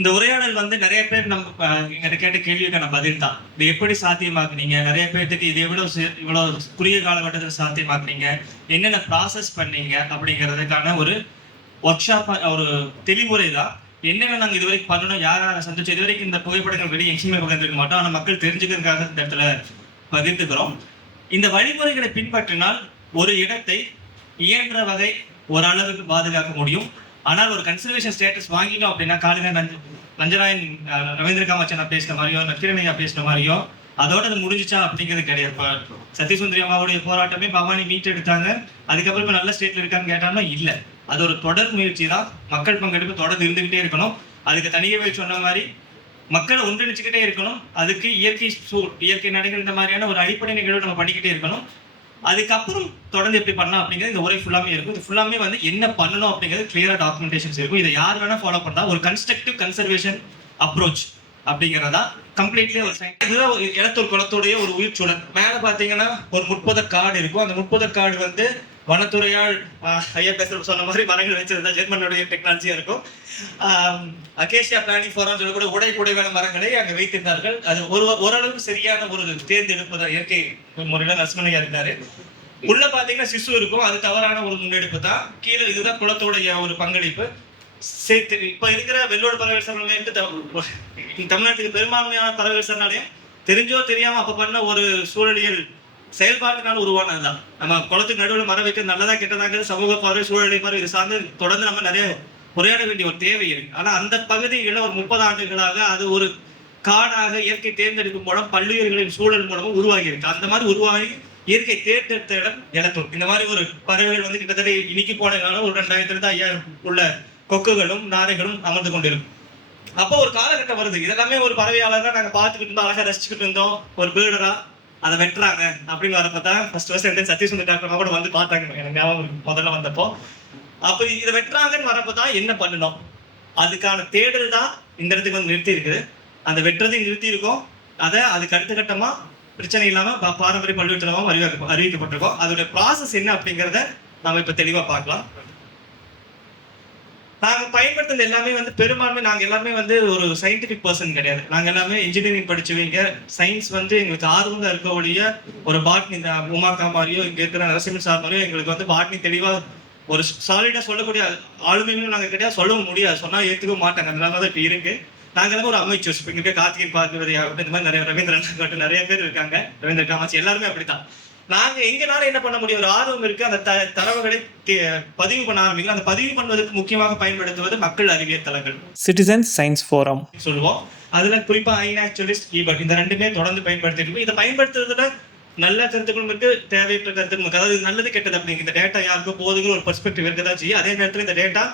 இந்த உரையாடல் வந்து நிறைய பேர் நம்ம எங்கிட்ட கேட்ட கேள்விக்கான பதில் தான். இது எப்படி சாத்தியமாக்குனீங்க? நிறைய பேர்த்துக்கு இது இவ்வளவு குறுகிய காலகட்டத்தில் சாத்தியமாக்குனீங்க? என்னென்ன ப்ராசஸ் பண்ணீங்க? அப்படிங்கிறதுக்கான ஒரு ஒர்க் ஷாப், ஒரு தெளிமுறை தான். என்னென்ன நாங்கள் இதுவரைக்கும் பண்ணணும், யார் யாரை சந்திச்சோம், இதுவரைக்கும் இந்த புகைப்படங்கள் வெளியே எங்கேயுமே பகிர்ந்துக்க மாட்டோம். ஆனால் மக்கள் தெரிஞ்சுக்கிறதுக்காக இந்த இடத்துல பகிர்ந்துக்கிறோம். இந்த வழிமுறைகளை பின்பற்றினால் ஒரு இடத்தை இயன்ற வகை ஓரளவுக்கு பாதுகாக்க முடியும். ஆனால் ஒரு கன்சர்வேஷன் ஸ்டேட்டஸ் வாங்கிட்டோம் அப்படின்னா, காலையில் நஞ்சராயன் ரவீந்திர காமச்சனா பேசின மாதிரியோ, நக்கீரனையா பேசின மாதிரியோ அதோட அது முடிஞ்சிச்சா அப்படிங்கிறது கிடையாது. சத்யசுந்தரி அம்மாவுடைய போராட்டமே பவானி மீட் எடுத்தாங்க. அதுக்கப்புறம் இப்போ நல்ல ஸ்டேட்ல இருக்கான்னு கேட்டாலும் இல்லை. அது ஒரு தொடர் முயற்சி தான். மக்கள் பங்கெடுப்பு தொடர்ந்து இருந்துகிட்டே இருக்கணும். அதுக்கு தனியவை சொன்ன மாதிரி மக்களை ஒன்றிணைச்சுக்கிட்டே இருக்கணும். அதுக்கு இயற்கை நடைகள் இந்த மாதிரியான ஒரு அடிப்படை நிகழ்வு நம்ம பண்ணிக்கிட்டே இருக்கணும். அதுக்கப்புறம் தொடர்ந்து எப்படி பண்ணலாம் அப்படிங்கிறது இந்த உரை ஃபுல்லாமே இருக்கும். இது ஃபுல்லாமே வந்து என்ன பண்ணணும் அப்படிங்கிறது கிளியரா டாக்குமெண்டேஷன்ஸ் இருக்கும். இதை யார் வேணா ஃபாலோ பண்ணா ஒரு கன்ஸ்ட்ரக்டிவ் கன்சர்வேஷன் அப்ரோச் அப்படிங்கிறதா கம்ப்ளீட்லி ஒரு இதுதான் இடத்தூர் குளத்துடைய ஒரு உயிர் சூழல். மேலே பார்த்தீங்கன்னா ஒரு முற்புதர் காடு இருக்கும். அந்த முற்புதர் காடு வந்து வனத்துறையால் ஐயா பேசுற சொன்ன மாதிரி மரங்கள் வச்சிருந்தா ஜெர்மனுடைய டெக்னாலஜியா இருக்கும். அகேஷியா பிளானிங் ஃபாரம் சொல்லக்கூடிய உடைக்குடைவான மரங்களை அங்கே வைத்திருந்தார்கள். அது ஓரளவுக்கு சரியான ஒரு தேர்ந்தெடுப்பு தான். இயற்கை முறையில் நரசிம்மனையா இருந்தாரு. உள்ள பாத்தீங்கன்னா சிசு இருக்கும். அது தவறான ஒரு முன்னெடுப்பு தான். கீழே இதுதான் குளத்துடைய ஒரு பங்களிப்பு. இப்ப இருக்கிற வெள்ளோட பறவை சரணாலயம் தமிழ்நாட்டுக்கு பெரும்பான்மையான பறவை சரணாலயம் தெரிஞ்சோ தெரியாம அப்ப பண்ண ஒரு சூழலியல் செயல்பாட்டினால் உருவானதுதான். நம்ம குளத்துக்கு நடுவில் மரம் வைக்க நல்லதா கெட்டதாக சமூக பார்வை, சூழலை பார்வை இது சார்ந்து தொடர்ந்து நம்ம நிறைய உரையாட வேண்டிய ஒரு தேவை இருக்கு. ஆனா அந்த பகுதிகளில் ஒரு 30 ஆண்டுகளாக அது ஒரு காடாக இயற்கை தேர்ந்தெடுப்பு மூலம் பல்லுயிர்களின் சூழல் மூலமும் உருவாகி இருக்கு. அந்த மாதிரி உருவாகி இயற்கை தேர்ந்தெடுத்த இடம் எலத்தூர். இந்த மாதிரி ஒரு பறவைகள் வந்து கிட்டத்தட்ட இன்னைக்கு போன காலம் ஒரு 2000 உள்ள கொக்குகளும் நாரைகளும் அமர்ந்து கொண்டிருக்கும். அப்போ ஒரு காலகட்டம் வருது. இதெல்லாமே ஒரு பறவையாளராக நாங்க பார்த்துக்கிட்டு இருந்தோம், அழகா ரசிச்சுக்கிட்டு இருந்தோம். ஒரு பேர்டரா அதை வெட்டுறாங்க அப்படின்னு வரப்பதான் ஃபர்ஸ்ட் சத்யசுந்தர் டாக்டர் கூட வந்து பார்த்தாங்க. எனக்கு ஞாபகம் முதல்ல வந்தப்போ அப்ப இதை வெட்டுறாங்கன்னு வரப்பதான் என்ன பண்ணணும், அதுக்கான தேடல் தான் இந்த இடத்துக்கு வந்து நிறுத்தி இருக்குது. அந்த வெட்டுறதையும் நிறுத்தி இருக்கோம். அதை அதுக்கு அடுத்த கட்டமா பிரச்சனை இல்லாம பாரம்பரிய பல்வேறு அறிவிக்கப்பட்டிருக்கோம். அதோட ப்ராசஸ் என்ன அப்படிங்கிறத நாம இப்ப தெளிவா பார்க்கலாம். நாங்க பயன்படுத்துறது எல்லாமே வந்து பெரும்பான்மை நாங்க எல்லாமே வந்து ஒரு சயின்டிபிக் பர்சன் கிடையாது. நாங்க எல்லாமே இன்ஜினியரிங் படிச்சவங்க. சயின்ஸ் வந்து எங்களுக்கு ஆர்வம் தான் இருக்க ஒழிய ஒரு பாட்னி இந்த உமாக்கா மாதிரியோ இங்க இருக்கிற நரசிம்மன் சார் மாதிரியோ எங்களுக்கு வந்து பாட்னி தெளிவா ஒரு சாலிடா சொல்லக்கூடிய ஆளுமைகளும் நாங்க கிடையாது, சொல்லவும் முடியாது, சொன்னா ஏத்துக்க மாட்டாங்க. அதனாலதான் இப்ப இருக்கு. நாங்க எல்லாமே ஒரு அமைச்சர்ஸ் இப்ப இங்க கார்த்திகை பார்க்கறது இந்த மாதிரி நிறைய ரவீந்திரன் நிறைய பேர் இருக்காங்க, ரவீந்திர காமாட்சி எல்லாருமே அப்படித்தான். நாங்க எங்கனால என்ன பண்ண முடியும், ஒரு ஆர்வம் இருக்கு. அந்த தரவுகளை பதிவு பண்ண ஆரம்பிக்கலாம். அந்த பதிவு பண்ணுவதற்கு முக்கியமாக பயன்படுத்துவது மக்கள் அறிவியல் தளங்கள், சிட்டிசன்ஸ் சயின்ஸ் ஃபோரம் சொல்லுவோம். அதுல குறிப்பா ஐநாச்சுரலிஸ்ட், ஈபர்ட் இந்த ரெண்டுமே தொடர்ந்து பயன்படுத்திட்டு இருக்கோம். இதை பயன்படுத்துறதுல நல்ல கருத்துக்களும் இருக்கு, தேவையற்ற கருத்துக்களும் இருக்கு. அதாவது நல்லது கெட்டது அப்படிங்கிற இந்த டேட்டா யாருக்கும் போதுங்கிற ஒரு பெர்ஸ்பெக்டிவ் இருக்கதான் செய்யும். அதே நேரத்தில் இந்த டேட்டா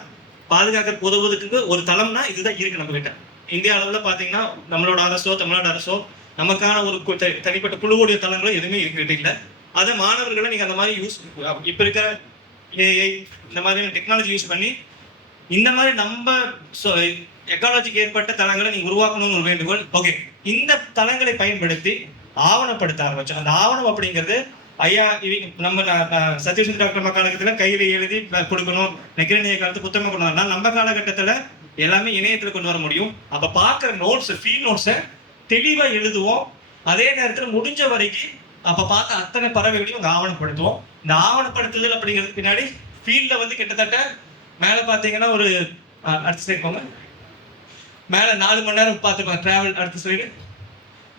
பாதுகாக்க உதவுவதற்கு ஒரு தளம்னா இதுதான் இருக்கு நம்ம கிட்ட. இந்திய அளவுல பாத்தீங்கன்னா நம்மளோட அரசோ தமிழ்நாடு அரசோ நமக்கான ஒரு தனிப்பட்ட குழுவுடைய தளங்களோ எதுவுமே இருக்கிறது இல்லை. அதை மாணவர்களை நீங்க அந்த மாதிரி இப்ப இருக்கிற ஏஐ இந்த மாதிரி டெக்னாலஜி யூஸ் பண்ணி இந்த மாதிரி நம்ம எக்காலஜிக்கு ஏற்பட்ட தளங்களை நீங்க உருவாக்கணும்னு ஒரு வேண்டுகோள். ஓகே, இந்த தளங்களை பயன்படுத்தி ஆவணப்படுத்த ஆரம்பிச்சோம். அந்த ஆவணம் அப்படிங்கிறது ஐயா நம்ம சத்யசுந்தர் டாக்டர் காலகட்டத்துல கையில எழுதி கொடுக்கணும், நெக்கிரணிய காலத்து புத்தகம் கொண்டு வரணும். நம்ம காலகட்டத்துல எல்லாமே இணையத்துல கொண்டு வர முடியும். அப்ப பாக்குற நோட்ஸ், ஃபீல் நோட்ஸை தெளிவா எழுதுவோம். அதே நேரத்துல முடிஞ்ச வரைக்கும் அப்ப பார்த்த அத்தனை பறவைகளையும் அங்க ஆவணப்படுத்துவோம். இந்த ஆவணப்படுத்துதல் அப்படிங்கிறதுக்கு பின்னாடி ஃபீல்ட்ல வந்து கிட்டத்தட்ட மேல பாத்தீங்கன்னா ஒரு அடுத்த சைடு போங்க, மேல 4 மணி நேரம் பார்த்துப்பாங்க டிராவல். அடுத்த சைடு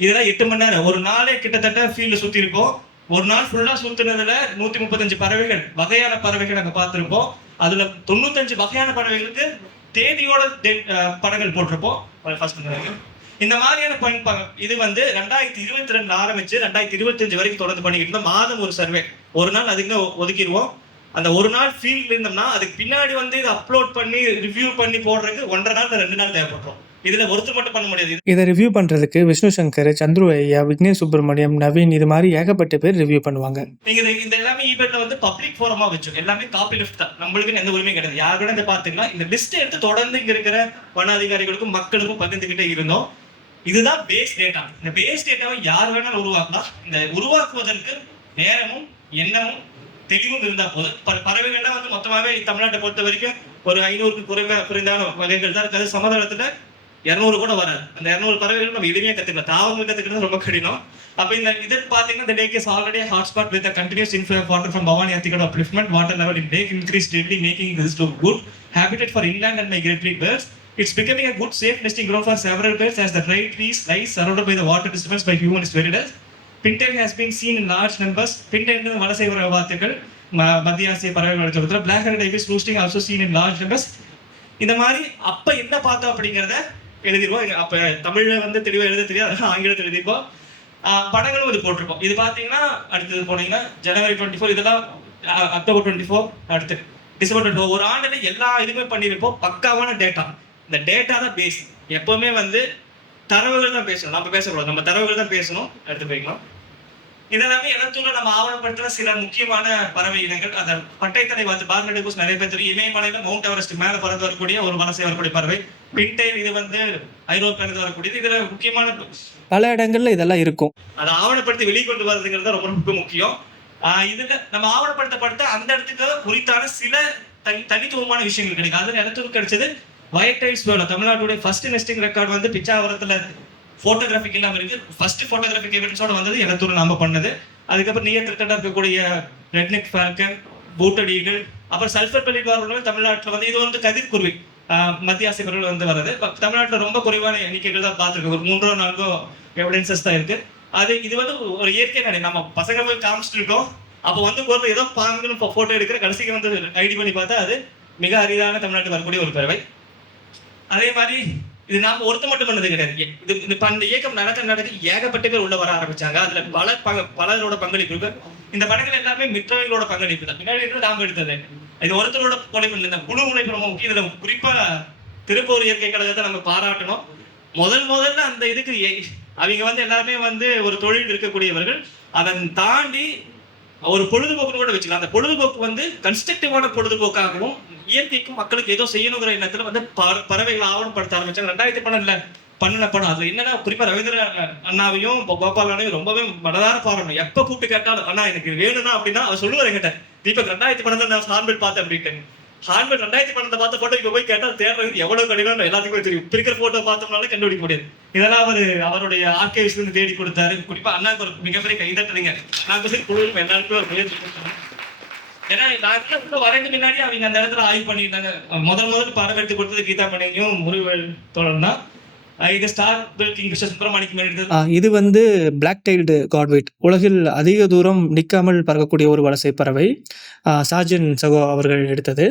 இதெல்லாம் 8 மணி நேரம். ஒரு நாளே கிட்டத்தட்ட ஃபீல்டு சுத்தி இருக்கோம். ஒரு நாள் ஃபுல்லா சுத்துனதுல 135 பறவைகள், வகையான பறவைகள் நாங்க பார்த்திருப்போம். அதுல 95 வகையான பறவைகளுக்கு தேதியோட படங்கள் போட்டிருப்போம். இந்த மாதிரியான இது வந்து 2022 ஆரம்பிச்சு 2025 வரைக்கும் தொடர்ந்து பண்ணிக்கிட்டு இருந்தோம். மாதம் ஒரு சர்வே, ஒரு நாள் அதுக்கு ஒதுக்கிடுவோம். அந்த ஒரு நாள் ஃபீல்ட்ல இருந்தோம்னா அதுக்கு பின்னாடி வந்து இதை அப்லோட் பண்ணி ரிவ்யூ பண்ணி போடுறதுக்கு 1.5 நாள் 2 நாள் தேவைப்படும். இதுல ஒருத்தர் மட்டும் பண்ண முடியாது. இதை ரிவ்யூ பண்றதுக்கு விஷ்ணு சங்கர், சந்துரு ஐயா, விக்னேஷ் சுப்பிரமணியம், நவீன் இது மாதிரி ஏகப்பட்ட பேர் ரிவ்யூ பண்ணுவாங்க. நீங்க இந்த எல்லாமே ஈவென்ட்ல வந்து பப்ளிக் ஃபோரமா வச்சோம். எல்லாமே காப்பி லிஸ்ட் தான், நம்மளுக்கு எந்த உரிமையும் கிடையாது. யார் கூட இதை பாத்துக்கலாம். இந்த லிஸ்ட் எடுத்து தொடர்ந்து இங்க இருக்கிற வன அதிகாரிகளுக்கும் மக்களுக்கும் பகிர்ந்துகிட்டே இருந்தோம். இதுதான் பேஸ் டேட்டா. இந்த பேஸ் டேட்டாவை யார் வேணாலும் உருவாக்கலாம். இந்த உருவாக்குவதற்கு நேரமும் எண்ணமும் தெளிவும் இருந்தா போதும். பறவைகள்லாம் வந்து மொத்தமாவே தமிழ்நாட்டை பொறுத்த வரைக்கும் ஒரு 500க்கு குறைந்தான வகைகள் தான் இருக்காது. சமதளத்துல 200 கூட வராது. அந்த 200 பறவைகள் நம்ம எளிமையா கத்துக்கலாம். தாவரங்கள் கத்துக்கிறது ரொம்ப கடினம். அப்ப இந்த இது பாத்தீங்கன்னா the lake is already a hotspot with a continuous inflow of water from Bhavani Athikada upliftment. Water level in lake increased steadily, making this to good habitat for inland and migratory birds. It's becoming a good safe nesting ground for several birds as the dry trees lies surrounded by the water disturbance by human spherulites. Pintail has been seen in large numbers. Pintail வலசை வாத்துகள் மத்திய ஆசிய பறவைகள் வளர்ச்சியத்தில் black headed ibis roosting also seen in large numbers. இந்த மாதிரி அப்ப என்ன பார்த்தோம் அப்படிங்கிறத எழுதிருவோம். அப்ப தமிழ்ல வந்து தெளிவா எழுத தெரியாது, ஆங்கிலத்தில் எழுதிருப்போம். படங்களும் இது போட்டிருப்போம். இது பாத்தீங்கன்னா அடுத்தது போனீங்கன்னா ஜனவரி 24, இதெல்லாம் அக்டோபர் 24, அடுத்து டிசம்பர் 24. ஒரு ஆண்டுல எல்லா இதுவுமே பண்ணியிருப்போம். பக்காவான டேட்டா. இந்த டேட்டா தான் பேஸ். எப்பவுமே வந்து தரவுகள் தான் பேசணும், நம்ம பேசக்கூடாது. நம்ம தரவுகள் தான் பேசணும். அடுத்து போய்க்கலாம். இதெல்லாமே இடத்துல நம்ம ஆவணப்படுத்துற சில முக்கியமான பறவை இனங்கள். அந்த பட்டைத்தலை வந்து பார்னடிபஸ் நிறைய பேர் தெரியும். இமயமலையில மவுண்ட் எவரெஸ்ட் மேல பறந்து வரக்கூடிய ஒரு வலசை வரக்கூடிய பறவை பின்டைல். இது வந்து ஐரோப்பியிலிருந்து வரக்கூடியது. இதுல முக்கியமான பல இடங்கள்ல இதெல்லாம் இருக்கும். அதை ஆவணப்படுத்தி வெளிக்கொண்டு வர்றதுங்கிறது ரொம்ப முக்கியம். இதுல நம்ம ஆவணப்படுத்தப்படுத்த அந்த இடத்துக்கு குறித்தான சில தனித்துவமான விஷயங்கள் கிடைக்கும். அதுல இடத்துக்கு கிடைச்சது ஒயிட் டைல்ஸ் வேணும். தமிழ்நாட்டுடைய ஃபர்ஸ்ட் நெஸ்டிங் ரெக்கார்ட் வந்து பிச்சாவரத்துல போட்டோகிராஃபிக் இல்லாம இருக்கு. ஃபர்ஸ்ட் போட்டோகிராஃபிக் எவிடன்ஸோட வந்தது எலத்தூர் நாம பண்ணது. அதுக்கப்புறம் நியர் திருட்டா இருக்கக்கூடிய ரெட்நெக் ஃபால்கன், பூட்டட் ஈகிள், அப்புறம் சல்ஃபர் பெல்லிட் வார்வர்கள் தமிழ்நாட்டில் வந்து இது வந்து கதிர்குருவி மத்திய ஆசிய பறவைகள் வந்து வருது. தமிழ்நாட்டில் ரொம்ப குறைவான எண்ணிக்கைகள் தான் பார்த்துருக்கு. ஒரு 3-4 எவிடன்சஸ் தான் இருக்கு. இது வந்து ஒரு இயற்கை நடை. நம்ம பசங்க போய் காமிச்சிட்டு இருக்கோம். அப்போ வந்து ஒரு ஏதோ பாங்கன்னு போட்டோ எடுக்கிற கடைசிக்கு வந்து ஐடி பண்ணி பார்த்தா அது மிக அரிதான தமிழ்நாட்டுக்கு வரக்கூடிய ஒரு பறவை. அதே மாதிரி இது நாம ஒருத்த மட்டும் பண்ணது கிடையாது. இது இந்த இயக்கம் நடக்க ஏகப்பட்ட பேர் உள்ள வர ஆரம்பிச்சாங்க. அதுல பலரோட பங்களிப்பு இருக்கு. இந்த படங்கள் எல்லாமே மிற்றவைகளோட பங்களிப்பு தான். பின்னாடி நாம எடுத்தது இது ஒருத்தரோட பங்களிப்பு. இந்த குழு உழைப்பு ரொம்ப முக்கியம். இதுல குறிப்பா திருப்பூர் இயற்கை கழகத்தை நம்ம பாராட்டணும். முதல்ல அந்த இதுக்கு அவங்க வந்து எல்லாருமே வந்து ஒரு தொழில் இருக்கக்கூடியவர்கள். அதன் தாண்டி ஒரு பொழுதுபோக்குன்னு கூட வச்சுக்கலாம். அந்த பொழுதுபோக்கு வந்து கன்ஸ்ட்ரக்டிவான பொழுதுபோக்காகவும் இயற்கைக்கும் மக்களுக்கு ஏதோ செய்யணுங்கிற எண்ணத்துல வந்து பறவைகளை ஆவணப்படுத்த ஆரம்பிச்சாங்க. 2012 பண்ணின படம். அதுல என்னன்னா குறிப்பா ரவீந்திர அண்ணாவையும் கோபாலனையும் ரொம்பவே மனதார பாராட்டணும். எப்ப கூப்பிட்டு கேட்டாலும் அண்ணா எனக்கு வேணும்னா அப்படின்னா அவர் சொல்லுவார் என்கிட்ட, தீபக் 2012 நான் ஹார்ன்பில் பார்த்தேன் அப்படின்ட்டு. ஹார்ன்பில் 2012 பார்த்த போட்டோ இப்ப போய் கேட்டா தேடுறது எவ்வளவு கடினம் எல்லாத்துக்குமே தெரியும். இருக்கிற போட்டோ பார்த்தோம்னாலே கண்டுபிடிக்க முடியாது. இதெல்லாம் அவருடைய ஆர்கைவ்ஸ்ல இருந்து தேடி கொடுத்தாரு. குறிப்பா அண்ணாக்கு ஒரு மிகப்பெரிய கைதட்டுறீங்க. நான் குழுவும் எல்லாருக்குமே ஒரு முயற்சி கொடுத்தாங்க. ஏன்னா நான் வரைந்து முன்னாடி அவங்க அந்த இடத்துல ஆய்வு பண்ணியிருந்தாங்க. முதல் படம் எடுத்து கொடுத்தது கீதா மணியும் முருகவேல் தோழன் தான். இது ஸ்டார் கிங் சுப்பிரமணியம் எடுத்தது. இது வந்து பிளாக் டைல்டு காட்வைட். உலகில் அதிக தூரம் நிற்காமல் பறக்கக்கூடிய ஒரு வலசை பறவை. சார்ஜன் சகோ அவர்கள் எடுத்தது.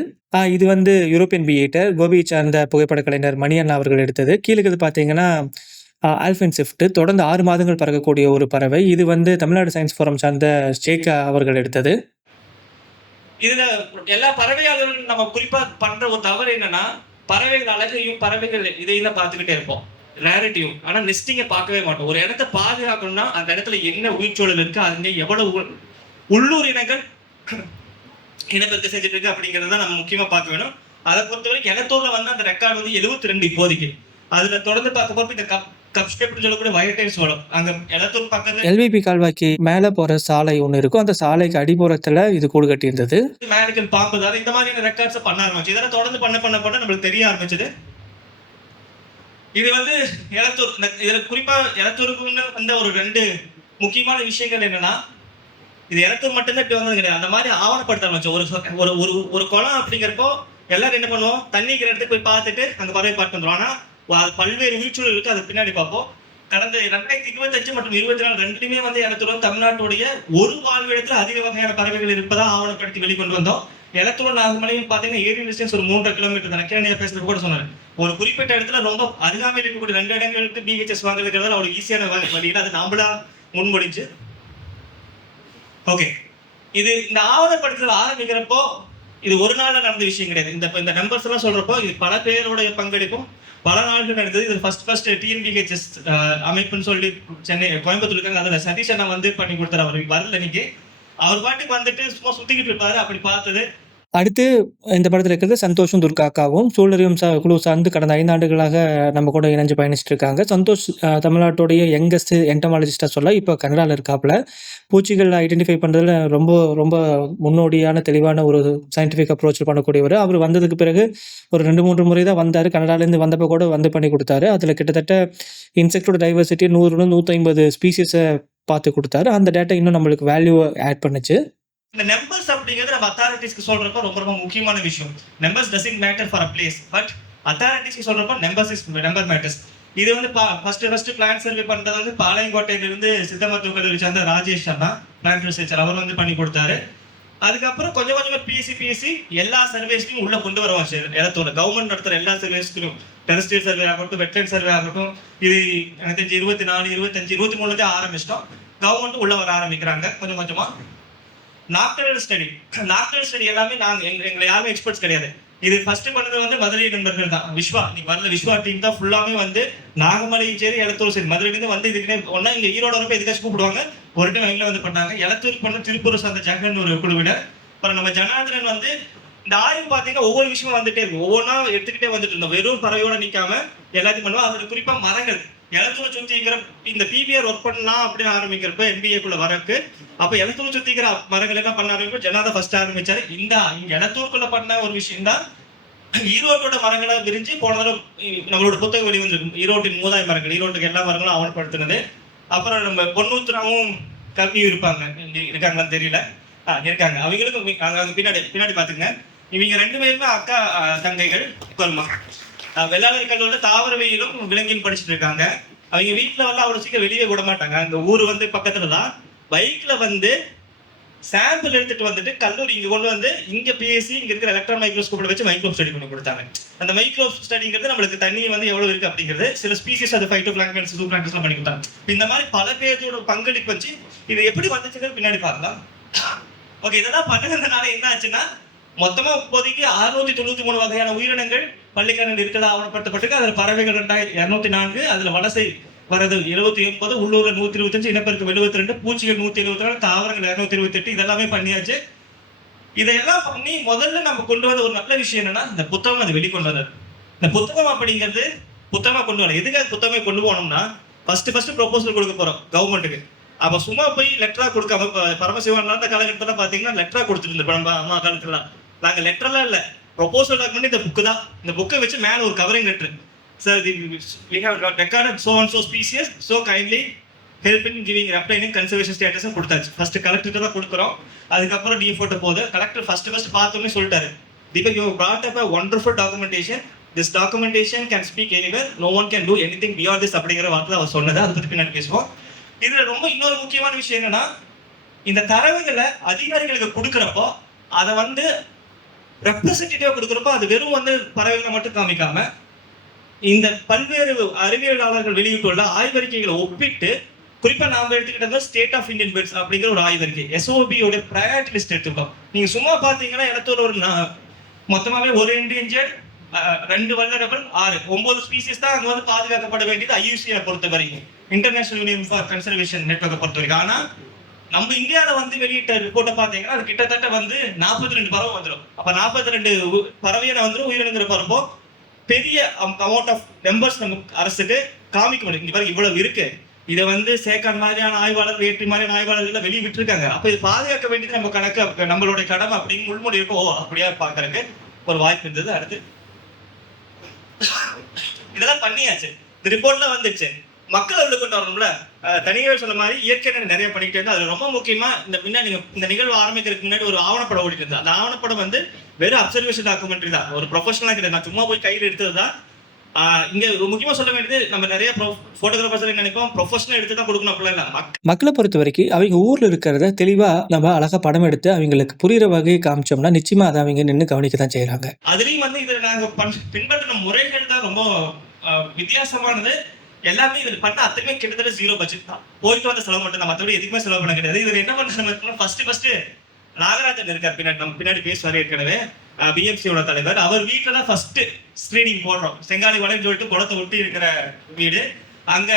இது வந்து யூரோப்பியன் பியேட்டர் கோபியை சார்ந்த புகைப்பட கலைஞர் மணியண்ணா அவர்கள் எடுத்தது. கீழே பார்த்தீங்கன்னா ஆல்ஃபின் ஸ்விஃப்ட் தொடர்ந்து 6 மாதங்கள் பறக்கக்கூடிய ஒரு பறவை. இது வந்து தமிழ்நாடு சயின்ஸ் ஃபோரம் சார்ந்த ஷேகா அவர்கள் எடுத்தது. இதுல எல்லா பறவையாளர்களும் நம்ம குறிப்பா பண்ற ஒரு தவறு என்னன்னா, பறவைகள் அழகையும் பறவைகள் இதையும் தான் பார்த்துக்கிட்டே இருப்போம், ரேரிட்டியும். ஆனா நெஸ்டிங்கை பார்க்கவே மாட்டோம். ஒரு இடத்த பாதுகாக்கணும்னா அந்த இடத்துல என்ன உயிர்ச்சூழல் இருக்கு, அங்கே எவ்வளவு உள்ளூர் இனங்கள் இனப்பெருக்க செஞ்சுட்டு இருக்கு அப்படிங்கிறத நம்ம முக்கியமா பார்க்க வேணும். அதை பொறுத்தவரைக்கும் எலத்தூர்ல வந்து அந்த ரெக்கார்டு வந்து 72 இப்போதைக்கு. அதுல தொடர்ந்து பார்க்க போறப்ப இந்த எல்விபி கால்வாய்க்கு மேல போற சாலை ஒண்ணு இருக்கும். அந்த சாலைக்கு அடிப்புறத்துல இது கூடு கட்டி இருந்தது. இந்த மாதிரியான ரெக்கார்ட்ஸ் பண்ண ஆரம்பிச்சு. இதெல்லாம் தொடர்ந்து பண்ண நம்மளுக்கு தெரிய ஆரம்பிச்சது. இது வந்து எலத்தூர். இதுல குறிப்பா எலத்தூருக்குன்னு வந்த ஒரு 2 முக்கியமான விஷயங்கள் என்னன்னா, இது எலத்தூர் மட்டும்தான் இப்படி வந்தது கிடையாது. அந்த மாதிரி ஆவணப்படுத்த ஆரம்பிச்சோம். ஒரு குளம் அப்படிங்கிறப்போ எல்லாரும் என்ன பண்ணுவோம், தண்ணிக்கிற இடத்துக்கு போய் பார்த்துட்டு அங்க பறவை பார்த்து வந்துடும். ஆனா அது பல்வேறு உயிர்ச்சூழல் இருக்கு. அதை பின்னாடி பார்ப்போம். கடந்த 2025 மற்றும் 2024 ரெண்டுமே வந்து எலத்தூர் தமிழ்நாட்டுடைய ஒரு வாழ்விடத்துல அதிக வகையான பறவைகள் இருப்பதா ஆவணப்படுத்தி வெளிக்கொண்டு வந்தோம். எலத்தூர் நாகமலையும் பாத்தீங்கன்னா ஏரியல் டிஸ்டன்ஸ் ஒரு 3 கிலோமீட்டர் தான். கேரளியா பேசுறது கூட சொன்னாரு. ஒரு குறிப்பிட்ட இடத்துல ரொம்ப அருகாமையில் இருக்கக்கூடிய 2 இடங்களுக்கு பிஹெச்எஸ் வாங்குறதுங்கிறதால அவ்வளவு ஈஸியான வழியில் அது நாமளா முன்மொழிஞ்சு. ஓகே, இது இந்த ஆவணப்படுத்துதல் ஆரம்பிக்கிறப்போ இது ஒரு நாள்ல நடந்த விஷயம் கிடையாது. இந்த நம்பர்ஸ் எல்லாம் சொல்றப்போ இது பல பேருடைய பங்களிப்பும் பல நாள்கள் நடந்தது. இது ஃபர்ஸ்ட் டிஎன்பிஹெச்எஸ் அமைப்புன்னு சொல்லி சென்னை கோயம்புத்தூர் இருக்காங்க. அதில் சதீஷ் அண்ணா வந்து பண்ணி கொடுத்தாரு. அவர் வரல இன்னைக்கு. அவர் பாட்டுக்கு வந்துட்டு சும்மா சுத்திக்கிட்டு இருப்பாரு. அப்படி பார்த்தது அடுத்து இந்த படத்துல இருக்கிறது சந்தோஷும், துர்கா அக்காவும். சூழ்நிலையும் குழு சார்ந்து கடந்த 5 ஆண்டுகளாக நம்ம கூட இணைஞ்சு பயணிச்சுட்டு இருக்காங்க. சந்தோஷ் தமிழ்நாட்டுடைய யங்கஸ்ட் என்டமாலஜிஸ்ட்டா சொல்லலாம். இப்போ கனடால இருக்காப்புல. பூச்சிகள் ஐடென்டிஃபை பண்றதுல ரொம்ப ரொம்ப முன்னோடியான தெளிவான ஒரு சயின்டிஃபிக் அப்ரோச் பண்ணக்கூடியவரு. அவரு வந்ததுக்கு பிறகு ஒரு 2, 3 முறை தான் வந்தாரு. கனடாலேருந்து வந்தப்போ கூட வந்து பண்ணி குடுத்தாரு. அதுல கிட்டத்தட்ட இன்செக்ட்டோட டைவர்சிட்டி 100 150 ஸ்பீஷீஸ பார்த்து குடுத்தாரு. அந்த டேட்டா இன்னும் நம்மளுக்கு வேல்யூவ ஆட் பண்ணுச்சு. இந்த நம்பர்ஸ் அப்படிங்கிறது நம்ம அத்தாரிட்டிஸ்க்கு சொல்றப்ப ரொம்ப ரொம்ப முக்கியமான விஷயம். Numbers doesn't matter for a place, but அத்தாரிட்டிஸ்க்கு சொல்றப்ப நம்பர் மேட்டர்ஸ். இது வந்து ஃபர்ஸ்ட் பிளான் சர்வே பண்றது வந்து பாளையங்கோட்டையிலிருந்து சித்த மருத்துவ கல்லூரி சேர்ந்த ராஜேஷ் அண்ணா பிளான் ரிசர்ச்சர், அவர் வந்து பண்ணி கொடுத்தாரு. அதுக்கப்புறம் கொஞ்சம் கொஞ்சமா பிஎஸ்சி எல்லா சர்வேஸ்லையும் உள்ள கொண்டு வருவாங்க சார். இடத்தோட கவர்மெண்ட் நடத்துற எல்லா சர்வேஸ்லையும் டெரஸ்ட்ரியல் சர்வே ஆகட்டும், வெட்லைன் சர்வே ஆகட்டும், இது எனக்கு தெரிஞ்சு 24, 25, 23 ஆரம்பிச்சிட்டோம். கவர்மெண்ட் உள்ள வர ஆரம்பிக்கிறாங்க கொஞ்சம் கொஞ்சமா. நாக்டரல் ஸ்டடி எல்லாமே எங்களை யாருமே எக்ஸ்பர்ட்ஸ் கிடையாது. இது ஃபர்ஸ்ட் பண்ணது வந்து மதுரை நண்பர்கள் தான். விஸ்வா இன்னைக்கு வரல, விஸ்வா டீம் தான் ஃபுல்லாமே வந்து நாகமலையும் சரி எலத்தூர் சரி மதுரையிலேருந்து வந்து இதுக்குன்னே ஒன்னா இங்க ஈரோட வரப்ப எதுக்காச்சும் கூப்பிடுவாங்க. ஒரு டைம் எங்களை வந்து பண்ணாங்க. எலத்தூர் பண்ண திருப்பூர் சார்ந்த ஜெகன் ஒரு குழுவினர். அப்புறம் நம்ம ஜனார்தனன் வந்து இந்த ஆய்வு பார்த்தீங்கன்னா ஒவ்வொரு விஷயமும் வந்துட்டே இருக்கும். ஒவ்வொன்றா எடுத்துக்கிட்டே வந்துட்டு இருந்தோம். வெறும் பறவையோட நிற்காம எல்லாத்தையும் பண்ணுவோம். அதில் குறிப்பா மரங்கள் எலத்தூர் சுத்திக்கிற இந்த பிபிஆர் ஒர்க் பண்ணலாம் அப்படின்னு ஆரம்பிக்கிறப்ப என்பிஏக்குள்ள வரக்கு அப்ப எலத்தூர் சுத்திக்கிற மரங்கள் என்ன பண்ண ஆரம்பிக்கும் ஜனாதான் ஃபர்ஸ்ட் ஆரம்பிச்சாரு. இங்க எலத்தூருக்குள்ள பண்ண ஒரு விஷயம் தான் ஈரோட்டோட மரங்களை விரிஞ்சு போன தடவை நம்மளோட புத்தகம் வெளிவந்திருக்கும். ஈரோட்டின் மூதாய் மரங்கள், ஈரோட்டுக்கு எல்லா மரங்களும் ஆவணப்படுத்தினது. அப்புறம் நம்ம பொன்னூத்துராவும் கல்வியும் இருக்காங்களான்னு தெரியல, இருக்காங்க. அவங்களுக்கும் பின்னாடி பாத்துங்க. இவங்க 2 பேருமே அக்கா தங்கைகள். வெள்ளாளர் கல்லூரியில் தாவரவியலும் விலங்கியலும் படிச்சுட்டு இருக்காங்க. அவங்க வீட்டுல வந்து அவ்வளவு சீக்கிரம் வெளியே விட மாட்டாங்க. அந்த ஊர் வந்து பக்கத்துல தான். பைக்ல வந்து சாம்பிள் எடுத்துட்டு வந்துட்டு கல்லூரி இங்க கொண்டு வந்து இங்க பிஎஸ்சி இங்க இருக்கிற எலக்ட்ரான் மைக்ரோஸ்கோப்ல வச்சு மைக்ரோப் ஸ்டடி பண்ணி கொடுத்தாங்க. அந்த மைக்ரோப் ஸ்டடிங்கிறது நம்மளுக்கு தண்ணி வந்து எவ்வளவு இருக்கு அப்படிங்கிறது சில ஸ்பீசிஸ் அது ஃபைட்டோபிளாங்க்டன்ஸ் ஜூபிளாங்க்டன்ஸ்லாம் பண்ணி கொடுத்தாங்க. இந்த மாதிரி பல பேரோட பங்களிப்பு வச்சு இது எப்படி வந்துச்சுன்னு பின்னாடி பார்க்கலாம். ஓகே, இதெல்லாம் பண்ணுறதுனால என்ன ஆச்சுன்னா மொத்தமா இப்போதைக்கு 693 வகையான உயிரினங்கள் பள்ளிக்கரணம் இருக்கிறதா ஆவணப்படுத்தப்பட்டிருக்கு. அதுல பறவைகள் 2204, அதுல வலசை வரது 79, உள்ளூர்ல 125, இனப்பெருக்கம் 72, பூச்சிகள் 174, தாவரங்கள் 228, இதெல்லாமே பண்ணியாச்சு. இதையெல்லாம் பண்ணி முதல்ல நம்ம கொண்டு வந்த ஒரு நல்ல விஷயம் என்னன்னா இந்த புத்தகம் அது வெளிக்கொண்டு வந்தது. இந்த புத்தகம் அப்படிங்கிறது புத்தகமா கொண்டு வரணும். எதுக்காக புத்தகமே கொண்டு போனோம்னா ஃபர்ஸ்ட் ப்ரொபோசல் கொடுக்க போறோம் கவர்மெண்ட்டுக்கு. அப்ப சும்மா போய் லெட்டரா கொடுக்காம பரமசிவன் அந்த காலகட்டத்துல பாத்தீங்கன்னா லெட்டரா கொடுத்துட்டு இருந்தோம். நம்ம அம்மா காலத்துல நாங்க லெட்டர்லாம் இல்ல, ப்ரொபோசல் டாக்குமெண்ட் இந்த புக்கு தான். இந்த புக்கை வச்சு மேல ஒரு covering letter, sir we have recorded so and so species, so kindly help in giving replying conservation status கொடுத்தாச்சு. ஃபர்ஸ்ட் கலெக்டருக்கு தான் கொடுக்குறோம். அதுக்கப்புறம் டிஎஃப்ஓட்ட போகுது. கலெக்டர் ஃபர்ஸ்ட் பார்த்தோன்னே சொல்லிட்டாரு, Deepak you brought up a wonderful documentation, this documentation can speak anywhere, no one can do anything beyond this அப்படிங்கிற வார்த்தை அவர் சொன்னது. அதை பற்றி பின்னாடி பேசுவோம். இதுல ரொம்ப இன்னொரு முக்கியமான விஷயம் என்னன்னா இந்த தரவுகளை அதிகாரிகளுக்கு கொடுக்குறப்போ அதை வந்து ரெப்ரசன்டேட்டிவா கொடுக்குறப்போ அது வெறும் வந்து பறவைகளை மட்டும் காமிக்காம இந்த பல்வேறு அறிவியலாளர்கள் வெளியிட்டுள்ள ஆய்வறிக்கைகளை ஒப்பிட்டு குறிப்பா நாம எடுத்துக்கிட்டது ஸ்டேட் ஆஃப் இந்தியன் பேர்ட்ஸ் அப்படிங்கிற ஒரு ஆய்வறிக்கை எஸ்ஓபியோட ப்ரையாரிட்டி லிஸ்ட் எடுத்துக்கோம். நீங்க சும்மா பாத்தீங்கன்னா இடத்தோட ஒரு மொத்தமாவே ஒரு என்டேஞ்சர்ட் 2 வல்னரபிள் 9 ஸ்பீசிஸ் தான் அங்க வந்து பாதுகாக்கப்பட வேண்டியது ஐயூசியை பொறுத்த வரைக்கும், இன்டர்நேஷனல் யூனியன் ஃபார் கன்சர்வேஷன் நெட்வொர்க்கை பொறுத்த வரைக்கும். ஆனா நம்ம இந்தியாவில வந்து வெளியிட்ட ரிப்போர்ட்டை பாத்தீங்கன்னா அது கிட்டத்தட்ட வந்து 42 பறவை வந்துடும். அப்ப 42 பறவையான வந்துடும் உயிரினங்கிற பறப்போ பெரிய அமௌண்ட் ஆஃப் நம்பர்ஸ் நமக்கு அரசுக்கு காமிக்க முடியும். இங்க பாருங்க இவ்வளவு இருக்கு. இதை வந்து சேக்கான் மாதிரியான ஆய்வாளர், வேற்றி மாதிரியான ஆய்வாளர்கள் வெளியே விட்டுருக்காங்க. அப்ப இது பாதுகாக்க வேண்டியது நம்ம கணக்கு, நம்மளுடைய கடமை அப்படின்னு முன்மொழி இருக்கும். ஓ அப்படியா பாக்குறதுக்கு ஒரு வாய்ப்பு இருந்தது. அடுத்து இதெல்லாம் பண்ணியாச்சு, இந்த ரிப்போர்ட்லாம் வந்துச்சு. மக்கள் வந்து கொண்டு வரணும்ல. தனியார் சொன்ன மாதிரி இயற்கை நிறைய பண்ணிக்கிட்டே இருந்தா அது ரொம்ப முக்கியமா. இந்த முன்னாடி இந்த நிகழ்வு ஆரம்பிக்கிறதுக்கு முன்னாடி ஒரு ஆவணப்படம் ஓடிட்டு இருந்தது. அந்த ஆவணப்படம் வந்து வெறும் அப்சர்வேஷன் டாக்குமெண்ட்ரி தான், ஒரு ப்ரொஃபஷனலா கிடையாது. நான் சும்மா போய் கையில் எடுத்தது தான். இங்க முக்கியமா சொல்ல வேண்டியது நம்ம நிறைய போட்டோகிராஃபர்ஸ் நினைப்போம் ப்ரொஃபஷனல் எடுத்து தான் கொடுக்கணும் அப்படிலாம் இல்லை. மக்களை பொறுத்த வரைக்கும் அவங்க ஊர்ல இருக்கிறத தெளிவா நம்ம அழகா படம் எடுத்து அவங்களுக்கு புரியுற வகையை காமிச்சோம்னா நிச்சயமா அதை அவங்க நின்று கவனிக்க தான் செய்யறாங்க. அதுலயும் வந்து இதை நாங்க பின்பற்றின முறைகள் தான் ரொம்ப வித்தியாசமானது. எல்லாமே இதுல பண்ண அத்தனையுமே கிட்டத்தட்ட 0 பட்ஜெட் தான். போயிட்டு வந்த செலவு மட்டும் தான், மற்றபடி எதுக்குமே செலவு பண்ண கிடையாது. இதுல என்ன பண்ண ஃபர்ஸ்ட் நாகராஜன் இருக்கார் பின்னாடி, நம்ம பின்னாடி பேசுவாரு ஏற்கனவே, பிஎம்சியோட தலைவர். அவர் வீட்டுல தான் ஃபர்ஸ்ட் ஸ்கிரீனிங் போடுறோம். செங்காலி வளைன்னு சொல்லிட்டு குளத்தை ஒட்டி இருக்கிற வீடு. அங்க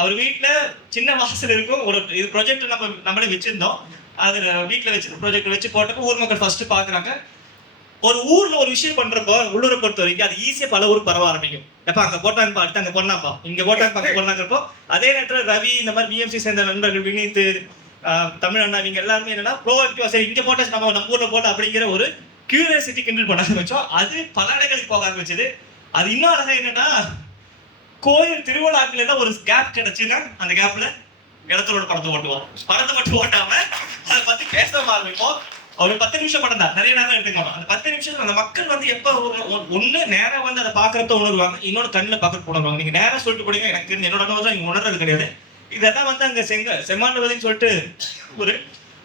அவர் வீட்டுல சின்ன வாசல் இருக்கும். ஒரு இது ப்ரொஜெக்ட் நம்மளே வச்சிருந்தோம். அது வீட்டுல வச்சு ப்ரொஜெக்ட் வச்சு போட்டப்போ ஊர் மக்கள் ஃபர்ஸ்ட் பாக்குறாங்க. ஒரு ஊர்ல ஒரு விஷயம் பண்றப்போ உள்ளூரை பொறுத்த வரைக்கும் அது ஈஸியா பல ஊருக்கு பரவ ஆரம்பிக்கும். எப்ப அங்க போட்டாங்கப்பா, அடுத்து அங்க போடலாம்ப்பா, இங்க போட்டாங்கப்பா, அங்க போடலாங்கிறப்போ அதே நேரத்துல ரவி இந்த மாதிரி பிஎம்சி சேர்ந்த நண்பர்கள் வினீத், தமிழ் அண்ணா, இவங்க எல்லாருமே என்னன்னா ப்ரோஆக்டிவா சரி இங்க போட்டா நம்ம ஊர்ல போட்டா அப்படிங்கிற ஒரு கியூரியாசிட்டி கிண்டல் பண்ண ஆரம்பிச்சோம். அது பல இடங்களுக்கு போக ஆரம்பிச்சது. அது இன்னும் அழகா என்னன்னா, கோயில் திருவிழாக்குல எல்லாம் ஒரு கேப் கிடைச்சுன்னா அந்த கேப்ல இடத்தோட படத்தை ஓட்டுவோம். படத்தை மட்டும் ஓட்டாம அதை பத்தி பேச ஆரம்பிப்போம். ஒரு 10 நிமிஷம் படம் தான், நிறைய நேரம் எடுத்துக்க மாட்டோம். அந்த 10 நிமிஷத்துல அந்த மக்கள் வந்து எப்ப ஒண்ணு நேரம் வந்து அதை பாக்குறத உணர்வாங்க, இன்னொன்னு கண்ணுல பாக்குறது உணர்வாங்க. நீங்க நேரம் சொல்லிட்டு போனீங்க, எனக்கு என்னோட அனுபவம் தான், நீங்க உணர்றது கிடையாது. இதெல்லாம் வந்து அங்க செம்மாண்டுவதின்னு சொல்லிட்டு ஒரு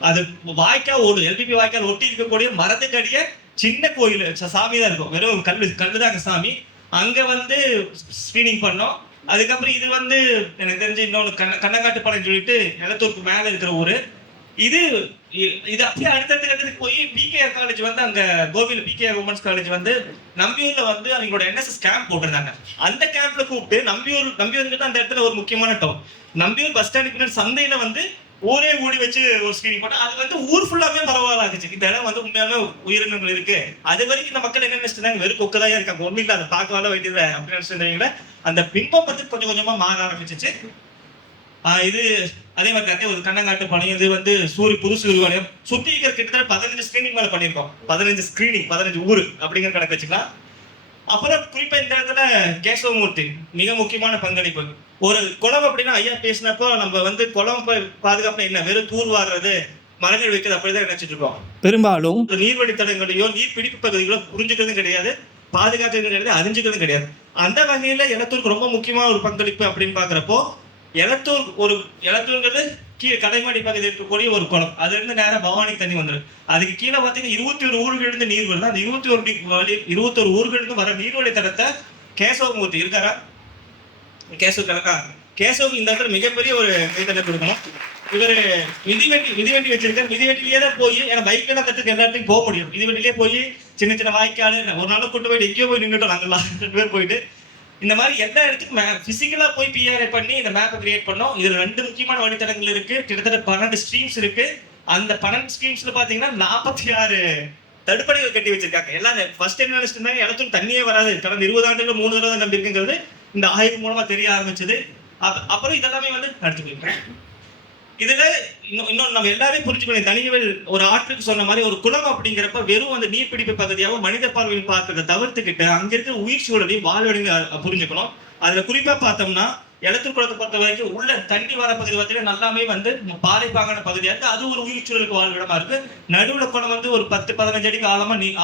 அது வாய்க்கால் ஓடு, எல்பிபி வாய்க்கால் ஒட்டி இருக்கக்கூடிய மரத்துக்கு அடிய சின்ன கோயில் சாமி தான் இருக்கும். வெறும் கல்லு தான் அங்க சாமி. அங்க வந்து ஸ்கிரீனிங் பண்ணோம். அதுக்கப்புறம் இது வந்து எனக்கு தெரிஞ்சு இன்னொன்று கண்ணங்காட்டுப்பாளையம் சொல்லிட்டு எலத்தூருக்கு மேல இருக்கிற ஊரு. இது அப்படியே அடுத்தடுத்த கட்டத்துக்கு போய் பிகேஆர் காலேஜ் வந்து அங்க கோவில பிகேஆர் உமன்ஸ் காலேஜ் வந்து நம்பியூர்ல வந்து அவங்களோட என்எஸ்எஸ் கேம்ப் போட்டிருந்தாங்க. அந்த கேம்ப்ல கூப்பிட்டு நம்பியூருக்கு அந்த இடத்துல ஒரு முக்கியமான டவுன், நம்பியூர் பஸ் ஸ்டாண்டுக்கு பின்னாடி சந்தையில வந்து ஊரே ஊடி வச்சு ஒரு ஸ்கிரீனிங் போட்டோம். அது வந்து ஊர் ஃபுல்லாவே பரவாயில்ல ஆச்சு. இந்த இடம் வந்து உண்மையாவே உயிரினங்கள் இருக்கு. அது வரைக்கும் இந்த மக்கள் என்ன நினைச்சிருந்தாங்க, வெறும் கொக்கதான் இருக்காங்க, ஒண்ணு இல்லை, அதை பார்க்க வேலை வேண்டியது அப்படின்னு நினைச்சிருந்தீங்களா. அந்த பிம்பம் வந்து கொஞ்சம் கொஞ்சமா மாற ஆரம்பிச்சிச்சு. இது அதே மாதிரி ஒரு கண்ணங்காட்டு பணி, இது வந்து புது சூரியவாலயம் சுத்தி இருக்கிற கிட்டத்தட்ட 15 ஸ்கிரீனிங் மேல பண்ணியிருக்கோம். 15 ஊரு அப்படிங்கிற கணக்கு வச்சுக்கலாம். அப்புறம் குறிப்பா இந்த இடத்துல கேசவமூர்த்தி மிக முக்கியமான பங்களிப்பு. ஒரு குளம் அப்படின்னா ஐயா பேசினப்போ நம்ம வந்து குளம் பாதுகாப்பு என்ன, வெறும் தூர் வாடுறது, மரங்கள் வைக்கிறது அப்படிதான் நினைச்சிட்டு இருக்கோம். பெரும்பாலும் நீர்வழித்தடங்களையோ நீர் பிடிப்பு பகுதிகளோ புரிஞ்சுக்கிறதும் கிடையாது, பாதுகாக்கிறது கிடையாது, அறிஞ்சுக்கிறதும் கிடையாது. அந்த வகையில எலத்தூருக்கு ரொம்ப முக்கியமான ஒரு பங்களிப்பு அப்படின்னு பாக்குறப்போ, எலத்தூர்ங்கிறது கீழே கடைமாடி பகுதியில் இருக்கக்கூடிய ஒரு குளம். அதுல இருந்து நேரம் பவானி தண்ணி வந்துடும். அதுக்கு கீழே பாத்தீங்கன்னா 21 ஊர்கள் இருந்து நீர் வருது. அந்த 21 ஊர்கள் இருந்து வர நீர்வழி தடத்தை கேசவமூர்த்தி இருக்காரா, கேசவ் இந்த இடத்துல மிகப்பெரிய ஒரு கைத்தட்டை கொடுக்கணும். இவரு மிதிவண்டி வச்சிருக்காரு. மிதிவண்டிலேயே தான் போய், ஏன்னா பைக்ல எல்லாம் கத்துக்கு எல்லா இடத்துக்கும் போக முடியும். மிதிவண்டிலேயே போய் சின்ன சின்ன வாய்க்காடு ஒரு நாள் கூட்டு போயிட்டு எங்கேயோ போய் நின்றுட்டோம் நாங்கெல்லாம் 2 பேர் போயிட்டு. இந்த மாதிரி எல்லா இடத்துக்கும் பிசிக்கலா போய் பிஆர்ஐ பண்ணி இந்த மேப்பை கிரியேட் பண்ணோம். இதுல 2 முக்கியமான வழித்தடங்கள் இருக்கு, கிட்டத்தட்ட 12 ஸ்ட்ரீம்ஸ் இருக்கு. அந்த 12 ஸ்ட்ரீம்ஸ்ல பாத்தீங்கன்னா 46 தடுப்பணைகள் கட்டி வச்சிருக்காங்க. எல்லாம் ஃபர்ஸ்ட் என்ன நினைச்சிட்டு இருந்தாங்க, இடத்துக்கு தண்ணியே வராது, கடந்த 20 ஆண்டுகள் 3 தடவை நம்பி இருக்குங்கிறது இந்த ஆய்வு மூலமா தெரிய ஆரம்பிச்சது. அப்புறம் இதெல்லாமே வந்து அடுத்து போயிருக்கேன். இதுல இன்னும் நம்ம எல்லாரும் புரிஞ்சுக்கணும், தனியவள் ஒரு ஆற்றுக்கு சொன்ன மாதிரி ஒரு குளம் அப்படிங்கிறப்ப வெறும் அந்த நீர்பிடிப்பு பகுதியாகவும் மனித பார்வையில் பார்க்கறத தவிர்த்துக்கிட்டு அங்க இருக்கிற உயிர் சூழலையும் வாழ்வடைந்து புரிஞ்சுக்கணும். அதுல குறிப்பா பார்த்தோம்னா எலத்தூர் குளத்தை பொறுத்த வரைக்கும் உள்ள தண்ணி வர பகுதி பார்த்தீங்கன்னா நல்லாமே வந்து பாறைப்பாங்கான பகுதியா இருக்கு. அது ஒரு உயிர் சூழலுக்கு வாழ்விடமா இருக்கு. நடுவுல குளம் வந்து ஒரு 10-15 அடிக்கு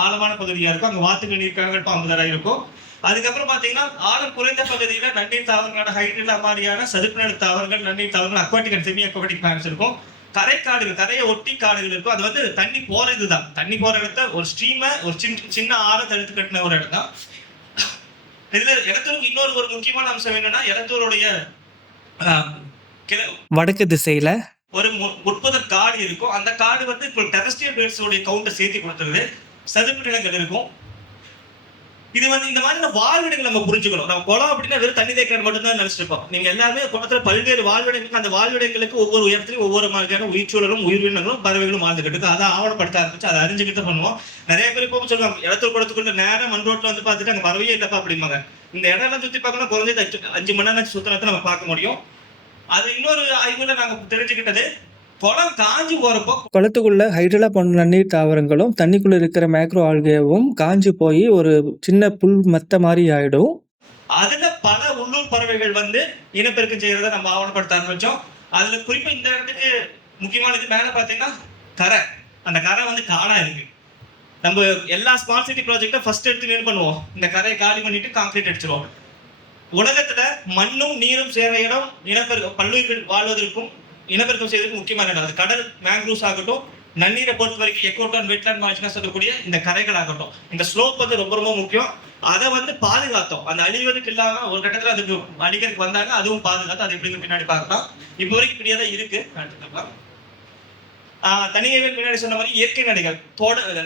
ஆழமான பகுதியா இருக்கும். அங்க வாத்துக்கள் நீர்க்காக பாம்புதரா இருக்கும். அதுக்கப்புறம் பாத்தீங்கன்னா ஆழம் குறைந்த பகுதியில நன்னீர் தாவரங்களான ஹைட்ரில்லா மாதிரியான சதுப்பு நில தாவரங்கள், நன்னீர் தாவரங்கள், aquatic and semi aquatic plants இருக்கும். கரையை ஒட்டி காடுகள் இருக்கும். அது வந்து தண்ணி போற இதுதான், தண்ணி போற இடத்த ஒரு ஸ்ட்ரீமை ஒரு சின்ன ஆறை தடுத்து கட்டின ஒரு இடம் தான். இதுல எலத்தூருக்கு இன்னொரு முக்கியமான அம்சம் என்னன்னா, எலத்தூருடைய வடக்கு திசையில ஒரு முற்புதர் காடு இருக்கும். அந்த காடு வந்து இப்போ டெரஸ்ட்ரியல் பேர்ட்ஸோடைய கவுண்டை சேர்த்து கொடுத்துருது. சதுப்பு நிலங்கள் இருக்கும். இது வந்து இந்த மாதிரி வாழ்விடங்கள் நம்ம புரிஞ்சுக்கணும். நம்ம குளம் அப்படின்னா வெறும் தண்ணி தேக்கிறது மட்டும் தான் நினைச்சிருப்போம். நீங்க எல்லாருமே குளத்துல பல்வேறு வாழ்விடங்களுக்கு, அந்த வாழ்விடங்களுக்கு ஒவ்வொரு உயரத்திலையும் ஒவ்வொரு மாதிரியான உயிர்ச்சூழலும் உயிரினங்களும் பறவைகளும் வாழ்ந்துகிட்டு இருக்கு. அதை ஆவணப்படுத்த ஆரம்பிச்சு அதை அறிஞ்சுக்கிட்டு பண்ணுவோம். நிறைய பேர் இப்போ சொல்லுவாங்க, எலத்தூர் குளத்துக்குள்ள நேரம் மண் ரோட்ல வந்து பார்த்துட்டு அங்க பறவையே இல்லப்பா அப்படிம்பாங்க. இந்த இடம் எல்லாம் சுத்தி பார்க்கணும், குறைஞ்சது 5 மணி நேரம் சுத்தினத்தை நம்ம பார்க்க முடியும். அது இன்னொரு ஆய்வுல நாங்க தெரிஞ்சுக்கிட்டது, குளம் காஞ்சி போறப்போ குளத்துக்குள்ள ஹைட்ரில்லா போன்ற நன்னீர் தாவரங்களும் தண்ணிக்குள்ள இருக்கிற மேக்ரோ ஆல்கேவும் காஞ்சி போய் ஒரு சின்ன புல் மத்த மாதிரி ஆயிடும். அதுல பல உள்ளூர் பறவைகள் வந்து இனப்பெருக்கம் செய்யறத நம்ம ஆவணப்படுத்த ஆரம்பிச்சோம். அதுல குறிப்பா இந்த இடத்துக்கு முக்கியமானது மேல பாத்தீங்கன்னா கரை. அந்த கரை வந்து காடா இருக்கு. நம்ம எல்லா ஸ்மார்ட் சிட்டி ப்ராஜெக்டும் ஃபர்ஸ்ட் எடுத்து என்ன பண்ணுவோம், இந்த கரையை காலி பண்ணிட்டு கான்கிரீட் அடிச்சிருவோம். உலகத்துல மண்ணும் நீரும் சேர இடம் இனப்பெருக்கம் பல்லுயிர்கள் வாழ்வதற்கும் இனப்பெருக்கம் செய்வதற்கு முக்கியமான இடம். அது கடல், மேங்க்ரூவ்ஸ் ஆகட்டும், நன்னீரை பொறுத்த வரைக்கும் எக்கோட்டான், வெட்லாண்ட் மார்ஜினா சொல்லக்கூடிய இந்த கரைகள் ஆகட்டும், இந்த ஸ்லோப் வந்து ரொம்ப ரொம்ப முக்கியம். அதை வந்து பாதுகாத்தோம். அந்த அழிவதற்கு இல்லாம ஒரு கட்டத்துல அதுக்கு அடிக்கிறதுக்கு வந்தாங்க, அதுவும் பாதுகாத்தோம். அது எப்படிங்க பின்னாடி பார்க்கலாம். இப்போ வரைக்கும் இப்படியாதான் இருக்கு. தனியவேல் முன்னாடி சொன்ன மாதிரி இயற்கை நடைகள்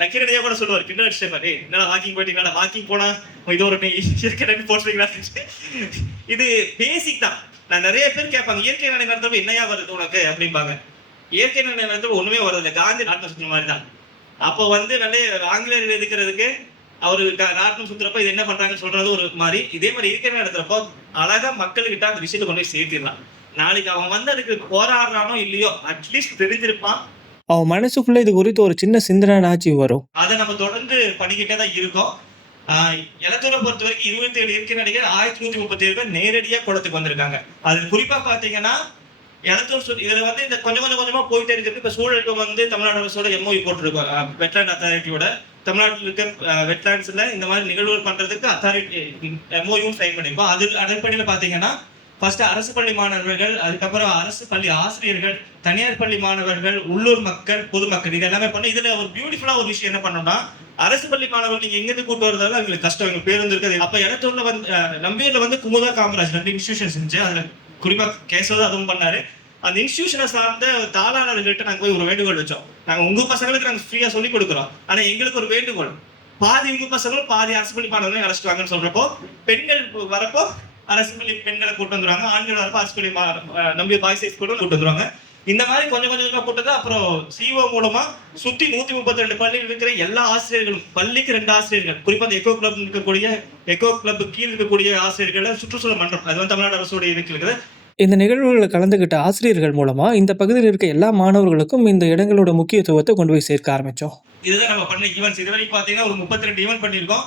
நக்கீரடையா கூட சொல்லுவார், பின்னாடி மாதிரி என்னடா வாக்கிங் போயிட்டீங்களா, வாக்கிங் போனா இது ஒரு இயற்கை நடை போட்டுறீங்களா. இது பேசிக் தான். நான் நிறைய பேர் கேட்பாங்க, இயற்கை நடை நடத்தப்ப என்னையா வருது உனக்கு அப்படிம்பாங்க. இயற்கை நடை நடத்தப்ப ஒண்ணுமே வருது இல்லை, காந்தி நாட்டை சொன்ன மாதிரி தான். அப்போ வந்து நல்ல ஆங்கிலேயர் எதுக்கிறதுக்கு அவரு ராட்டினம் சுத்துறப்ப இது என்ன பண்றாங்கன்னு சொல்றது ஒரு மாதிரி. இதே மாதிரி இருக்கிற இடத்துலப்போ அழகா மக்கள்கிட்ட அந்த விஷயத்தை கொண்டு போய் சேர்த்திடலாம். நாளைக்கு அவன் வந்து அதுக்கு போராடுறானோ இல்லையோ அட்லீஸ்ட் தெரிஞ்சிருப்பான். அவன் மனசுக்குள்ள இது குறித்து ஒரு சின்ன சிந்தனைனாச்சு வரும். அதை நம்ம தொடர்ந்து பண்ணிக்கிட்டே தான் இருக்கோம். எலத்தூரை பொறுத்த வரைக்கும் 27 இருக்கிற நடிகர் 1137 பேர் நேரடியா குளத்துக்கு வந்திருக்காங்க. அது குறிப்பா பாத்தீங்கன்னா எலத்தூர் இதுல வந்து இந்த கொஞ்சம் கொஞ்சமா போயிட்டே இருக்கு. இப்ப சூழலுக்கு வந்து தமிழ்நாடு அரசோட எம்ஓஇ போட்டிருக்கோம். வெட்லேண்ட் அத்தாரிட்டியோட தமிழ்நாட்டில் இருக்க வெட்லேண்ட்ஸ்ல இந்த மாதிரி நிகழ்வுகள் பண்றதுக்கு அத்தாரிட்டி எம்ஓயும் சைன் பண்ணிருக்கோம். அது அடிப்படையில் பாத்தீங்கன்னா ஃபர்ஸ்ட் அரசு பள்ளி மாணவர்கள், அதுக்கப்புறம் அரசு பள்ளி ஆசிரியர்கள், தனியார் பள்ளி மாணவர்கள், உள்ளூர் மக்கள், பொதுமக்கள் இது எல்லாமே பண்ணி இதுல ஒரு பியூட்டிஃபுல்லா ஒரு விஷயம் என்ன பண்ணோம்னா, அரசு பள்ளி மாணவர்கள் நீங்க எங்கிருந்து கூட்டு வரதால அவங்களுக்கு கஷ்டம், எங்களுக்கு பேருந்து இருக்குது. அப்ப இடத்தூர்ல வந்து நம்பியூர்ல வந்து குமுதா காமராஜ் 2 இன்ஸ்டிடியூஷன்ஸ் இருந்துச்சு. அதுல குறிப்பா கேசவதான் அதுவும் பண்ணாரு. அந்த இன்ஸ்டிடியூஷனை சார்ந்த தாளாளர்கள்ட்ட நாங்க போய் ஒரு வேண்டுகோள் வச்சோம். நாங்க உங்க பசங்களுக்கு நாங்க ஃப்ரீயா சொல்லி கொடுக்குறோம், ஆனா எங்களுக்கு ஒரு வேண்டுகோள், பாதி உங்க பசங்களும் பாதி அரசு பள்ளி மாணவர்களையும் அழைச்சிட்டு வாங்கன்னு சொல்றப்போ பெண்கள் வரப்போ அரசு பள்ளி பெண்களை கூட்டு வந்துருவாங்க, ஆண்கள் வரப்போ அரசு பள்ளி நம்பிய பாய்ஸ் ஹை ஸ்கூலும் கூட்டு வந்துருவாங்க. இந்த மாதிரி கொஞ்சம் கொஞ்சமா கூட்டது. அப்புறம் சிஓ மூலமா சுத்தி 132 பள்ளியில் இருக்கிற எல்லா ஆசிரியர்களும், பள்ளிக்கு 2 ஆசிரியர்கள், குறிப்பா அந்த எக்கோ கிளப் இருக்கக்கூடிய எக்கோ கிளப் கீழ் இருக்கக்கூடிய ஆசிரியர்களை சுற்றுச்சூழல் மன்றம், அது வந்து தமிழ்நாடு அரசோட இதுக்கு இருக்குது. இந்த நிகழ்வுகளை கலந்துகிட்ட ஆசிரியர்கள் மூலமா இந்த பகுதியில் இருக்க எல்லா மாணவர்களுக்கும் இந்த இடங்களோட முக்கியத்துவத்தை கொண்டு போய் சேர்க்க ஆரம்பிச்சோம். இதுதான் நம்ம பண்ண ஈவெண்ட்ஸ். இது வரைக்கும் பாத்தீங்கன்னா ஒரு 32 ஈவெண்ட் பண்ணியிருக்கோம்.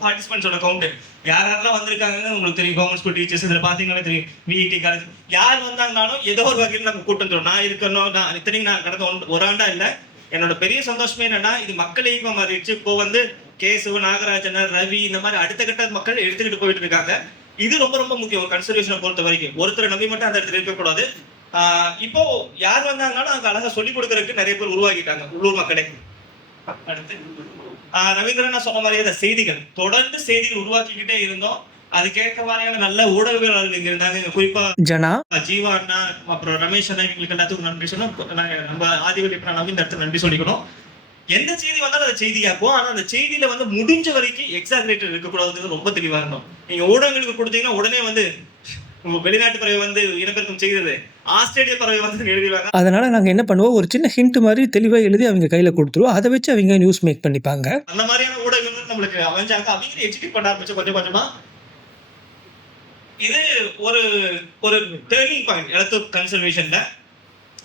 பார்ட்டிசிபென்ட்ஸோட கவுண்ட் யாரெல்லாம் வந்திருக்காங்கன்னு உங்களுக்கு தெரியும். கவர்மெண்ட் ஸ்கூல் டீச்சர்ஸ் இதில் பார்த்தீங்கன்னா தெரியும். விஇடி காலேஜ் யார் வந்தாங்கனாலும் ஏதோ ஒரு வகையில் நம்ம கூட்டம் தரும். நான் இருக்கணும், நான் இத்தனைக்கு நான் கடந்த ஒரு ஆண்டா இல்லை. என்னோட பெரிய சந்தோஷமே என்னன்னா இது மக்கள் இயக்கம் மாறிடுச்சு. இப்போ வந்து கேசவ, நாகராஜன், ரவி இந்த மாதிரி அடுத்த கட்ட மக்கள் எடுத்துக்கிட்டு போயிட்டு இருக்காங்க. இது ரொம்ப ரொம்ப முக்கியம் கன்சர்வேஷனை பொறுத்த வரைக்கும். ஒருத்தரை நம்பி மட்டும் அந்த இடத்துல இருக்கக்கூடாது. இப்போ யார் வந்தாங்கனாலும் அங்கே அழகா சொல்லிக் கொடுக்கறதுக்கு நிறைய பேர் உருவாக்கிட்டாங்க, உள்ளூர் மக்களே. அடுத்து ரவீந்திரன் சொன்ன மாதிரியே அந்த செய்திகள், தொடர்ந்து செய்திகள் உருவாக்கிக்கிட்டே இருந்தோம். அதுக்கேற்ற மாதிரியான நல்ல ஊடகவியலாளர்கள் இங்க இருந்தாங்க. குறிப்பா ஜனா, ஜீவா அண்ணா, அப்புறம் ரமேஷ் அண்ணா, எங்களுக்கு எல்லாத்துக்கும் நன்றி சொன்னோம். நம்ம ஆதிவழி இந்த இடத்துல நன்றி சொல்லிக்கணும். எந்த செய்தி வந்தாலும் அதை செய்தியாக்கும். ஆனா அந்த செய்தியில வந்து முடிஞ்ச வரைக்கும் எக்ஸாகரேட்டர் இருக்கக்கூடாதுன்னு ரொம்ப தெளிவா இருந்தோம். நீங்க ஊடகங்களுக்கு கொடுத்தீங்கன்னா உடனே வந்து வெளிநாட்டு பறவை வந்து இனப்பெருக்கம் செய்கிறது, ஆஸ்திரேலிய பறவை வந்து எழுதிடுவாங்க. அதனால நாங்க என்ன பண்ணுவோம், ஒரு சின்ன ஹிண்ட் மாதிரி தெளிவா எழுதி அவங்க கையில கொடுத்துருவோம். அதை வச்சு அவங்க நியூஸ் மேக் பண்ணிப்பாங்க. அந்த மாதிரியான ஊடகங்கள் நம்மளுக்கு அமைஞ்சாங்க. அவங்க எஜுகேட் பண்ண ஆரம்பிச்சு கொஞ்சம் கொஞ்சமா. இது ஒரு ஒரு டேர்னிங் பாயிண்ட் எலத்தூர் கன்சர்வேஷன்ல.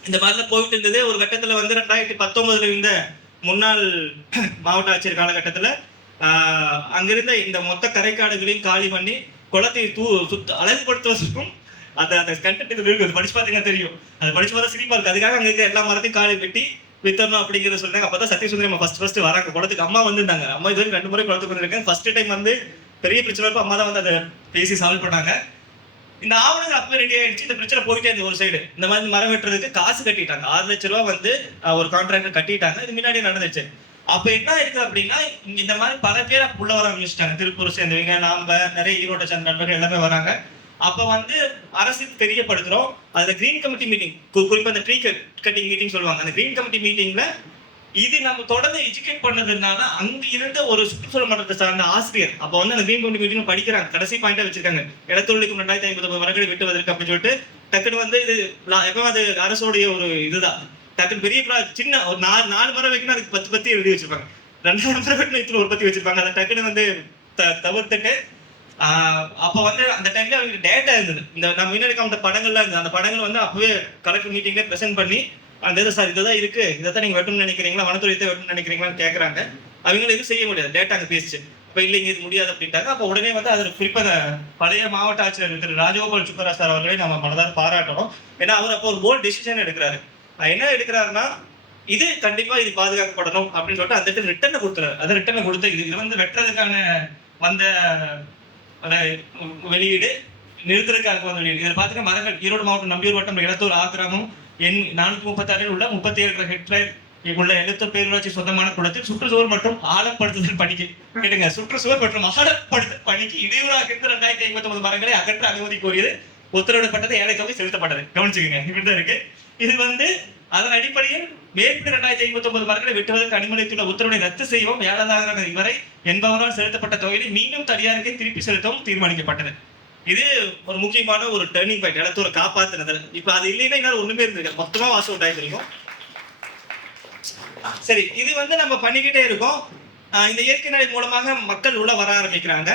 இந்த மாதிரிலாம் போயிட்டு இருந்தது. ஒரு கட்டத்துல வந்து 2019 இருந்த முன்னாள் மாவட்ட ஆட்சியர் காலகட்டத்துல அங்கிருந்த இந்த மொத்த கரைக்காடுகளையும் காலி பண்ணி குளத்தை அழகுபடுத்துவதற்கும் அந்த கண்டென்ட் இருக்கு. படிச்சு பார்த்தீங்கன்னா தெரியும். அதை படிச்சு பார்த்தா சிரிப்பா இருக்கு. அதுக்காக அங்க இருக்க எல்லா மரத்தையும் காலை வெட்டி வித்தரணும் அப்படிங்கிறத சொல்றாங்க. அப்பதான் சத்யசுந்தரி அம்மா ஃபர்ஸ்ட் வராங்க குளத்துக்கு. அம்மா வந்திருந்தாங்க. அம்மா இது வரைக்கும் 2 முறை குளத்துக்கு வந்திருக்கேன். ஃபர்ஸ்ட் டைம் வந்து பெரிய பிரச்சனை இருப்ப அம்மா தான் வந்து அதை பேசி சால்வ் பண்ணாங்க. இந்த ஆவணங்கள் அப்பவே ரெடி ஆயிடுச்சு. இந்த பிரச்சனை போயிட்டே இருந்தது. ஒரு சைடு இந்த மாதிரி மரம் வெட்டுறதுக்கு காசு கட்டிட்டாங்க. 6 லட்சம் ரூபாய் வந்து ஒரு கான்ட்ராக்டர் கட்டிட்டாங்க. இது முன்னாடி நடந்துச்சு. அப்ப என்ன இருக்கு அப்படின்னா, இங்க இந்த மாதிரி பல பேர் உள்ள வர ஆரம்பிச்சிட்டாங்க. திருப்பூர் சேர்ந்தவங்க, நாம நிறைய ஈரோட்டை சேர்ந்த நண்பர்கள் எல்லாமே வராங்க. அப்ப வந்து அரசுக்கு தெரியப்படுத்துறோம். அதுல கிரீன் கமிட்டி மீட்டிங், குறிப்பா அந்த ட்ரீ கட்டிங் மீட்டிங் சொல்லுவாங்க. அந்த கிரீன் கமிட்டி மீட்டிங்ல இது நம்ம தொடர்ந்து எஜுகேட் பண்ணதுனால அங்க இருந்த ஒரு சுற்றுச்சூழல் மன்றத்தை சார்ந்த ஆசிரியர் அப்ப வந்து அந்த கிரீன் கமிட்டி மீட்டிங் படிக்கிறாங்க. கடைசி பாயிண்டா வச்சிருக்காங்க, இடத்தொழிலுக்கு 2050 மரங்களை வெட்டுவதற்கு அப்படின்னு சொல்லிட்டு டக்குன்னு வந்து இது எப்ப அது அரசோடைய ஒரு இதுதான். டக்குன்னு பெரிய சின்ன ஒரு 4 மரம் வைக்கணும், அதுக்கு 10 பத்தி எழுதி வச்சிருப்பாங்க. 2000 மரம் வைக்கணும், இதுல ஒரு பத்தி வச்சிருப்பாங்க. அதை டக்குன்னு வந்து தவிர்த்துட்டு அப்ப வந்து அந்த டைம்ல அவங்களுக்கு டேட்டா இருந்தது. இந்த நம்ம முன்னாடி காமிட்ட படங்கள்லாம் இருந்தது. அந்த படங்கள் வந்து அப்பவே கலெக்டர் மீட்டிங்ல பிரசென்ட் பண்ணி அந்த சார் இதுதான் இருக்கு, இதைத்தான் நீங்க வெட்டணும்னு நினைக்கிறீங்களா, வனத்துறையத்தை வெட்டணும்னு நினைக்கிறீங்களான்னு கேட்கறாங்க. அவங்களும் எதுவும் செய்ய முடியாது, டேட்டா அங்கே பேசிச்சு. இப்போ இல்லைங்க இது முடியாது அப்படின்ட்டாங்க. அப்போ உடனே வந்து அதில் குறிப்பாக பழைய மாவட்ட ஆட்சியர் திரு ராஜகோபால் சுப்பராஜ் சார் அவர்களே நம்ம மனதார பாராட்டணும். ஏன்னா அவர் அப்போ ஒரு போல்ட் டெசிஷன் எடுக்கிறாரு. என்ன எடுக்கிறாருன்னா, இது கண்டிப்பா இது பாதுகாக்கப்படணும் அப்படின்னு சொல்லிட்டு அந்த இடத்துல ரிட்டர்னை கொடுத்துறாரு. அதை ரிட்டர்னை கொடுத்து இது வந்து வெட்டுறதுக்கான வந்த வெளியீடு, நிறுத்துறதுக்காக வந்த வெளியீடு. இதில் பார்த்தீங்கன்னா மரங்கள் ஈரோடு மாவட்டம் நம்பியூர் வட்டம் எலத்தூர் ஆக்கிரமம் எண் 436 உள்ள 37 ஹெக்டேர் உள்ள எழுத்தூர் பேரூராட்சி சொந்தமான குளத்தில் சுற்றுச்சுவர் மற்றும் ஆழப்படுத்துதல் பணிக்கு கேட்டுங்க, சுற்றுச்சுவர் மற்றும் ஆழப்படுத்தல் பணிக்கு இடையூறாக இருந்த 2059 மரங்களை அகற்ற அனுமதி கோரியது உத்தரவிடப்பட்டது, ஏழை தொகை செலுத்தப்பட்டது. கவனிச்சுக்கோங்க, இப்படிதான் இருக்கு. இது வந்து அதன் அடிப்படையில் மேற்படி 2059 மரங்களை வெட்டுவதற்கு அனுமதித்துள்ள உத்தரவை ரத்து செய்யவும், ஏழாவது வரை என்பவரால் செலுத்தப்பட்ட தொகையை மீண்டும் தனியாருக்கு திருப்பி செலுத்தவும் தீர்மானிக்கப்பட்டது. இது ஒரு முக்கியமான ஒரு டர்னிங் பாயிண்ட் எலத்தூரை காப்பாத்துனதுல. இப்ப அது இல்லைன்னா ஒண்ணுமே இருந்திருக்கு, மொத்தமா வாசம் உண்டாயிருக்கும். சரி, இது வந்து நம்ம பண்ணிக்கிட்டே இருக்கோம். இந்த இயற்கை நடை மூலமாக மக்கள் உள்ள வர ஆரம்பிக்கிறாங்க.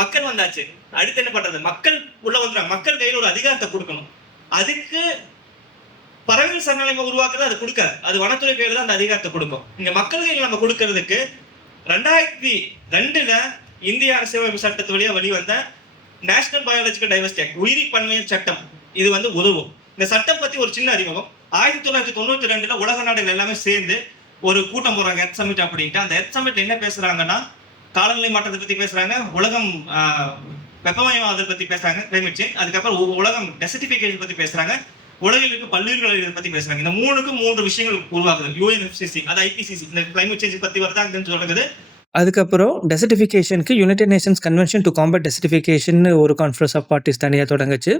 மக்கள் வந்தாச்சு. அடுத்து என்ன பண்றது? மக்கள் உள்ள வந்துறாங்க. மக்கள் கையில ஒரு அதிகாரத்தை கொடுக்கணும். அதுக்கு பறவைகள் சரணாலயம் உருவாக்குறது அது கொடுக்காது. அது வனத்துறை கையில தான் அந்த அதிகாரத்தை கொடுக்கும். இங்க மக்கள் கையில நம்ம கொடுக்கறதுக்கு 2002ல இந்திய அரசியலமைப்பு சட்டத்து வழியா வெளிவந்த நேஷனல் பயாலஜிக்கல் டைவர்சிட்டி ஆக்ட், உயிரி பன்மையின் சட்டம், இது வந்து உதவும். இந்த சட்டம் பத்தி ஒரு சின்ன அறிமுகம். 1992ல உலக நாடுகள் எல்லாமே சேர்ந்து ஒரு கூட்டம் போறாங்க, எர்த் சமிட் அப்படின்ட்டு. அந்த எர்த் சமிட் என்ன பேசுறாங்கன்னா, காலநிலை மாற்றத்தை பத்தி பேசுறாங்க, உலகம் வெப்பமயமாவதை பத்தி பேசுறாங்க, கிளைமேட் சேஞ்ச். அதுக்கப்புறம் உலகம் டெசர்டிஃபிகேஷன் பத்தி பேசுறாங்க, உலகில் இருக்க பல்லுயிர்கள் பத்தி பேசுறாங்க. இந்த 3 விஷயங்கள் உருவாகுது. யுஎன்எஃப்சிசி, அது ஐபிசிசி, இந்த கிளைமேட் சேஞ்ச் பத்தி வருதாங்கன்னு சொல்லுது. அதுக்கப்புறம் டெசர்டிஃபிகேஷனுக்கு United Nations convention to combat desertification ஒரு கான்ஃபரன்ஸ் ஆஃப் பார்ட்டிஸ் தனியாக தொடங்குச்சு.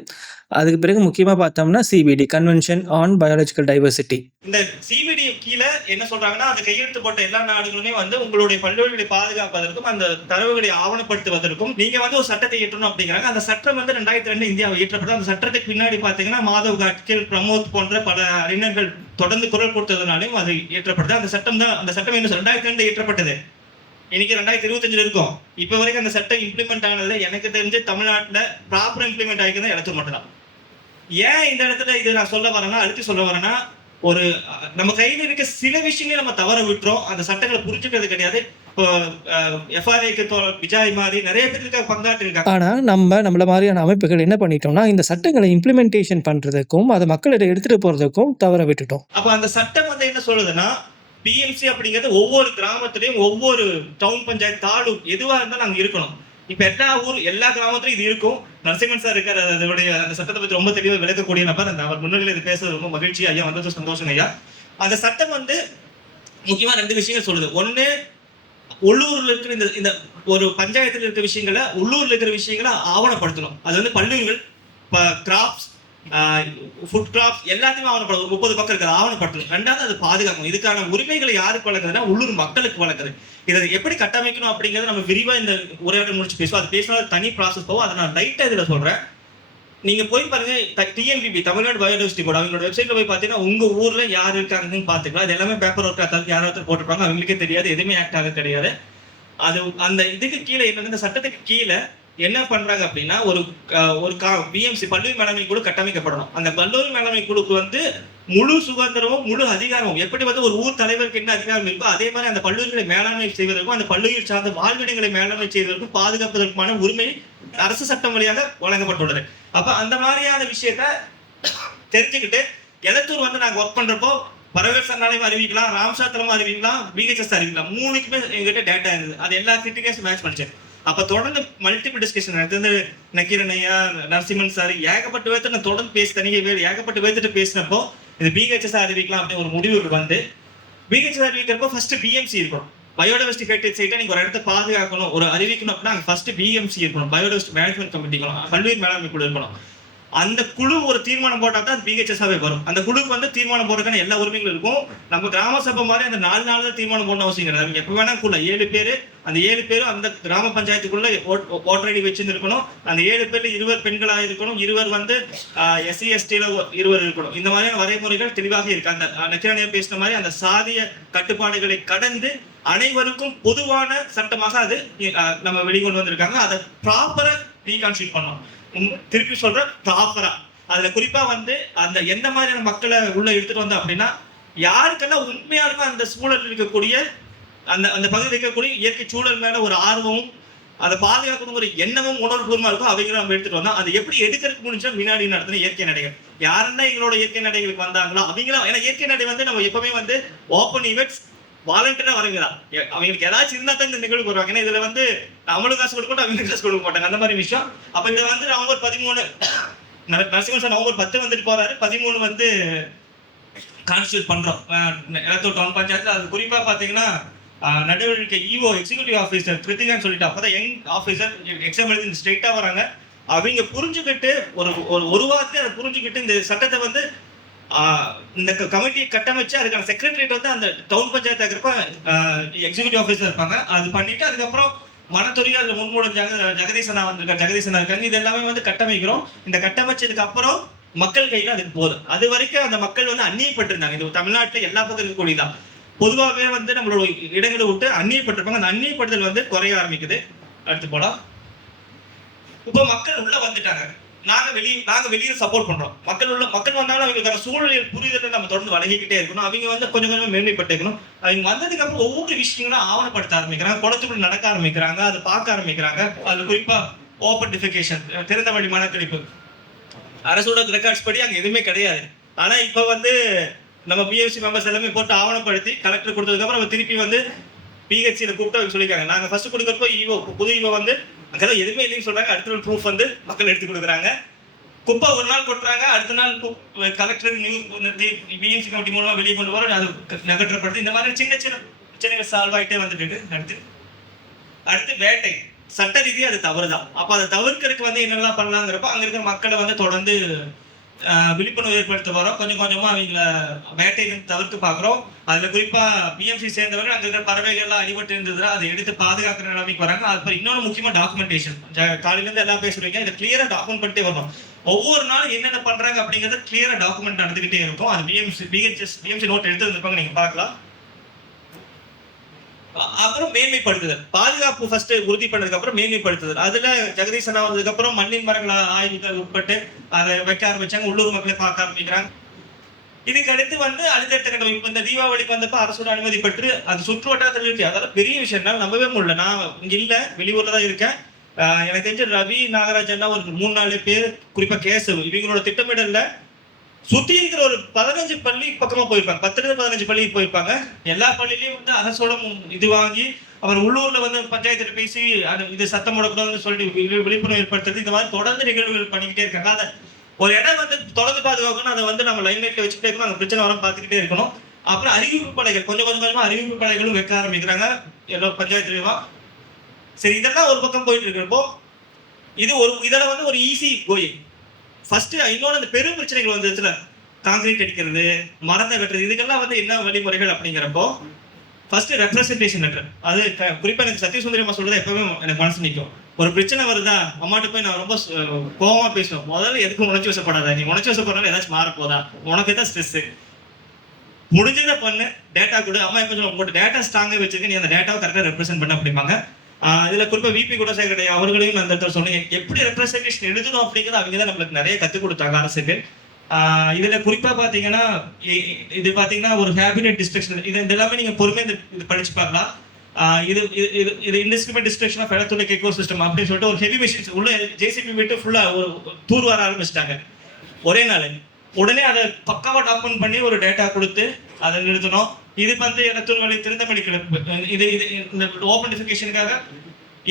அதுக்கு பிறகு முக்கியமாக பார்த்தோம்னா CBD, convention on biological diversity. இந்த சிபிடி கீழே என்ன சொல்றாங்கன்னா, அந்த கையெழுத்து போட்ட எல்லா நாடுகளுமே வந்து உங்களுடைய பல்லுயிர்களை பாதுகாப்பதற்கும் அந்த தரவுகளை ஆவணப்படுத்துவதற்கும் நீங்க வந்து ஒரு சட்டத்தை இயற்றணும் அப்படிங்கிறாங்க. அந்த சட்டம் வந்து 2002 இந்தியாவை இயற்றப்பட்டது. அந்த சட்டத்துக்கு பின்னாடி பாத்தீங்கன்னா மாதவ் காட்கில், பிரமோத் போன்ற பல அறிஞர்கள் தொடர்ந்து குரல் கொடுத்ததுனாலையும் அது இயற்றப்பட்டது. அந்த சட்டம் என்ன 2002 இயற்றப்பட்டது. இன்னைக்கு 2025 இருக்கும். இப்ப வரைக்கும் அந்த சட்டம் இம்ப்ளிமெண்ட் ஆனதுல எனக்கு தெரிஞ்சு தமிழ்நாட்டுல ப்ராப்பர் இம்ப்ளிமெண்ட் ஆகிக்கிறது இடத்துல மட்டும் தான். ஏன் இந்த இடத்துல இது நான் சொல்ல வரேன்னா, அடுத்து சொல்ல வரேன்னா, ஒரு நம்ம கையில இருக்க சில விஷயங்களை நம்ம தவற விட்டுறோம். அந்த சட்டங்களை புரிஞ்சுக்கிறது கிடையாது. இப்போ எஃப்ஆர்ஐக்கு விஜய் மாதிரி நிறைய பேருக்கு பங்காற்றிருக்காங்க. ஆனா நம்மள மாதிரியான அமைப்புகள் என்ன பண்ணிட்டோம்னா, இந்த சட்டங்களை இம்ப்ளிமெண்டேஷன் பண்றதுக்கும் அதை மக்களிடம் எடுத்துட்டு போறதுக்கும் தவற விட்டுட்டோம். அப்ப அந்த சட்டம் வந்து என்ன சொல்லுதுன்னா, பிஎம்சி அப்படிங்கிறது ஒவ்வொரு கிராமத்திலையும் ஒவ்வொரு டவுன் பஞ்சாயத்து, தாலுக் எதுவா இருந்தாலும் அங்க இருக்கணும். இப்ப எல்லா கிராமத்திலும் இது இருக்கும். நரசிம்மன் சார் இருக்காரு, அதோடைய அந்த சட்டத்தை பத்தி ரொம்ப தெளிவாக விளக்கக்கூடிய நபர். அந்த அவர் முன்னிலையில் இது பேசுறது ரொம்ப மகிழ்ச்சி. ஐயா வந்தது சந்தோஷம் ஐயா. அந்த சட்டம் வந்து முக்கியமா 2 விஷயங்கள் சொல்லுது. ஒண்ணு, உள்ளூர்ல இருக்கிற இந்த ஒரு பஞ்சாயத்துல இருக்கிற விஷயங்களை, உள்ளூர்ல இருக்கிற விஷயங்களை ஆவணப்படுத்தணும். அது வந்து பல்லுயிர்கள், கிராப்ஸ், ஃபுட் கிராப்ஸ் எல்லாத்தையுமே ஆவணப்படுத்தும். 30 பக்கம் இருக்கிறது ஆவணப்படுத்தணும். 2வது அது பாதுகாக்கணும். இதுக்கான உரிமைகளை யாருக்கு வழங்குதுன்னா உள்ளூர் மக்களுக்கு வழங்குது. இதை எப்படி கட்டமைக்கணும் அப்படிங்கறத நம்ம விரிவா இந்த உரையாடல் முடிச்சு பேசுவோம். அது பேசினா தனி ப்ராசஸ் போகும். அதை நான் லைட்டா இதுல சொல்றேன். நீங்க போய் பாருங்க, டிஎன்பிபி, தமிழ்நாடு பயோடைவர்சிட்டி போர்டு, அவங்களோட வெப்சைட்ல போய் பாத்தீங்கன்னா உங்க ஊர்ல யார் இருக்காங்கன்னு பாத்துக்கலாம். அது எல்லாமே பேப்பர் ஒர்க் ஆகாது, யாராவது போட்டிருப்பாங்க, அவங்களுக்கே தெரியாது, எதுவுமே ஆக்ட் ஆக கிடையாது. அது அந்த இதுக்கு கீழே என்ன, இந்த சட்டத்துக்கு கீழே என்ன பண்றாங்க அப்படின்னா, ஒரு பிஎம்சி பல்லுயிர் மேலாண்மை குழு கட்டமைக்கப்படணும். அந்த பல்லுயிர் மேலாண்மை குழுக்கு வந்து முழு சுதந்திரமும் முழு அதிகாரமும், எப்படி வந்து ஒரு ஊர் தலைவருக்கு என்ன அதிகாரம் இருக்கோ அதே மாதிரி அந்த பல்லுயிர்களை மேலாண்மை செய்வதற்கும் அந்த பல்லுயிர் சார்ந்த வாழ்விடங்களை மேலாண்மை செய்வதற்கும் பாதுகாப்பதற்குமான உரிமை அரசு சட்டம் வழியாக வழங்கப்பட்டுள்ளது. அப்ப அந்த மாதிரியான விஷயத்த தெரிஞ்சுக்கிட்டு, எலத்தூர் வந்து நாங்க ஒர்க் பண்றப்போ பறவைகள் சரணாலயம் அறிவிக்கலாம், ராம்சாத்திரம் அறிவிக்கலாம், பிஹெச்எஸ் அறிவிக்கலாம், 3க்குமே எங்கிட்ட டேட்டா இருந்தது. அது எல்லா கிரிட்டிகேஷன் மேட்ச் பண்ணிச்சேன். அப்ப தொடர்ந்து மல்டிபிள் டிஸ்கஷன் நடந்து நக்கீரன் ஐயா, நரசிம்மன் சார் ஏகப்பட்ட பேர்த்து நான் தொடர்ந்து ஏகப்பட்ட பேர்த்துட்டு பேசினப்போ இது பிஹெச்எஸ் அறிவிக்கலாம் அப்படின்னு ஒரு முடிவுக்கு வந்து, பிஹெச்எஸ் அறிவிக்கிறப்போ ஃபர்ஸ்ட் பிஎம்சி இருக்கணும். பயோடைவர்சிட்டி ஹெரிட்டேஜ் சைட்டை நீங்க ஒரு இடத்த பாதுகாக்கணும், ஒரு அறிவிக்கணும் அப்படின்னா அங்க ஃபர்ஸ்ட் பிஎம்சி இருக்கணும், பயோடைவர்சிட்டி மேனேஜ்மெண்ட் கமிட்டி இருக்கணும், பல்லுயிர் மேலாண்மை குழு இருக்கணும். அந்த குழு ஒரு தீர்மானம் போட்டா தான் பிஹெச்எஸ்ஸாவே வரும். அந்த குழுக்கு வந்து தீர்மானம் போடுறதுக்கான எல்லா உரிமைகளும் இருக்கும். நம்ம கிராம சபை மாதிரி அந்த 4 நாள் தான் தீர்மானம் போடணும் அவசியம் கிடையாது. எப்ப வேணா கூட 7 பேர், அந்த 7 பேரும் அந்த கிராம பஞ்சாயத்துக்குள்ள ஓட்டர் ஐடி வச்சிருக்கணும். அந்த 7 பேர்ல 20 பெண்களாக இருக்கணும், 20 வந்து எஸ்சி எஸ்டில 20 இருக்கணும். இந்த மாதிரியான வரைமுறைகள் தெளிவாக இருக்கு. அந்த நக்கிரானியா பேசின மாதிரி அந்த சாதிய கட்டுப்பாடுகளை கடந்து அனைவருக்கும் பொதுவான சட்டமாக அது நம்ம வெளிக்கொண்டு வந்திருக்காங்க. அதை ப்ராப்பரா ரீகான்ஸ்டியூட் பண்ணணும். திருப்பி சொல்ற, ப்ராப்பரா அதுல குறிப்பா வந்து அந்த எந்த மாதிரியான மக்களை உள்ள எடுத்துட்டு வந்தோம் அப்படின்னா, யாருக்கெல்லாம் உண்மையாலுமே அந்த சூழல் இருக்கக்கூடிய அந்த பகுதியில் இருக்கக்கூடிய இயற்கை சூழல் மேல ஒரு ஆர்வமும் அதை பாதுகாக்கணும் ஒரு எண்ணமும் உணர்வுபூர்வமா இருக்கும். அவங்க நம்ம எடுத்துட்டு வந்தோம். அதை எப்படி எடுக்கிறதுக்கு முடிஞ்சா முன்னாடி நடத்தின இயற்கை நடைகள் யாருன்னா எங்களோட இயற்கை நடைகளுக்கு வந்தாங்களோ அவங்களும். ஏன்னா இயற்கை நடை வந்து நம்ம எப்பவுமே வந்து ஓப்பன் ஈவெண்ட்ஸ் வாலண்டியரா வரங்குதான். அவங்களுக்கு ஏதாச்சும் இருந்தா தான் இந்த நிகழ்வு வருவாங்க. ஏன்னா இதுல வந்து நம்மளும் காசு கொடுக்க மாட்டோம், அவங்களுக்கு காசு கொடுக்க மாட்டாங்க, அந்த மாதிரி விஷயம். அப்ப இதுல வந்து நவம்பர் 13 நரசிம்மன் சார் நவம்பர் 10 வந்துட்டு போறாரு, 13 வந்து கான்ஸ்டியூட் பண்றோம் எலத்தூர் டவுன் பஞ்சாயத்துல. அது குறிப்பா பாத்தீங்கன்னா நடுவழிக்கை இஓ எக்ஸிக்யூட்டிவ் ஆஃபீஸர் கிருத்திகான்னு சொல்லிட்டு, அப்பதான் யங் ஆஃபீஸர் எக்ஸாம் எழுதி ஸ்ட்ரெயிட்டா வராங்க. அவங்க புரிஞ்சுக்கிட்டு ஒரு வாரத்தை அதை புரிஞ்சுக்கிட்டு இந்த சட்டத்தை வந்து இந்த கமிட்டியை கட்டமைச்சு அதுக்கான செக்ரட்டரியேட் வந்து அந்த டவுன் பஞ்சாயத்து இருக்கிறப்ப எக்ஸிக்யூட்டிவ் ஆஃபீஸர் இருப்பாங்க. அது பண்ணிட்டு அதுக்கப்புறம் வனத்துறையா அதுல முன்மூலம் ஜெகதீசனா இருக்காங்க. இது எல்லாமே வந்து கட்டமைக்கிறோம். இந்த கட்டமைச்சதுக்கு அப்புறம் மக்கள் கையில அதுக்கு போதும். அது வரைக்கும் அந்த மக்கள் வந்து அந்நியப்பட்டிருந்தாங்க. இது தமிழ்நாட்டுல எல்லா பக்கம் இருக்கக்கூடியதான். பொதுவாகவே வந்து நம்மளோட இடங்களை விட்டு அந்நியப்பட்டிருப்பாங்க. அந்த அந்நியப்படுதல் வந்து குறைய ஆரம்பிக்குது. அடுத்து போலாம். இப்போ மக்கள் உள்ள வந்துட்டாங்க. நாங்க வெளியே சப்போர்ட் பண்றோம். மக்கள் வந்தாலும் அவங்களுக்கான சூழலியல் புரிதலை நம்ம தொடர்ந்து வழங்கிக்கிட்டே இருக்கணும். அவங்க வந்து கொஞ்சம் கொஞ்சமா மேன்மைப்பட்டுக்கணும். அவங்க வந்ததுக்கு அப்புறம் ஒவ்வொரு விஷயங்களும் ஆவணப்படுத்த ஆரம்பிக்கிறாங்க. குளத்துக்குள்ள நடக்க ஆரம்பிக்கிறாங்க. அதை பார்க்க ஆரம்பிக்கிறாங்க. அது குறிப்பா ஓப்பன் டிஃபிகேஷன், திறந்த வழி மனக்கழிப்பு, அரசோட ரெக்கார்ட்ஸ் படி அங்க எதுவுமே கிடையாது. ஆனா இப்ப வந்து நம்ம பிஎஃப்சி மெம்பர்ஸ் எல்லாமே போட்டு ஆவணப்படுத்தி கலெக்டர் கொடுத்ததுக்கு அப்புறம் அவர் திருப்பி வந்து பிஹெச்சியில கூப்பிட்டு அவங்க சொல்லியிருக்காங்க. நாங்க ஃபர்ஸ்ட் கொடுக்குறப்போ புது ஈவோ வந்து அங்கெல்லாம் எதுவுமே இல்லைன்னு சொல்றாங்க. அடுத்த நாள் ப்ரூஃப் வந்து மக்கள் எடுத்து கொடுக்குறாங்க. குப்பை ஒரு நாள் கொட்டுறாங்க, அடுத்த நாள் கலெக்டர் பிஎம்சி கமிட்டி மூலமா வெளியே கொண்டு வர அது நகற்றப்படுது. இந்த மாதிரி சின்ன சின்ன பிரச்சனைகள் சால்வ் ஆகிட்டே வந்துட்டு இருக்கு. அடுத்து வேட்டை சட்ட ரீதியாக அது தவறுதான். அப்போ அதை தவிர்க்கிறதுக்கு வந்து என்னெல்லாம் பண்ணலாங்கிறப்ப அங்கே இருக்கிற மக்களை வந்து தொடர்ந்து விழிப்புணர்வு ஏற்படுத்த வரோம். கொஞ்சம் கொஞ்சமாக அவங்கள வேட்டையிலிருந்து தவிர்த்து பார்க்குறோம். அதில் குறிப்பாக பிஎம்சி சேர்ந்தவர்கள் அங்கே இருக்கிற பறவைகள்லாம் அடிபட்டு இருந்ததுன்னா அதை எடுத்து பாதுகாக்கிற நிலைமைக்கு வராங்க. அது இன்னொன்று முக்கியமாக டாக்குமெண்டேஷன். காலையிலேருந்து எல்லாம் பேசுறீங்க, இதை கிளியராக டாக்குமெண்ட் பண்ணிட்டே வரணும். ஒவ்வொரு நாளும் என்னென்ன பண்ணுறாங்க அப்படிங்கிறத கிளியராக டாக்குமெண்ட் நடந்துக்கிட்டே இருக்கும். அது பிஎம்சி நோட் எடுத்து வந்திருப்பாங்க, நீங்கள் பார்க்கலாம். அப்புறம் மேன்மைப்படுத்துதல், பாதுகாப்பு ஃபர்ஸ்ட் உறுதி பண்ணதுக்கு அப்புறம் மேன்மைப்படுத்துதல். அதுல ஜெகதீஷ் அண்ணா வந்ததுக்கு அப்புறம் மண்ணின் மரங்கள் ஆய்வுக்கு உட்பட்டு அதை வைக்க ஆரம்பிச்சாங்க. உள்ளூர் மக்களை பார்க்க ஆரம்பிக்கிறாங்க. இதுக்கு அடுத்து வந்து அடுத்தடுத்த கட்டம். இப்போ இந்த தீபாவளிக்கு வந்தப்ப அரசோட அனுமதி பெற்று அது சுற்று வட்டாரத்தில் இருக்கு. அதெல்லாம் பெரிய விஷயம், நம்பவே முடியல. நான் இங்க இல்ல, வெளியூர்ல தான் இருக்கேன். எனக்கு தெரிஞ்ச ரவி, நாகராஜன் ஒரு 3-4 பேர், குறிப்பா கேசவ், இவங்களோட திட்டமிடல்ல சுத்தி இருக்கிற ஒரு 15 பள்ளி பக்கமா போயிருப்பாங்க. 10-15 பள்ளிக்கு போயிருப்பாங்க. எல்லா பள்ளியிலயும் வந்து அரசோட இது வாங்கி அவர் உள்ளூர்ல வந்து பஞ்சாயத்துல பேசி இது சத்தம் போடக்கூடாதுன்னு சொல்லிட்டு விழிப்புணர்வு ஏற்படுத்துறது, இந்த மாதிரி தொடர்ந்து நிகழ்வுகள் பண்ணிக்கிட்டே இருக்காங்க. அதை ஒரு இடம் வந்து தொடர்ந்து பாதுகாக்கணும். அதை வந்து நம்ம லைன்லைட்ல வச்சுக்கிட்டே இருக்கணும். அங்கே பிரச்சனை வர பார்த்துக்கிட்டே இருக்கணும். அப்புறம் அறிவிப்பு படைகள் கொஞ்சமா அறிவிப்பு படைகளும் வைக்க ஆரம்பிக்கிறாங்க எல்லா பஞ்சாயத்துலயும். சரி, இதெல்லாம் ஒரு பக்கம் போயிட்டு இருக்கிறப்போ இதெல்லாம் வந்து ஒரு ஈஸி கோயில். ஃபர்ஸ்ட் இன்னொன்று அந்த பெரும் பிரச்சனைகள் வந்துச்சுல, காங்கிரீட் அடிக்கிறது, மரத்தை வெட்டுறது, இதுக்கெல்லாம் வந்து என்ன வழிமுறைகள் அப்படிங்கிறப்போ ஃபர்ஸ்ட் ரெப்ரஸன்டேஷன் லெட்டர். அது குறிப்பா எனக்கு சத்யசுந்தரியமா சொல்றது எப்பவுமே எனக்கு மனசு நிற்கும். ஒரு பிரச்சனை வருதா, அம்மாட்ட போய் நான் ரொம்ப கோவமா பேசுவேன். முதல்ல எதுக்கு உணர்ச்சி வசப்படாத, நீ உணர்ச்சி வசப்படுறதுனால ஏதாச்சும் மாற போதா, உனக்கு தான் ஸ்ட்ரெஸ், முடிஞ்சதை பண்ணு, டேட்டா கொடு. அம்மா எப்போ சொல்லுவாங்க, உங்கள்கிட்ட டேட்டா ஸ்ட்ராங்காக வச்சுக்க, நீ அந்த டேட்டாவை கரெக்டாக ரெப்ரசென்ட் பண்ண அப்படிம்பாங்க. இதுல குறிப்பா விபி குணசேகர அவர்களையும் அந்த இடத்துல சொன்னீங்க, எப்படி ரெப்ரசன்டேஷன் எழுதணும் அப்படிங்கிறது அவங்க தான் நம்மளுக்கு நிறைய கற்றுக் கொடுத்தாங்க அரசுக்கு. இதுல குறிப்பா பாத்தீங்கன்னா இது பாத்தீங்கன்னா ஒரு ஹேபினட் டிஸ்ட்ரக்ஷன், இது எல்லாமே நீங்க பொறுமையா இது படிச்சு பார்க்கலாம். இது industrial destruction of electronic ecosystem அப்படின்னு சொல்லிட்டு ஒரு ஹெவி மிஷின்ஸ் உள்ள ஜேசிபி விட்டு ஃபுல்லா ஒரு தூர் வர ஆரம்பிச்சிட்டாங்க ஒரே நாள். உடனே அதை பக்காவா டாக்குமெண்ட் பண்ணி ஒரு டேட்டா கொடுத்து அதை நிறுத்தணும். இது வந்து எலக்ட்ரானிக் வழி திருந்தமணி கிளப்பு, இது இந்த ஓப்பனிஃபிகேஷனுக்காக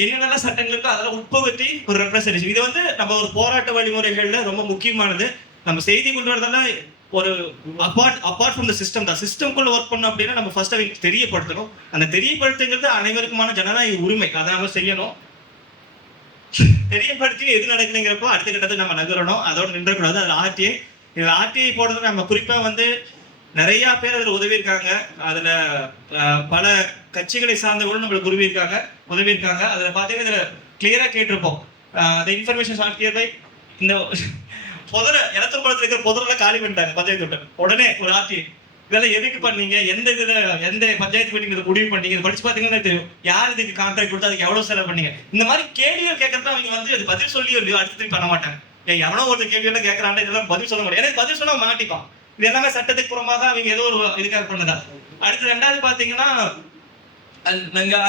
என்னென்ன சட்டங்கள் இருக்கோ அதெல்லாம் உட்பகுத்தி ஒரு ரெப்ரசன்டேஷன். இது வந்து நம்ம ஒரு போராட்ட வழிமுறைகள்ல ரொம்ப முக்கியமானது. நம்ம செய்தி கொண்டு வரதெல்லாம் ஒரு அப்பார்ட் ஃப்ரம் த சிஸ்டம் தான். சிஸ்டம்குள்ள ஒர்க் பண்ணோம் அப்படின்னா நம்ம ஃபர்ஸ்ட் அவங்க தெரியப்படுத்தணும். அந்த தெரியப்படுத்துங்கிறது அனைவருக்குமான ஜனநாயக உரிமை, அதை நம்ம செய்யணும். தெரியப்படுத்தி எது நடக்குதுங்கிறப்போ அடுத்த கட்டத்தை நம்ம நகரணும், அதோட நின்றக்கூடாது. அது ஆர்டிஐ. இது ஆர்டிஐ போடுறது நம்ம குறிப்பா வந்து நிறைய பேர் அதில் உதவி இருக்காங்க. அதுல பல கட்சிகளை சார்ந்தவர்களும் நம்மளுக்கு உதவி இருக்காங்க. அதுல பாத்தீங்கன்னா இதுல கிளியரா கேட்டிருப்போம், அந்த இன்ஃபர்மேஷன் ஆர்டிஐ இந்த எலக்ட்ரல் குளத்துல இருக்கிற பொதுவெல்லாம் காலி பண்ணிட்டாங்க பஞ்சாயத்து விட்டு. உடனே ஒரு ஆர்டிஐ, இதெல்லாம் எதுக்கு பண்ணீங்க, எந்த பஞ்சாயத்து மீட்டிங் இதை முடிவு பண்ணீங்க, படிச்சு பாத்தீங்கன்னா தெரியும் யார் இதுக்கு கான்ட்ராக்ட் கொடுத்து அதுக்கு எவ்வளவு செலவு பண்ணீங்க. இந்த மாதிரி கேள்விகள் கேட்கறத அவங்க வந்து அது பதில் சொல்லி அடுத்து பண்ண மாட்டாங்க. எவனோ ஒரு கேள்வி எல்லாம் கேட்கறாங்க, இதெல்லாம் பதில் சொல்ல முடியாது. எனக்கு பதில் சொல்ல மாட்டிப்பான். இது எல்லாமே சட்டத்துக்கு புறமாக அவங்க ஏதோ ஒரு இதுக்காக பண்ணதா. அடுத்து ரெண்டாவது பாத்தீங்கன்னா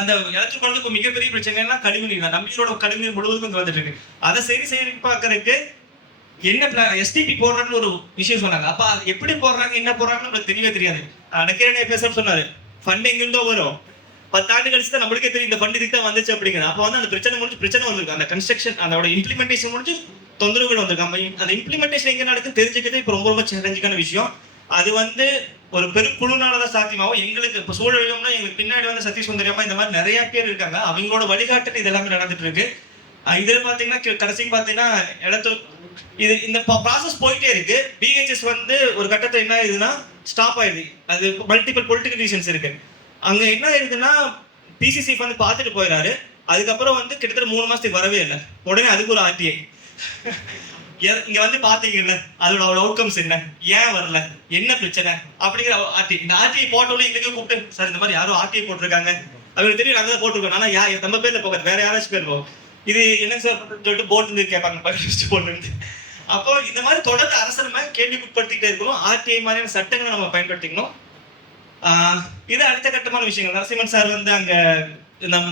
அந்த எலக்ட்ரிக் குளத்துக்கு மிகப்பெரிய பிரச்சனைனா கழிவுநீர். நம்பியோட கழிவுநீர் முழுவதும் இங்க வந்துட்டு இருக்கு. அதை சரி பார்க்கறதுக்கு என்ன எஸ்டிபி போடுறாங்கன்னு ஒரு விஷயம் சொன்னாங்க. அப்ப அது எப்படி போடுறாங்க, என்ன போடுறாங்கன்னு நம்மளுக்கு தெரியவே தெரியாது. நக்கீரனே பேச சொன்னாரு, ஃபண்ட் எங்கிருந்தோ வரும், 10 ஆண்டு கழிச்சு தான் நம்மளுக்கே தெரியும் இந்த ஃபண்ட் இதுக்கு தான் வந்துச்சு அப்படிங்கிறது. அப்போ வந்து அந்த பிரச்சனை வந்திருக்கு. அந்த கன்ஸ்ட்ரக்ஷன் அதோட இம்ப்ளிமெண்டேஷன் முடிஞ்சு தொந்தரவுகள் வந்திருக்கு. அந்த இம்ப்ளிமெண்டேஷன் எங்க நடக்குன்னு தெரிஞ்சுக்கிறது இப்போ ரொம்ப சேலஞ்சிங்கான விஷயம். அது வந்து ஒரு பெருக்குழுனாலதான் சாத்தியமாகும். எங்களுக்கு இப்போ சூழலும்னா எங்களுக்கு பின்னாடி வந்து சத்யசுந்தரியமா இந்த மாதிரி நிறைய பேர் இருக்காங்க. அவங்களோட வழிகாட்டல் இது எல்லாமே நடந்துட்டு இருக்கு. இதுல பாத்தீங்கன்னா கடைசிக்கு பாத்தீங்கன்னா இந்த ப்ராசஸ் போயிட்டே இருக்கு. பிஹெச்எஸ் வந்து ஒரு கட்டத்தை என்ன ஆயிடுதுன்னா ஸ்டாப் ஆயிடுது. அது மல்டிபிள் பொலிட்டிக்கல் ரீசன்ஸ் இருக்கு. அங்க என்ன ஆயிடுதுன்னா பிசிசி வந்து பார்த்துட்டு போயிடாரு. அதுக்கப்புறம் வந்து கிட்டத்தட்ட 3 மாசத்துக்கு வரவே இல்லை. உடனே அதுக்கு ஒரு ஆர்டிஐ. இங்க வந்து பாத்தீங்கல்ல அதோட அவுட்கம்ஸ் என்ன, ஏன் வரல, என்ன பிரச்சனை அப்படிங்கிற ஆர்டி. இந்த ஆர்டிஐ போட்டோன்னு எங்களுக்கு கூப்பிட்டு சார் இந்த மாதிரி யாரும் ஆர்டிஐ போட்டிருக்காங்க, அவங்களுக்கு தெரியும் நாங்க தான் போட்டிருக்கோம், ஆனா நம்ம பேர்ல போகாது வேற யாராச்சும் பேர் போகும். இது என்ன சார் சொல்லிட்டு போர்டு இருந்து கேட்பாங்க போர்டு இருந்து. அப்போ இந்த மாதிரி தொடர்ந்து அரசு நம்ம கேள்விக்கு உட்படுத்திக்கிட்டே இருக்கணும். ஆர்டிஐ மாதிரியான சட்டங்களை நம்ம பயன்படுத்திக்கணும். இது அடுத்த கட்டமான விஷயங்கள். நரசிம்மன் சார் வந்து அங்க நம்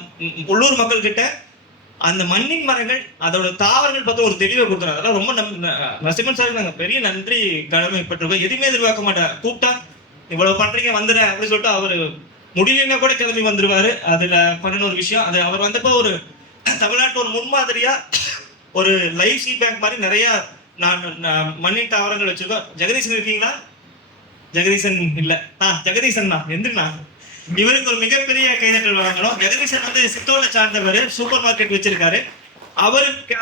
உள்ளூர் மக்கள் கிட்ட அந்த மண்ணின் மரங்கள் அதோட தாவரங்கள் பார்த்து ஒரு தெளிவை கொடுத்துறாங்க. அதெல்லாம் ரொம்ப நரசிம்மன் சார் நாங்க பெரிய நன்றி கடமைப்பட்டிருக்கோம். எதுவுமே எதிர்பார்க்க மாட்டேன், கூப்பிட்டா இவ்வளவு பண்றீங்க வந்துடுறேன் அப்படின்னு சொல்லிட்டு அவரு முடியலன்னா கூட கிளம்பி வந்துருவாரு. அதுல பண்ணின ஒரு விஷயம் அது அவர் வந்தப்போ ஒரு தமிழ்நாட்டில் ஒரு முன்மாதிரியா ஒரு லைஃப் சீட் பேங்க் மாதிரி நிறைய மண்ணின் தாவரங்கள் வச்சிருக்கோம். ஜெகதீசன் இருக்கீங்களா? ஜெகதீசன் இல்ல, ஜெகதீசன் தான் எந்திரனா. இவருக்கு ஒரு மிகப்பெரிய கைதட்டல் வழங்கணும். ஜெகதீசன் வந்து சித்தோலை சார்ந்தவர், சூப்பர் மார்க்கெட் வச்சிருக்காரு. அவருக்கு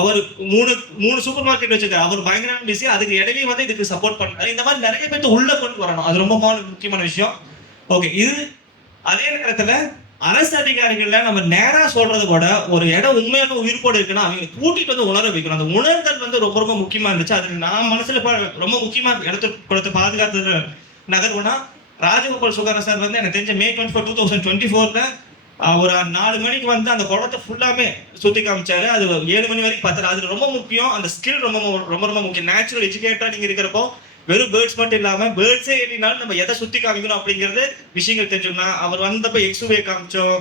அவர் மூணு சூப்பர் மார்க்கெட் வச்சிருக்காரு. அவர் பயங்கரமான பிஸி. அதுக்கு இடையிலேயே வந்து இதுக்கு சப்போர்ட் பண்றாரு. இந்த மாதிரி நிறைய பேர்த்து உள்ள கொண்டு வரணும். அது ரொம்ப முக்கியமான விஷயம். ஓகே, இது அதே நேரத்துல அரசு அதிகாரிகள்ல நம்ம நேரா சொல்றதை விட ஒரு இடம் உண்மையான உயிர்ப்போடு இருக்குன்னா அவங்க கூட்டிட்டு வந்து உணர வைக்கணும். அந்த உணர்தல் வந்து ரொம்ப ரொம்ப முக்கியமா இருந்துச்சு. அது நான் மனசுல ரொம்ப முக்கியமா இடத்து கொடுத்து பாதுகாத்து நகர்வுனா ராஜகோபால் சுகாரா சார் வந்து எனக்கு தெரிஞ்ச May 24, 2024 ஒரு 4 மணிக்கு வந்து அந்த குளத்தை ஃபுல்லாமே சுத்தி காமிச்சாரு. அது 7 மணி வரைக்கும் பார்த்தாரு. அது ரொம்ப முக்கியம். அந்த ஸ்கில் ரொம்ப ரொம்ப ரொம்ப முக்கியம். நேச்சுரல் எஜுகேட்டரா நீங்க இருக்கிறப்போ வெறும் பேர்ட்ஸ் மட்டும் இல்லாம பேர்ட்ஸே ஏறினாலும் நம்ம எதை சுத்தி காமிக்கணும் அப்படிங்கிறது விஷயங்கள் தெரிஞ்சுக்கணும். அவர் வந்தப்ப எக்ஸுவே காமிச்சோம்,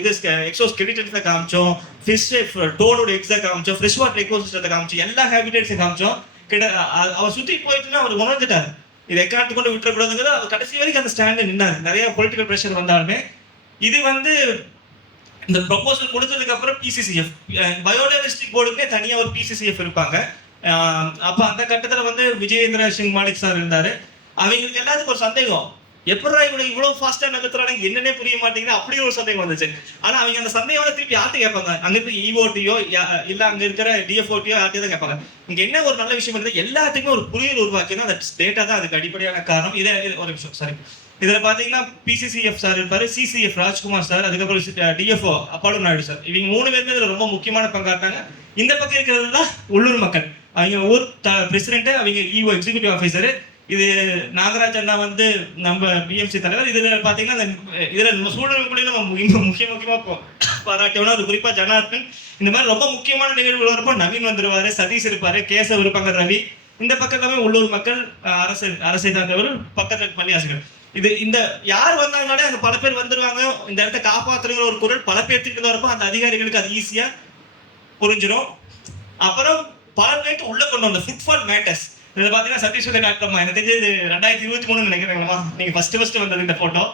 இது எக்ஸோ ஸ்கெலிட்டன்ஸை காமிச்சோம், ஃபிஷ் டோனோட எக்ஸை காமிச்சோம், ஃப்ரெஷ் வாட்டர் எக்கோசிஸ்டத்தை காமிச்சோம், எல்லா ஹேபிடேட்ஸையும் காமிச்சோம். அவர் சுத்தி போயிட்டுன்னா அவர் உணர்ந்துட்டார் இது எக்காட்டு கொண்டு விட்டுறக்கூடாதுங்கிறது. அவர் கடைசி வரைக்கும் அந்த ஸ்டாண்டு நின்னாரு. நிறைய பொலிட்டிக்கல் ப்ரெஷர் வந்தாலுமே இது வந்து இந்த ப்ரொபோசல் கொடுத்ததுக்கு அப்புறம் பிசிசிஎஃப் பயோடைவர்சிட்டி போர்டுக்கே தனியா ஒரு பிசிசிஎஃப் இருப்பாங்க. அப்ப அந்த கட்டத்துல வந்து விஜயேந்திர சிங் மாலிக் சார் இருந்தாரு. அவங்களுக்கு எல்லாத்துக்கும் ஒரு சந்தேகம், எப்படா இவனுக்கு இவ்வளவு ஃபாஸ்டா நகர்த்துறாங்க என்னன்னே புரிய மாட்டேங்குது அப்படி ஒரு சந்தேகம் வந்துச்சு. ஆனா அவங்க அந்த சந்தேகம் வந்து திருப்பி யார்ட்டு கேட்பாங்க, அங்க இருந்து இஓடியோ இல்ல அங்க இருக்கிற டிஎஃப்ஓடியோ யார்ட்டே தான் கேட்பாங்க. இங்க என்ன ஒரு நல்ல விஷயம் இருக்குது, எல்லாத்துக்குமே ஒரு புரிதல் உருவாக்கி அந்த டேட்டா தான் அதுக்கு அடிப்படையான காரணம். இதே ஒரு நிமிஷம் சாரி. இதுல பாத்தீங்கன்னா பிசிசிஎஃப் சார் இருப்பாரு, சிசிஎஃப் ராஜ்குமார் சார், அதுக்கப்புறம் டிஎஃப்ஓ அப்பாலோ நாயுடு சார். இவங்க 3 பேருமே இதுல ரொம்ப முக்கியமான பங்காட்டாங்க. இந்த பக்கம் இருக்கிறது தான் உள்ளூர் மக்கள். அவங்க ஊர் பிரசிடென்ட், அவங்க இஓ எக்ஸிகியூட்டிவ் ஆஃபீஸர். இது நாகராஜ் அண்ணா வந்து நம்ம பிஎம்சி தலைவர். இதுல பாத்தீங்கன்னா இதுல சூழ்நிலை நம்ம முக்கியமா பாராட்டியோம்னா அது குறிப்பா ஜனார்த்தன். இந்த மாதிரி ரொம்ப முக்கியமான நிகழ்வுகள் வரப்போ நவீன் வந்துருவாரு, சதீஷ் இருப்பாரு, கேசவ் இருப்பாங்க, ரவி. இந்த பக்கத்துல உள்ளூர் மக்கள், அரசை சார்ந்தவர்கள், பக்கத்துல பள்ளியாசிகள். இது இந்த யார் வந்தாங்கனாலே அங்க பல பேர் வந்துருவாங்க. இந்த இடத்த காப்பாத்துறங்கிற ஒரு குரல் பல பேர்த்துக்கு வரப்போ அந்த அதிகாரிகளுக்கு அது ஈஸியா புரிஞ்சிடும். அப்புறம் பல பேருக்கு உள்ள கொண்டு வந்த ஃபுட்பால் மேட்டர்ஸ். இதில் பார்த்தீங்கன்னா சதீஸ்வரர் டாக்டர்மா எனக்கு தெரிஞ்சது 2023 நினைக்கிறேங்கம்மா நீங்க ஃபர்ஸ்ட் வந்தது இந்த போட்டோ.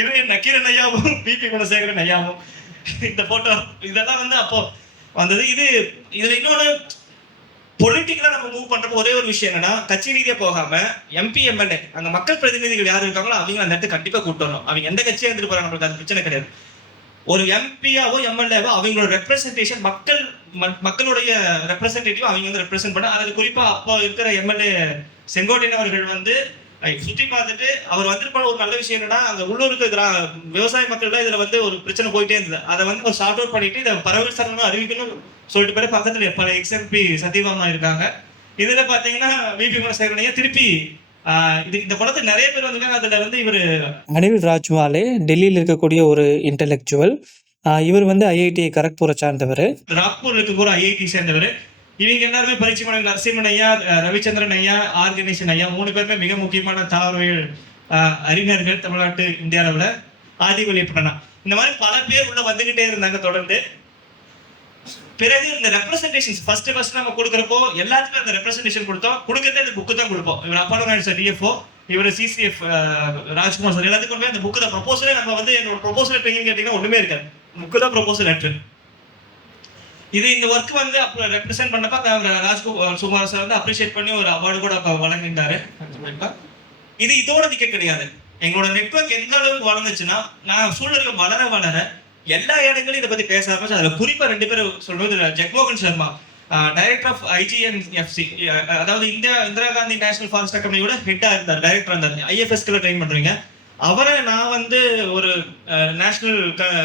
இது நக்கீரன் ஐயாவும் பிபி குணசேகரன் ஐயாவும் இந்த போட்டோ இதெல்லாம் வந்து அப்போ வந்தது. இதுல இன்னொன்று பொலிட்டிக்கலா நம்ம மூவ் பண்றப்போ ஒரே ஒரு விஷயம் என்னன்னா, கட்சி ரீதியா போகாம எம்பி எம்எல்ஏ அங்க மக்கள் பிரதிநிதிகள் யாரு இருக்காங்களோ அவங்க அந்த இடத்துக்கு கண்டிப்பா கூப்பிட்டு வரணும். அவங்க எந்த கட்சியா இருந்துட்டு போறாங்க, நம்மளுக்கு அது பிரச்சனை கிடையாது. ஒரு எம்பியாவோ எம்எல்ஏவோ அவங்களோட ரெப்ரஸன்டேஷன் மக்களுடைய ரெப்ரஸன்டேட்டிவ் அவங்க வந்து ரெப்ரசென்ட் பண்ண. அது குறிப்பா அப்போ இருக்கிற எம்எல்ஏ செங்கோட்டையன் அவர்கள் வந்து சுத்தி பார்த்துட்டு அவர் வந்துட்டு ஒரு நல்ல விஷயம் என்னன்னா, அங்க உள்ளூருக்கு விவசாய மக்கள் தான் இதுல வந்து ஒரு பிரச்சனை போயிட்டே இருந்தது. அதை வந்து ஒரு ஷார்ட் அவுட் பண்ணிட்டு இதை பரவல் சரணம் அறிவிக்கணும் சொல்லிட்டு பேர் பக்கத்துல பல எக்ஸ்எம்பி சத்தியபாமா இருக்காங்க. இதுல பாத்தீங்கன்னா விபி குணசேகரனையா திருப்பி இந்த படத்துல நிறைய பேர் வந்திருக்காங்க. அதுல வந்து இவர் அனில் ராஜ்வாலே டெல்லியில் இருக்கக்கூடிய ஒரு இன்டெலெக்சுவல். இவர் வந்து ஐஐடி கரக்பூரை சார்ந்தவர், ராக்பூர் இருக்கக்கூட ஐஐடி சேர்ந்தவர். இவங்க எல்லாருமே பரிச்சயமான நரசிம்மன் ஐயா, ரவிச்சந்திரன் ஐயா, ஆர் கணேசன் ஐயா 3 பேருமே மிக முக்கியமான தாவரவியல் அறிஞர்கள் தமிழ்நாட்டு இந்திய அளவுல. ஆதிவழி பண்ணா இந்த மாதிரி பல பேர் உள்ள வந்துகிட்டே இருந்தாங்க தொடர்ந்து. பிறகு இந்த ரெப்ரஸன்டேஷன் ஃபர்ஸ்ட் நம்ம கொடுக்குறப்போ எல்லாத்துக்கும் அந்த ரெப்ரஸன்டேஷன் கொடுத்தோம். கொடுக்கறதே இந்த புக்கு தான் கொடுப்போம். இவர் அப்பாலோ நாயுடு சார் டிஎஃப்ஓ, இவர் சிசிஎஃப் ராஜ்குமார் சார் எல்லாத்துக்கும் அந்த புக்கு தான் ப்ரொபோசலே. நம்ம வந்து என்னோட ப்ரொபோசல் ட்ரெயினிங் கேட்டீங்கன்னா ஒண்ணுமே இருக்காது, புக்கு தான் ப்ரொபோசல் லெட்டர். இந்த ஒர்க் வந்து அப்போ ரெப்ரசென்ட் பண்ணப்ப ராஜ்குமார் சார் வந்து அப்ரிஷியேட் பண்ணி ஒரு அவார்டு கூட வழங்கிட்டாரு. இது இதோட நிக்க கிடையாது. எங்களோட நெட்வொர்க் எந்த அளவுக்கு வளர்ந்துச்சுன்னா, நான் சூழ்நிலை வளர எல்லா இடங்களையும் இதை பத்தி பேச ஆரம்பிச்சு. அதுல குறிப்பா 2 பேர் சொல்றது, ஜெக்மோகன் சர்மா டைரக்டர் ஆஃப் ஐஜிஎன்எஃப்சி, அதாவது இந்திரா காந்தி நேஷனல் ஃபாரஸ்ட் அகாடமியோட ஹெட்டா இருந்தார், டைரக்டர் இருந்தார். ஐஎஃப்எஸ்க்குள்ள ட்ரெயின் பண்றீங்க. அவரை நான் வந்து ஒரு நேஷனல்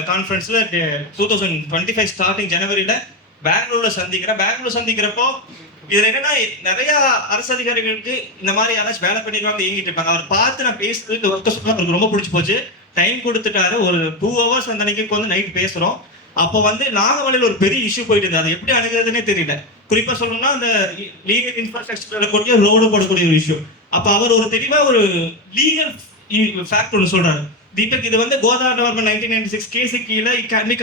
கான்ஃபரன்ஸ்ல 2025 ஸ்டார்டிங் ஜனவரியில பெங்களூர்ல சந்திக்கிறேன். பெங்களூர் சந்திக்கிறப்போ இதுல என்னன்னா நிறைய அரசு அதிகாரிகளுக்கு இந்த மாதிரி யாராச்சும் வேலை பண்ணிருக்காங்க இயங்கிட்டு இருப்பாங்க. அவர் பார்த்து நான் பேசுறது ஒர்க்க சொல்ல அவருக்கு ரொம்ப பிடிச்சி போச்சு. டைம் கொடுத்துட்டாரு. ஒரு 2 hours அந்த அன்னைக்கு வந்து நைட் பேசுறோம். அப்போ வந்து நாகமலையில் ஒரு பெரிய இஷ்யூ போயிட்டு இருந்தது. அதை எப்படி அணுகிறதுனே தெரியல. குறிப்பா சொல்லணும்னா அந்த லீகல் இன்ஃப்ராஸ்ட்ரக்சர் கூடிய ரோடு போடக்கூடிய ஒரு இஷ்யூ. அப்ப அவர் ஒரு தெளிவா ஒரு லீகல் ஃபேக்ட் ஒன்று சொல்றாரு. தீபக், இது வந்து கோதா டெவலப்மெண்ட் 1996 கேஸு கீழே it can be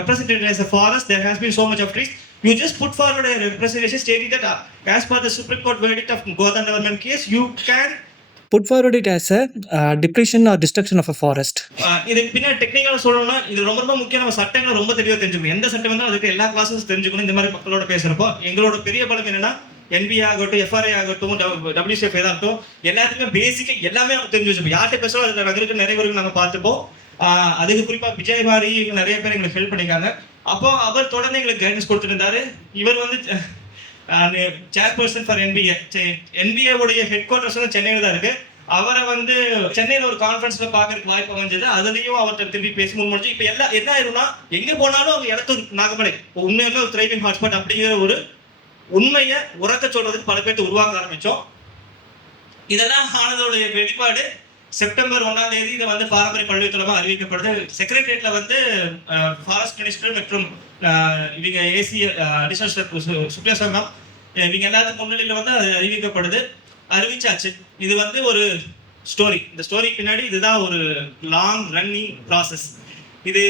represented as a forest. There has been so much of trees. You just put forward a representation stating that as per the Supreme Court verdict of Goda development case, you can put forward it as a depression or destruction of a forest. இது பின்னாடி டெக்னிக்கலாக சொல்லணும்னா இது ரொம்ப ரொம்ப முக்கியம். நம்ம சட்டங்களை ரொம்ப தெளிவாக தெரிஞ்சுக்கணும். எந்த சட்டம் வந்தாலும் அதுக்கு எல்லா கிளாஸஸ் தெரிஞ்சுக்கணும். இந்த மாதிரி மக்களோட பேசுறப்போ எங்களோட பெரிய பலம் என்னன்னா என்பி ஆகட்டும், எஃப்ஆர்ஐ ஆகட்டும், WCF ஆகட்டும், எல்லாத்துக்குமே பேசிக்கா எல்லாமே நம்ம தெரிஞ்சு வச்சுப்போம். யார்கிட்ட பேசுறோம் அதில் நகருக்கு நிறைய பேருக்கு நம்ம பார்த்துப்போம். அதுக்கு குறிப்பா விஜய் மாதிரி நிறைய பேர் எங்களுக்கு ஹெல்ப் பண்ணிக்காங்க. அப்போ அவர் தொடர்ந்து எங்களுக்கு கைடன்ஸ் கொடுத்துருந்தாரு. இவர் வந்து சேர்பர்சன் ஃபார் NBA உடைய ஹெட் குவார்டர்ஸ் வந்து சென்னையில தான் இருக்கு. அவரை வந்து சென்னையில ஒரு கான்ஃபரன்ஸ்ல பாக்குறதுக்கு வாய்ப்பு அமைஞ்சது. அதுலயும் அவர்கிட்ட திருப்பி பேசி முடிஞ்சு இப்ப எல்லாம் என்ன ஆயிரும்னா எங்க போனாலும் அவங்க இடத்து நாகமலை உண்மையுமே ஒரு த்ரைவிங் ஹாட்ஸ்பாட் அப்படிங்கிற ஒரு உண்மையை உறக்க சொல்றதுக்கு பல பேர்த்து உருவாக்க ஆரம்பிச்சோம். இதெல்லாம் ஆனதோடைய வெளிப்பாடு செப்டம்பர் 1ஆம் தேதி இதை வந்து பாரம்பரிய பல்கலைக்கழகமாக அறிவிக்கப்படுது. செக்ரட்டரியேட்ல வந்து ஃபாரஸ்ட் மினிஸ்டர் மற்றும் இவங்க ஏசி அடிஷனல் சுப்ரியா மேம் இவங்க எல்லாத்துக்கும் முன்னிலையில் வந்து அது அறிவிக்கப்படுது. அறிவிச்சாச்சு. இது வந்து ஒரு ஸ்டோரி. இந்த ஸ்டோரி பின்னாடி இதுதான் ஒரு லாங் ரன்னிங் ப்ராசஸ். இது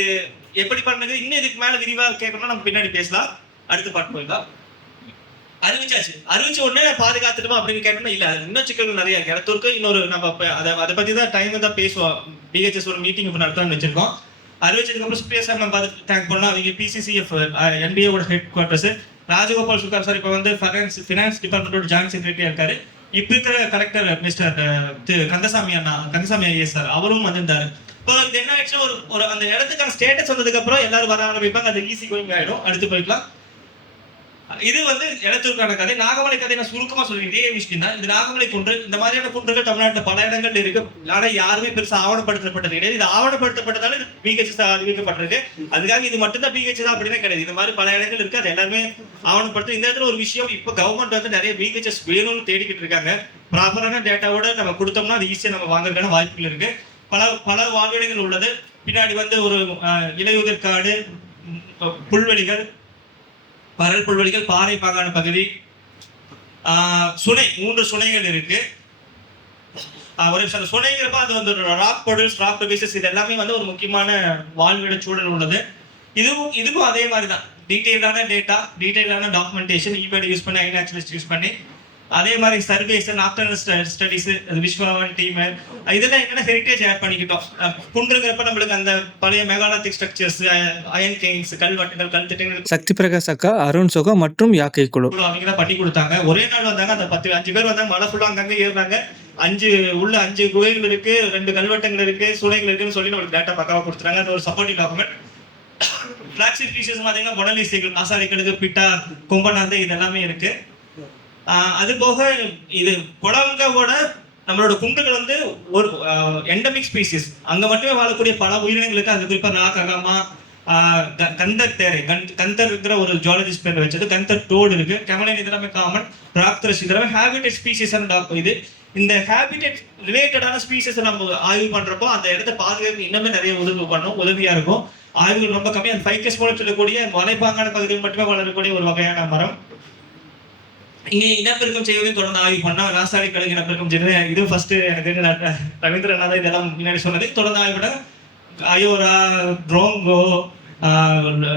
எப்படி பண்ணது இன்னும் இதுக்கு மேல விரிவாக கேட்கணும்னா நம்ம பின்னாடி பேசலாம். அடுத்த பாட்டு போயிடலாம். அறிவிச்சாச்சு. அறிவிச்ச உடனே பாதுகாத்துட்டுமா அப்படின்னு கேட்டோம்னா இல்ல, இன்னும் சிக்கல்கள் நிறைய இருக்கு. இடத்துக்கு இன்னொரு நம்ம அதை பத்தி தான் டைம் தான் பேசுவோம். BHS ஒரு மீட்டிங் இப்போ நடத்தான்னு வச்சிருக்கோம். அறிவிச்சதுக்கு அப்புறம் சுப்ரியா சார் நம்ம பார்த்து தேங்க் பண்ணோம். அவங்க PCCF NBA ஓட ஹெட் குவார்டர்ஸ் ராஜகோபால் சுல்தான் சார் இப்போ வந்து ஃபினான்ஸ் டிபார்ட்மெண்டோட ஜாயின்ட் செக்ரட்டரியா இருக்காரு. இப்ப இருக்கிற collector mister Kandasamy IS sir அவரும் வந்திருந்தாரு. இப்போ இது என்ன ஆயிடுச்சு, ஒரு அந்த இடத்துக்கான ஸ்டேட்டஸ் வந்ததுக்கு அப்புறம் எல்லாரும் வர ஆரம்பிப்பாங்க. அது ஈஸி கோயிங் ஆயிடும். அடுத்து போய்க்கலாம். இது வந்து இடத்திற்கான கதை. நாகமலை கதை நான் சுருக்கமா சொல்றேன். இதே விஷயம் தான். இந்த நாகமலை குன்று, இந்த மாதிரியான குன்றுகள் தமிழ்நாட்டில் பல இடங்கள் இருக்கு. ஆனா யாருமே பெருசா ஆவணப்படுத்தப்பட்டது கிடையாது. இது ஆவணப்படுத்தப்பட்டதால இது BHS அறிவிக்கப்பட்டிருக்கு. அதுக்காக இது மட்டும் தான் BHS தான் அப்படின்னு கிடையாது. இந்த மாதிரி பல இடங்கள் இருக்கு. அது எல்லாருமே ஆவணப்படுத்து. இந்த இடத்துல ஒரு விஷயம், இப்போ கவர்மெண்ட் வந்து நிறைய BHS வேணும்னு தேடிக்கிட்டு இருக்காங்க. ப்ராப்பரான டேட்டாவோட நம்ம கொடுத்தோம்னா அது ஈஸியா நம்ம வாங்குறதுக்கான வாய்ப்புகள் இருக்கு. பல வாழ்விடங்கள் உள்ளது. பின்னாடி வந்து ஒரு இலையுதிர் காடு, புல்வெளிகள், பரல் புல்வெளிகள், பாறை பாங்கான பகுதி, சுனை, 3 சுனைகள் இருக்கு. ஒரு சுனைங்கிறப்ப அது வந்து ராக் பொடில்ஸ், ராக் பீசஸ், இது எல்லாமே வந்து ஒரு முக்கியமான வாழ்விட சூழல் உள்ளது. இதுக்கும் அதே மாதிரி தான். டீட்டெயிலான டேட்டா, டீட்டெயிலான டாக்குமெண்டேஷன், இபேட் யூஸ் பண்ணி, ஐநாச்சுரலிஸ்ட் யூஸ் பண்ணி, அதே மாதிரி services, after studies, Viswanathan team, இதெல்லாம் என்னன்னா ஹெரிட்டேஜ் ஆட் பண்ணிக்கிட்டோம். குன்றுங்கிறப்ப நம்மளுக்கு அந்த பழைய மெகாலித்திக் ஸ்ட்ரக்சர்ஸ், அயன் கேன்ஸ், கல்வெட்டுகள், கல்திட்டங்கள், சக்தி பிரகாஷ் அக்கா, அருண் சோகா மற்றும் யாக்கை குழு அவங்க தான் பண்ணி கொடுத்தாங்க. ஒரே நாள் வந்தாங்க. அந்த 5 பேர் வந்தாங்க. மழை ஃபுல்லாக அங்கங்கே ஏறுறாங்க. 5 குகைகள் இருக்கு, 2 கல்வெட்டங்கள் இருக்கு, சூளைகள் இருக்குன்னு சொல்லி நம்மளுக்கு டேட்டா பக்காவாக கொடுத்துறாங்க. அது ஒரு சப்போர்ட்டிவ் டாக்குமெண்ட். ஃபிளாக்ஷிப் ஸ்பீஷிஸ் பார்த்தீங்கன்னா பொனலிஸ்டிகள், ஆசாரிகளுக்கு, பிட்டா, கொம்பனாந்து, இது எல்லாமே இருக்கு. அது போக இது குளங்கோட நம்மளோட குன்றுகள் வந்து ஒரு எண்டமிக் ஸ்பீசிஸ். அங்க மட்டுமே வாழக்கூடிய பல உயிரினங்களுக்கு, அது குறிப்பா நாகமா, கந்தர் தேரை, கந்தர் இருக்கிற ஒரு ஜுவாலஜிஸ்ட் பேர் வச்சது, கந்தர் டோடு இருக்கு, கெமலைன் இதெல்லாமே காமன், ராக்தரஸ் இதெல்லாமே ஹேபிடேட் ஸ்பீசிஸ். இது இந்த ஹேபிடேட் ரிலேட்டடான ஸ்பீசிஸ் நம்ம ஆய்வு பண்றப்போ அந்த இடத்த பாதுகாப்பு இன்னுமே நிறைய உதவியா இருக்கும். ஆய்வுகள் ரொம்ப கம்மி. அந்த ஃபைக்கஸ் போல சொல்லக்கூடிய மலைப்பாங்கான பகுதியில் மட்டுமே வளரக்கூடிய ஒரு வகையான மரம். இங்கே இனப்பெருக்கம் செய்வதையும் தொடர்ந்து ஆய்வு பண்ணா. ராசாடி கழுகு இனப்பெருக்கம் செய்வது இது ஃபர்ஸ்ட் எனக்கு ரவீந்திரநாத் இதெல்லாம் முன்னாடி சொன்னது. தொடர்ந்து ஆய்வு பண்ண அயோரா, ட்ரோங்கோ,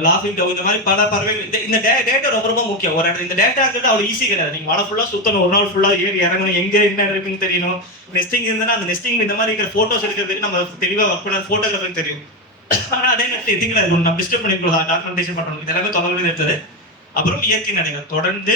லாஃபிங் டவ், இந்த மாதிரி பல பறவைகள். இந்த டேட்டா ரொம்ப ரொம்ப முக்கியம். ஒரு இடத்துல இந்த டேட்டாங்கிறது அவ்வளோ ஈஸி கிடையாது. நீங்கள் மழை ஃபுல்லாக சுற்றணும், ஒரு நாள் ஃபுல்லாக ஏறி இறங்கணும், எங்கே என்ன இருக்குன்னு தெரியணும். நெஸ்டிங் இருந்ததுன்னா அந்த நெஸ்டிங் இந்த மாதிரி இருக்கிற ஃபோட்டோஸ் எடுக்கிறதுக்கு நம்ம தெளிவாக ஒர்க் பண்ண ஃபோட்டோகிராஃபருக்கு தெரியும். ஆனால் அதே நேரத்தில் எதுக்குல இருக்கணும், நம்ம டிஸ்டர்ப் பண்ணிக்கலாம், டாக்குமெண்டேஷன் பண்ணணும். இது எல்லாமே தொடர்ந்து எடுத்தது. அப்புறம் இயற்கை நடைகள் தொடர்ந்து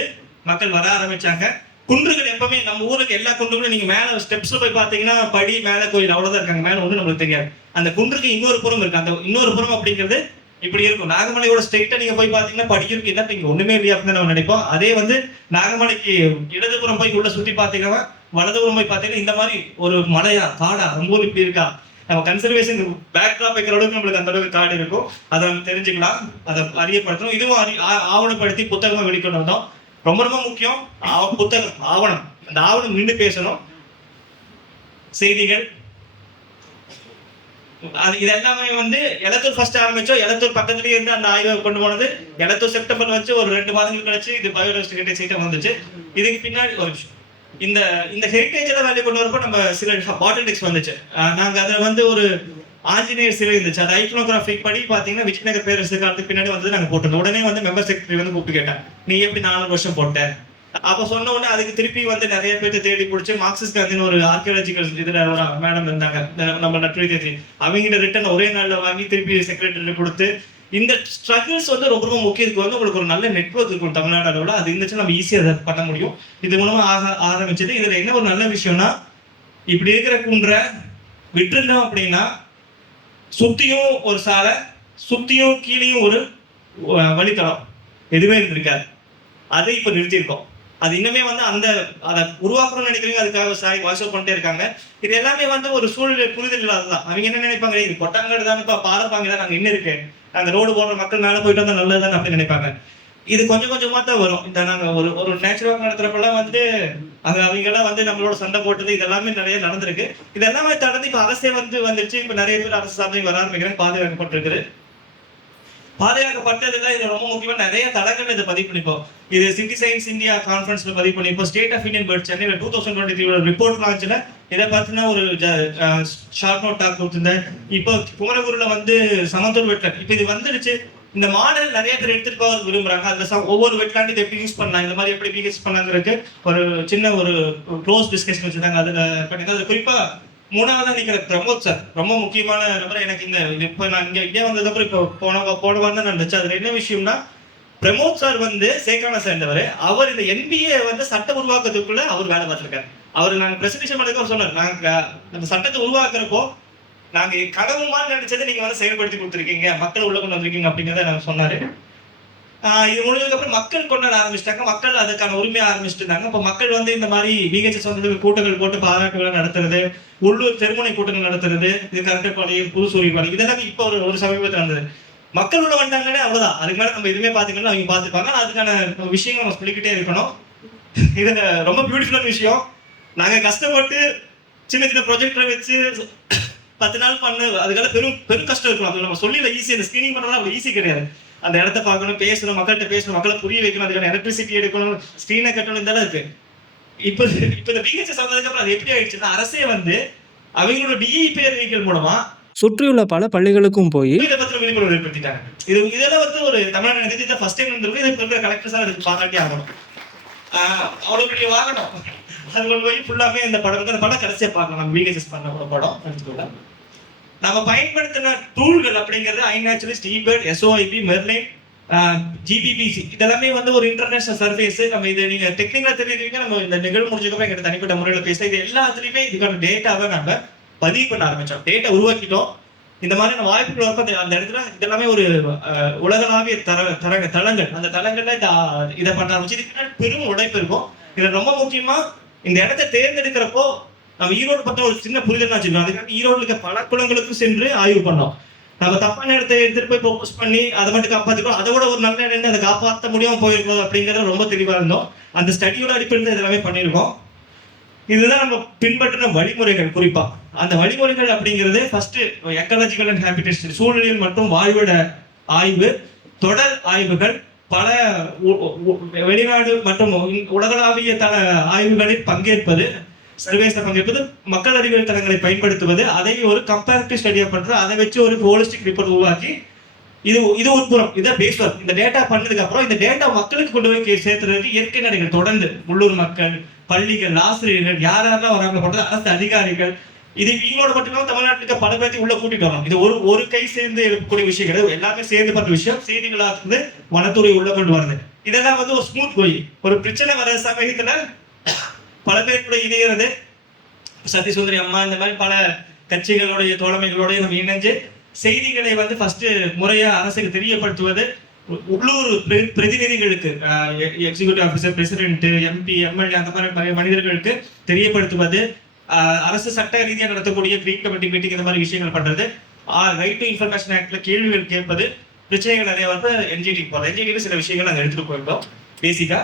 மக்கள் வர ஆரம்பிச்சாங்க. குன்றுகள் எப்பவுமே நம்ம ஊருக்கு எல்லா குன்றுகளும் நீங்க மேல ஸ்டெப்ஸ்ல போய் பாத்தீங்கன்னா படி, மேல கோயில், அவ்வளவுதான் இருக்காங்க. மேல ஒண்ணு நம்மளுக்கு தெரியாது. அந்த குன்றுக்கு இன்னொரு புறம் இருக்கு. அந்த இன்னொரு புறம் அப்படிங்கிறது இப்படி இருக்கும். நாகமலையோட ஸ்ட்ரெயிட்டா நீங்க போய் பாத்தீங்கன்னா படி இருக்கு, என்ன இங்க ஒண்ணுமே இல்லையா அப்படின்னு நம்ம நினைப்போம். அதே வந்து நாகமலைக்கு இடதுபுறம் போய் உள்ள சுத்தி பாத்தீங்கன்னா, வலதுபுறம் போய் பாத்தீங்கன்னா இந்த மாதிரி ஒரு மலையா, காடா, ரொம்ப இப்படி இருக்கா, நம்ம கன்சர்வேஷன் பேக்ராப் வைக்கிற அளவுக்கு நம்மளுக்கு அந்த அளவுக்கு காடு இருக்கும். அதை நம்ம தெரிஞ்சுக்கலாம், அதை அறியப்படுத்தணும். இதுவும் ஆவணப்படுத்தி புத்தகமா வெளிக்கொண்டு வந்தோம். ரொம்ப ரொம்ப முக்கியம் புத்தகம், ஆவணம். அந்த ஆவணம் நின்று பேசணும். செய்திகள் இது எல்லாமே வந்து எலத்தூர் ஃபர்ஸ்ட் ஆரம்பிச்சோம். எலத்தூர் பக்கத்துலயே இருந்து அந்த ஆய்வை கொண்டு போனது. எலத்தூர் செப்டம்பர் வச்சு ஒரு 2 மாதங்கள் கழிச்சு இது பயோடைவர்சிட்டி ஹெரிட்டேஜ் சைட்டா வந்துச்சு. இதுக்கு பின்னாடி ஒரு விஷயம், இந்த ஹெரிட்டேஜ்ல வேலை கொண்டு வரப்போ நம்ம சில பாட்டில்டிக்ஸ் வந்துச்சு. நாங்க அதுல வந்து ஒரு ஆஞ்சநேயர் சிலை இருந்துச்சு. அது ஐக்னோகிராஃபிக் படி பாத்தீங்கன்னா விஜயநகர் பேரரசு காலத்துக்கு பின்னாடி வந்து நாங்க போட்டோம். உடனே வந்து மெம்பர் செக்ரட்டரி வந்து கூப்பிட்டு கேட்டேன், நீ எப்படி 4 வருஷம் போட்ட? அப்ப சொன்ன உடனே அதுக்கு திருப்பி வந்து நிறைய பேர் தேடி பிடிச்சி மார்க்சிஸ்ட் காந்தின்னு ஒரு ஆர்கியாலஜிக்கல் இதுல ஒரு மேடம் இருந்தாங்க, நம்ம நட்பு தேதி, அவங்ககிட்ட ரிட்டன் ஒரே நாள்ல வாங்கி திருப்பி செக்ரட்டரி கொடுத்து. இந்த ஸ்ட்ரகிள்ஸ் வந்து ரொம்ப ரொம்ப முக்கியம். இதுக்கு வந்து உங்களுக்கு ஒரு நல்ல நெட்வொர்க் இருக்கும் தமிழ்நாடு அளவில். அது இருந்துச்சு நம்ம ஈஸியாக அதை பண்ண முடியும். இது மூலமா ஆரம்பிச்சது. இதுல என்ன ஒரு நல்ல விஷயம்னா, இப்படி இருக்கிற குன்றை விட்டுருந்தோம் அப்படின்னா சுத்தியும் ஒரு சாலை, சுத்தியும் கீழேயும் ஒரு வழித்தடம் எதுவுமே இருந்திருக்காது. அதை இப்ப நிறுத்தியிருக்கோம். அது இன்னுமே வந்து அதை உருவாக்கணும்னு நினைக்கிறீங்க, அதுக்காக வாய்ஸ் அவுட் பண்ணிட்டே இருக்காங்க. இது எல்லாமே வந்து ஒரு சூழ்நிலை புரிதல் இல்லாததான். அவங்க என்ன நினைப்பாங்க, இது கொட்டாங்காடு தான், இப்ப பாலப்பாங்க தான் நாங்க இன்னும் இருக்கு, நாங்க ரோடு போடுற மக்கள் மேல போயிட்டு வந்தா நல்லதுதான் அப்படின்னு நினைப்பாங்க. இது கொஞ்சம் கொஞ்சமா தான் வரும். இந்த நாங்க ஒரு நேச்சுரல் நடத்துறப்பெல்லாம் வந்து அவங்க எல்லாம் வந்து நம்மளோட சண்டை போட்டது இதெல்லாமே நிறைய நடந்திருக்கு. இதெல்லாமே தடந்து இப்ப அரசே வந்துருச்சு. இப்ப நிறைய பேர் அரசு சார்ந்து வர ஆரம்பிக்கிறேன். பாதுகாக்கப்பட்டிருக்குது. பாதுகாக்கப்பட்டதுல இது ரொம்ப முக்கியமா நிறைய தடங்கள் இதை பதிவு பண்ணிப்போம். இது சிட்டி சயின்ஸ் இந்தியா கான்ஃபரன்ஸ்ல பதிவு பண்ணிப்போம். ஸ்டேட் ஆஃப் இந்தியன் பேர்ட் சென்னையில 2023 ரிப்போர்ட் லான்ச்ல இதை பார்த்தீங்கன்னா ஒரு ஷார்ட் நோட் டாக் கொடுத்திருந்தேன். இப்போ குமரகுருல வந்து சமத்துவ வெட்லாண்ட் இப்ப இது வந்துடுச்சு. இந்த மாடல் நிறைய பேர் எடுத்துட்டு போக விரும்புறாங்க. அதுல ஒவ்வொரு வெட்லாண்ட் இதை எப்படி யூஸ் பண்ணலாம், இந்த மாதிரி எப்படி யூஸ் பண்ணலாங்கிறதுக்கு ஒரு சின்ன ஒரு க்ளோஸ் டிஸ்கஷன் வச்சிருந்தாங்க. அதுல பண்ணிட்டு குறிப்பா 3ஆவதா நிக்கிற பிரமோத் சார் ரொம்ப முக்கியமான நபர். எனக்கு இப்ப நான் இங்கே வந்ததுக்கப்புறம் இப்போ போன வாரம் தான் நடந்துச்சு. அதுல என்ன விஷயம்னா, பிரமோத் சார் வந்து சேக்கான சேர்ந்தவர். அவர் இந்த NBA வந்து சட்டம் உருவாக்குறதுக்குள்ள அவர் வேலை பார்த்திருக்காரு. அவர் நாங்க பிரசன்டேஷன் பண்ணதுக்கு சொன்னார், நாங்க அந்த சட்டத்தை உருவாக்குறப்போ நாங்க கனவு மாதிரி நினைச்சதை நீங்க வந்து செயல்படுத்தி கொடுத்துருக்கீங்க, மக்கள் உள்ள கொண்டு வந்திருக்கீங்க அப்படிங்கிறத நாங்க சொன்னாரு. இது முடிஞ்சதுக்கு அப்புறம் மக்கள் கொண்டாட ஆரம்பிச்சிட்டாங்க. மக்கள் அதுக்கான உரிமையை ஆரம்பிச்சுட்டு இருந்தாங்க. இப்போ மக்கள் வந்து இந்த மாதிரி VHS வந்ததுக்கு கூட்டங்கள் போட்டு பாராட்டுகளை நடத்துறது, உள்ளூர் தெருமுனை கூட்டங்கள் நடத்துறது, இது கரண்டப்பாளையம், புதுசூரிப்பாளையம், இதெல்லாம் இப்போ ஒரு சமீபத்தில் நடந்தது. மக்கள் உள்ள வந்தாங்கன்னே அவ்வளவுதான். அதுக்கு மேலே நம்ம எதுவுமே பார்த்துக்கணும், அவங்க பார்த்துப்பாங்க. அதுக்கான விஷயங்கள் நம்ம சொல்லிக்கிட்டே இருக்கணும். இது ரொம்ப பியூட்டிஃபுல்லான விஷயம். நாங்க கஷ்டப்பட்டு சின்ன சின்ன ப்ரொஜெக்டரை வச்சு 10 நாள் பண்ணு, அதுக்காக பெரும் கஷ்டம் இருக்கும். அது நம்ம சொல்லி ஈஸி, அந்த ஸ்கிரீனிங் பண்ணலாம் அவ்வளோ ஈஸி கிடையாது. அந்த இடத்த பார்க்கணும், பேசணும், மக்கள்கிட்ட பேசணும், மக்களை புரிய வைக்கணும், அதுக்கான எலக்ட்ரிசிட்டி எடுக்கணும், ஸ்கிரீனை கட்டணும், இதெல்லாம் இருக்கு. இப்போ இந்த VHS வந்ததுக்கு அப்புறம் அது எப்படி ஆயிடுச்சுன்னா, அரசே வந்து அவங்களோட DE பேர் வெஹிக்கிள் மூலமா சுற்றியுள்ள பல பள்ளிகளுக்கும் போய் இதை பத்தி விழிப்புணர்வு ஏற்படுத்திட்டாங்க. இதெல்லாம் வந்து ஒரு தமிழ்நாடு நிகழ்ச்சி ஃபர்ஸ்ட் டைம் இருந்திருக்கு. இதை இருக்கிற கலெக்டர்ஸா அதுக்கு பாராட்டி ஆகணும். அவ்வளவு பெரிய வாகனம் அது கொண்டு போய் ஃபுல்லாமே இந்த படம், அந்த படம் கடைசியா பார்க்கலாம். VHS பண்ண படம் எடுத்துக்கலாம். நம்ம பயன்படுத்தின டூல்கள் அப்படிங்கிறது ஐநாச்சுரலிஸ்ட், eBird, SOIP, மெர்லின், GBBC இதெல்லாமே வந்து ஒரு இன்டர்நேஷனல் சர்ஃபேஸ். நம்ம இதை நீங்க டெக்னிக்கலா தெரியுறீங்க. நம்ம இந்த நிகழ்வு முடிஞ்சதுக்கப்புறம் எங்கிட்ட தனிப்பட்ட முறையில் பேச இது எல்லாத்துலயுமே இதுக்கான டேட்டாவை நம்ம பதிவு பண்ண ஆரம்பிச்சோம். டேட்டா உருவாக்கிட்டோம். இந்த மாதிரி நம்ம வாய்ப்புகள் வரப்போ அந்த இடத்துல இதெல்லாமே ஒரு உலகளாவிய தளங்கள், அந்த தளங்கள்ல இதை பண்ண ஆரம்பிச்சு. இதுக்கு பின்னாடி பெரும் உழைப்பு இருக்கும். இதுல ரொம்ப முக்கியமா இந்த இடத்தை தேர்ந்தெடுக்கிறப்போ நம்ம ஈரோடு பத்தி ஒரு சின்ன புரிதல் வச்சுக்கணும். அதுக்காக ஈரோடு இருக்க பல குளங்களுக்கும் சென்று ஆய்வு பண்ணோம். நம்ம தப்பான இடத்தை எடுத்துட்டு போய் ப்ரோபோஸ் பண்ணி அதை மட்டும் காப்பாற்றிக்கணும், அதை விட ஒரு நல்ல இடம் அதை காப்பாற்ற முடியாம போயிருக்கோம் அப்படிங்கிறத ரொம்ப தெளிவா இருந்தோம். அந்த ஸ்டடியோட அடிப்படையில் இதெல்லாமே பண்ணியிருக்கோம். இதுதான் நம்ம பின்பற்றின வழிமுறைகள். குறிப்பா அந்த வழிமுறைகள் அப்படிங்கிறது ஃபர்ஸ்ட் எக்காலஜிக்கல் அண்ட் ஹேபிடேட், சூழலியல் மற்றும் வாழ்விட ஆய்வு, தொடர் ஆய்வுகள், பல வெளிநாடு மற்றும் உலகளாவிய தள ஆய்வுகளில் பங்கேற்பது, சர்வேஸ்ல பங்கேற்பது, மக்கள் அறிவியல் தளங்களை பயன்படுத்துவது, அதை ஒரு கம்பேரிட்டிவ் ஸ்டடியா பண்றது, அதை வச்சு ஒரு ஹோலிஸ்டிக் ரிப்போர்ட் உருவாக்கி இது ஒரு புறம். இதை பேஸ் ஒர்க். இந்த டேட்டா பண்ணதுக்கு அப்புறம் இந்த டேட்டா மக்களுக்கு கொண்டு போய் சேர்த்துறதுக்கு இயற்கை நடைகள் தொடர்ந்து உள்ளூர் மக்கள், பள்ளிகள், ஆசிரியர்கள், யாரெல்லாம் வராங்க பண்றது, அரசு அதிகாரிகள், இது இவங்களோட மட்டும் தமிழ்நாட்டுக்கு பல பேர்த்தையும் உள்ள கூட்டிட்டு வரணும். இது ஒரு கை சேர்ந்து எடுக்கக்கூடிய விஷயம் கிடையாது. எல்லாமே சேர்ந்து பண்ற விஷயம். செய்திகளா இருந்து வனத்துறை உள்ள கொண்டு வருது. இதெல்லாம் வந்து ஒரு ஸ்மூத் போய் ஒரு பிரச்சனை வர சமயத்துல பல பேர் கூட இணைகிறது. சத்யசுந்தரி அம்மா இந்த மாதிரி பல கட்சிகளுடைய தோழமைகளோட நம்ம இணைஞ்சு செய்திகளை வந்து ஃபர்ஸ்ட் முறையா அரசுக்கு தெரியப்படுத்துவது, உள்ளூர் பிரதிநிதிகளுக்கு, executive officer, president, MP, MLA அந்த மாதிரி மனிதர்களுக்கு தெரியப்படுத்துவது, அரசு சட்ட ரீதியா நடத்தக்கூடிய கிரீன் கமிட்டி மீட்டிங் இந்த மாதிரி விஷயங்கள் பண்றது, ரைட் டு இன்ஃபர்மேஷன் ஆக்ட்ல கேள்விகள் கேட்பது, பிரச்சனைகள் நிறைய வந்து என்ஜிடி போறோம். என்ஜிடி சில விஷயங்கள் நாங்கள் எடுத்துட்டு போயிருந்தோம். பேசிக்கா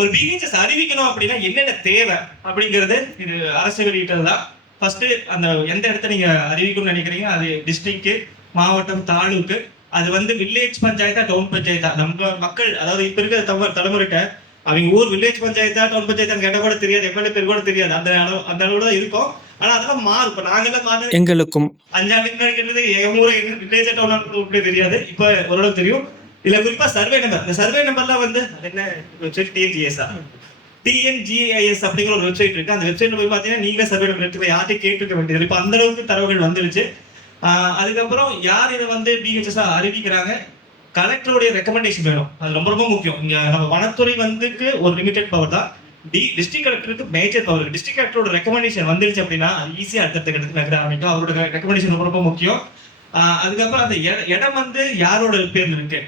ஒரு பிஹெச்எஸ் அறிவிக்கணும் அப்படின்னா என்னென்ன தேவை அப்படிங்கிறது இது அரசு வெளியிட்டது தான். ஃபர்ஸ்ட் அந்த எந்த இடத்த நீங்க அறிவிக்கணும்னு நினைக்கிறீங்க, அது டிஸ்ட்ரிக்ட், மாவட்டம், தாலுக்கு, அது வந்து வில்லேஜ் பஞ்சாயத்தா டவுன் பஞ்சாயத்தா, நம்ம மக்கள் அதாவது இப்ப இருக்கிற தலைமுறைகிட்ட அவங்க ஊர் வில்லேஜ் பஞ்சாயத்தா டவுன் பஞ்சாயத்தான் கேட்ட கூட தெரியாது, எம்எல்ஏ பேர் கூட தெரியாது. அந்த அளவு தான் இருக்கும். ஆனா அதெல்லாம் மாறும். இப்ப நாங்கெல்லாம் மாறு எங்களுக்கும் 5 ஆண்டுக்கு முன்னாடி கேட்டது எங்க ஊரை வில்லேஜ் டவுன் தெரியாது, இப்ப ஓரளவுக்கு தெரியும். இதுல குறிப்பா சர்வே நம்பர், இந்த சர்வே நம்பர்லாம் வந்து என்ன வெப்சைட் டிஎன்ஜிஐஎஸ் அப்படிங்கிற ஒரு வெப்சைட் இருக்கு. அந்த வெப்சைட்ல போய் பாத்தீங்கன்னா நீங்களே சர்வே நம்பர் எடுத்து யார்ட்டையும் கேட்டுக்க வேண்டியது. இப்ப அந்த அளவுக்கு தரவுகள் வந்துருச்சு. அதுக்கப்புறம் யார் இதை வந்து பிஹெச்எஸ் அறிவிக்கிறாங்க, கலெக்டருடைய ரெக்கமெண்டேஷன் வேணும். அது ரொம்ப ரொம்ப முக்கியம். இங்க நம்ம வனத்துறை வந்துக்கு ஒரு லிமிடெட் பவர் தான், டிஸ்ட்ரிக்ட் கலெக்டருக்கு மேஜர் பவர். டிஸ்ட்ரிக்ட் கலெக்டரோட ரெக்கமெண்டேஷன் வந்துருச்சு அப்படின்னா அது ஈஸியா அடுத்த கட்டத்துக்கு நகர ஆரம்பிக்கும். அவரோட ரெக்கமெண்டேஷன் ரொம்ப ரொம்ப முக்கியம். அதுக்கப்புறம் அந்த இடம் வந்து யாரோட பேர்ல இருக்கு,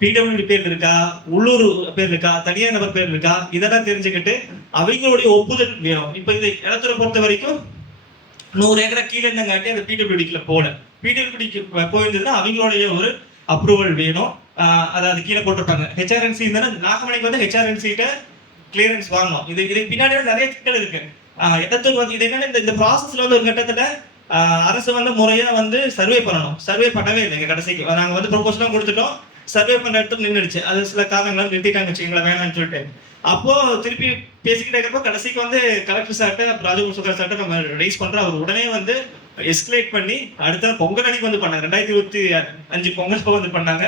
பிடபிள்யூடி பேர் இருக்கா, உள்ளூர் பேர் இருக்கா, தனியார் நபர் பேர் இருக்கா, இதெல்லாம் தெரிஞ்சுக்கிட்டு அவங்களுடைய ஒப்புதல் வேணும். இப்ப இந்த இடத்துல பொறுத்த வரைக்கும் 100 ஏக்கரா கீழே இருந்தங்காட்டி அந்த பிடபிள்யூடிக்குள்ள போல, பிடபிள்யூடிக்கு போயிருந்ததுன்னா அவங்களுடைய ஒரு அப்ரூவல் வேணும். அதாவது கீழே போட்டிருப்பாங்க ஹெச்ஆர்என்சி இருந்தாலும் நாகமணிக்கு வந்து ஹெச்ஆர்என்சிட்ட கிளியரன்ஸ் வாங்கணும். இது பின்னாடி நிறைய சிக்கல் இருக்கு. இடத்துக்கு வந்து இது என்னன்னா இந்த ப்ராசஸ்ல வந்து ஒரு கட்டத்துல அரசு வந்து முறையா வந்து சர்வே பண்ணணும். சர்வே பண்ணவே இல்லை. எங்க கடைசிக்கு நாங்க வந்து ப்ரொபோசலாம் கொடுத்துட்டோம், சர்வே பண்ண இடத்துல நின்றுடுச்சு. அது சில காரணங்களால் நிறுத்திட்டாங்க வச்சுங்களா, வேணாம்னு சொல்லிட்டு. அப்போ திருப்பி பேசிக்கிட்டே இருக்கிறப்போ கடைசிக்கு வந்து கலெக்டர் சார்ட்ட ராஜகோபால் சுந்தர் சார்ட்ட நம்ம ரைஸ் பண்றோம். அவர் உடனே வந்து எஸ்கலேட் பண்ணி அடுத்த பொங்கல் அன்னைக்கு வந்து பண்ணாங்க. 2025 பொங்கல் வந்து பண்ணாங்க.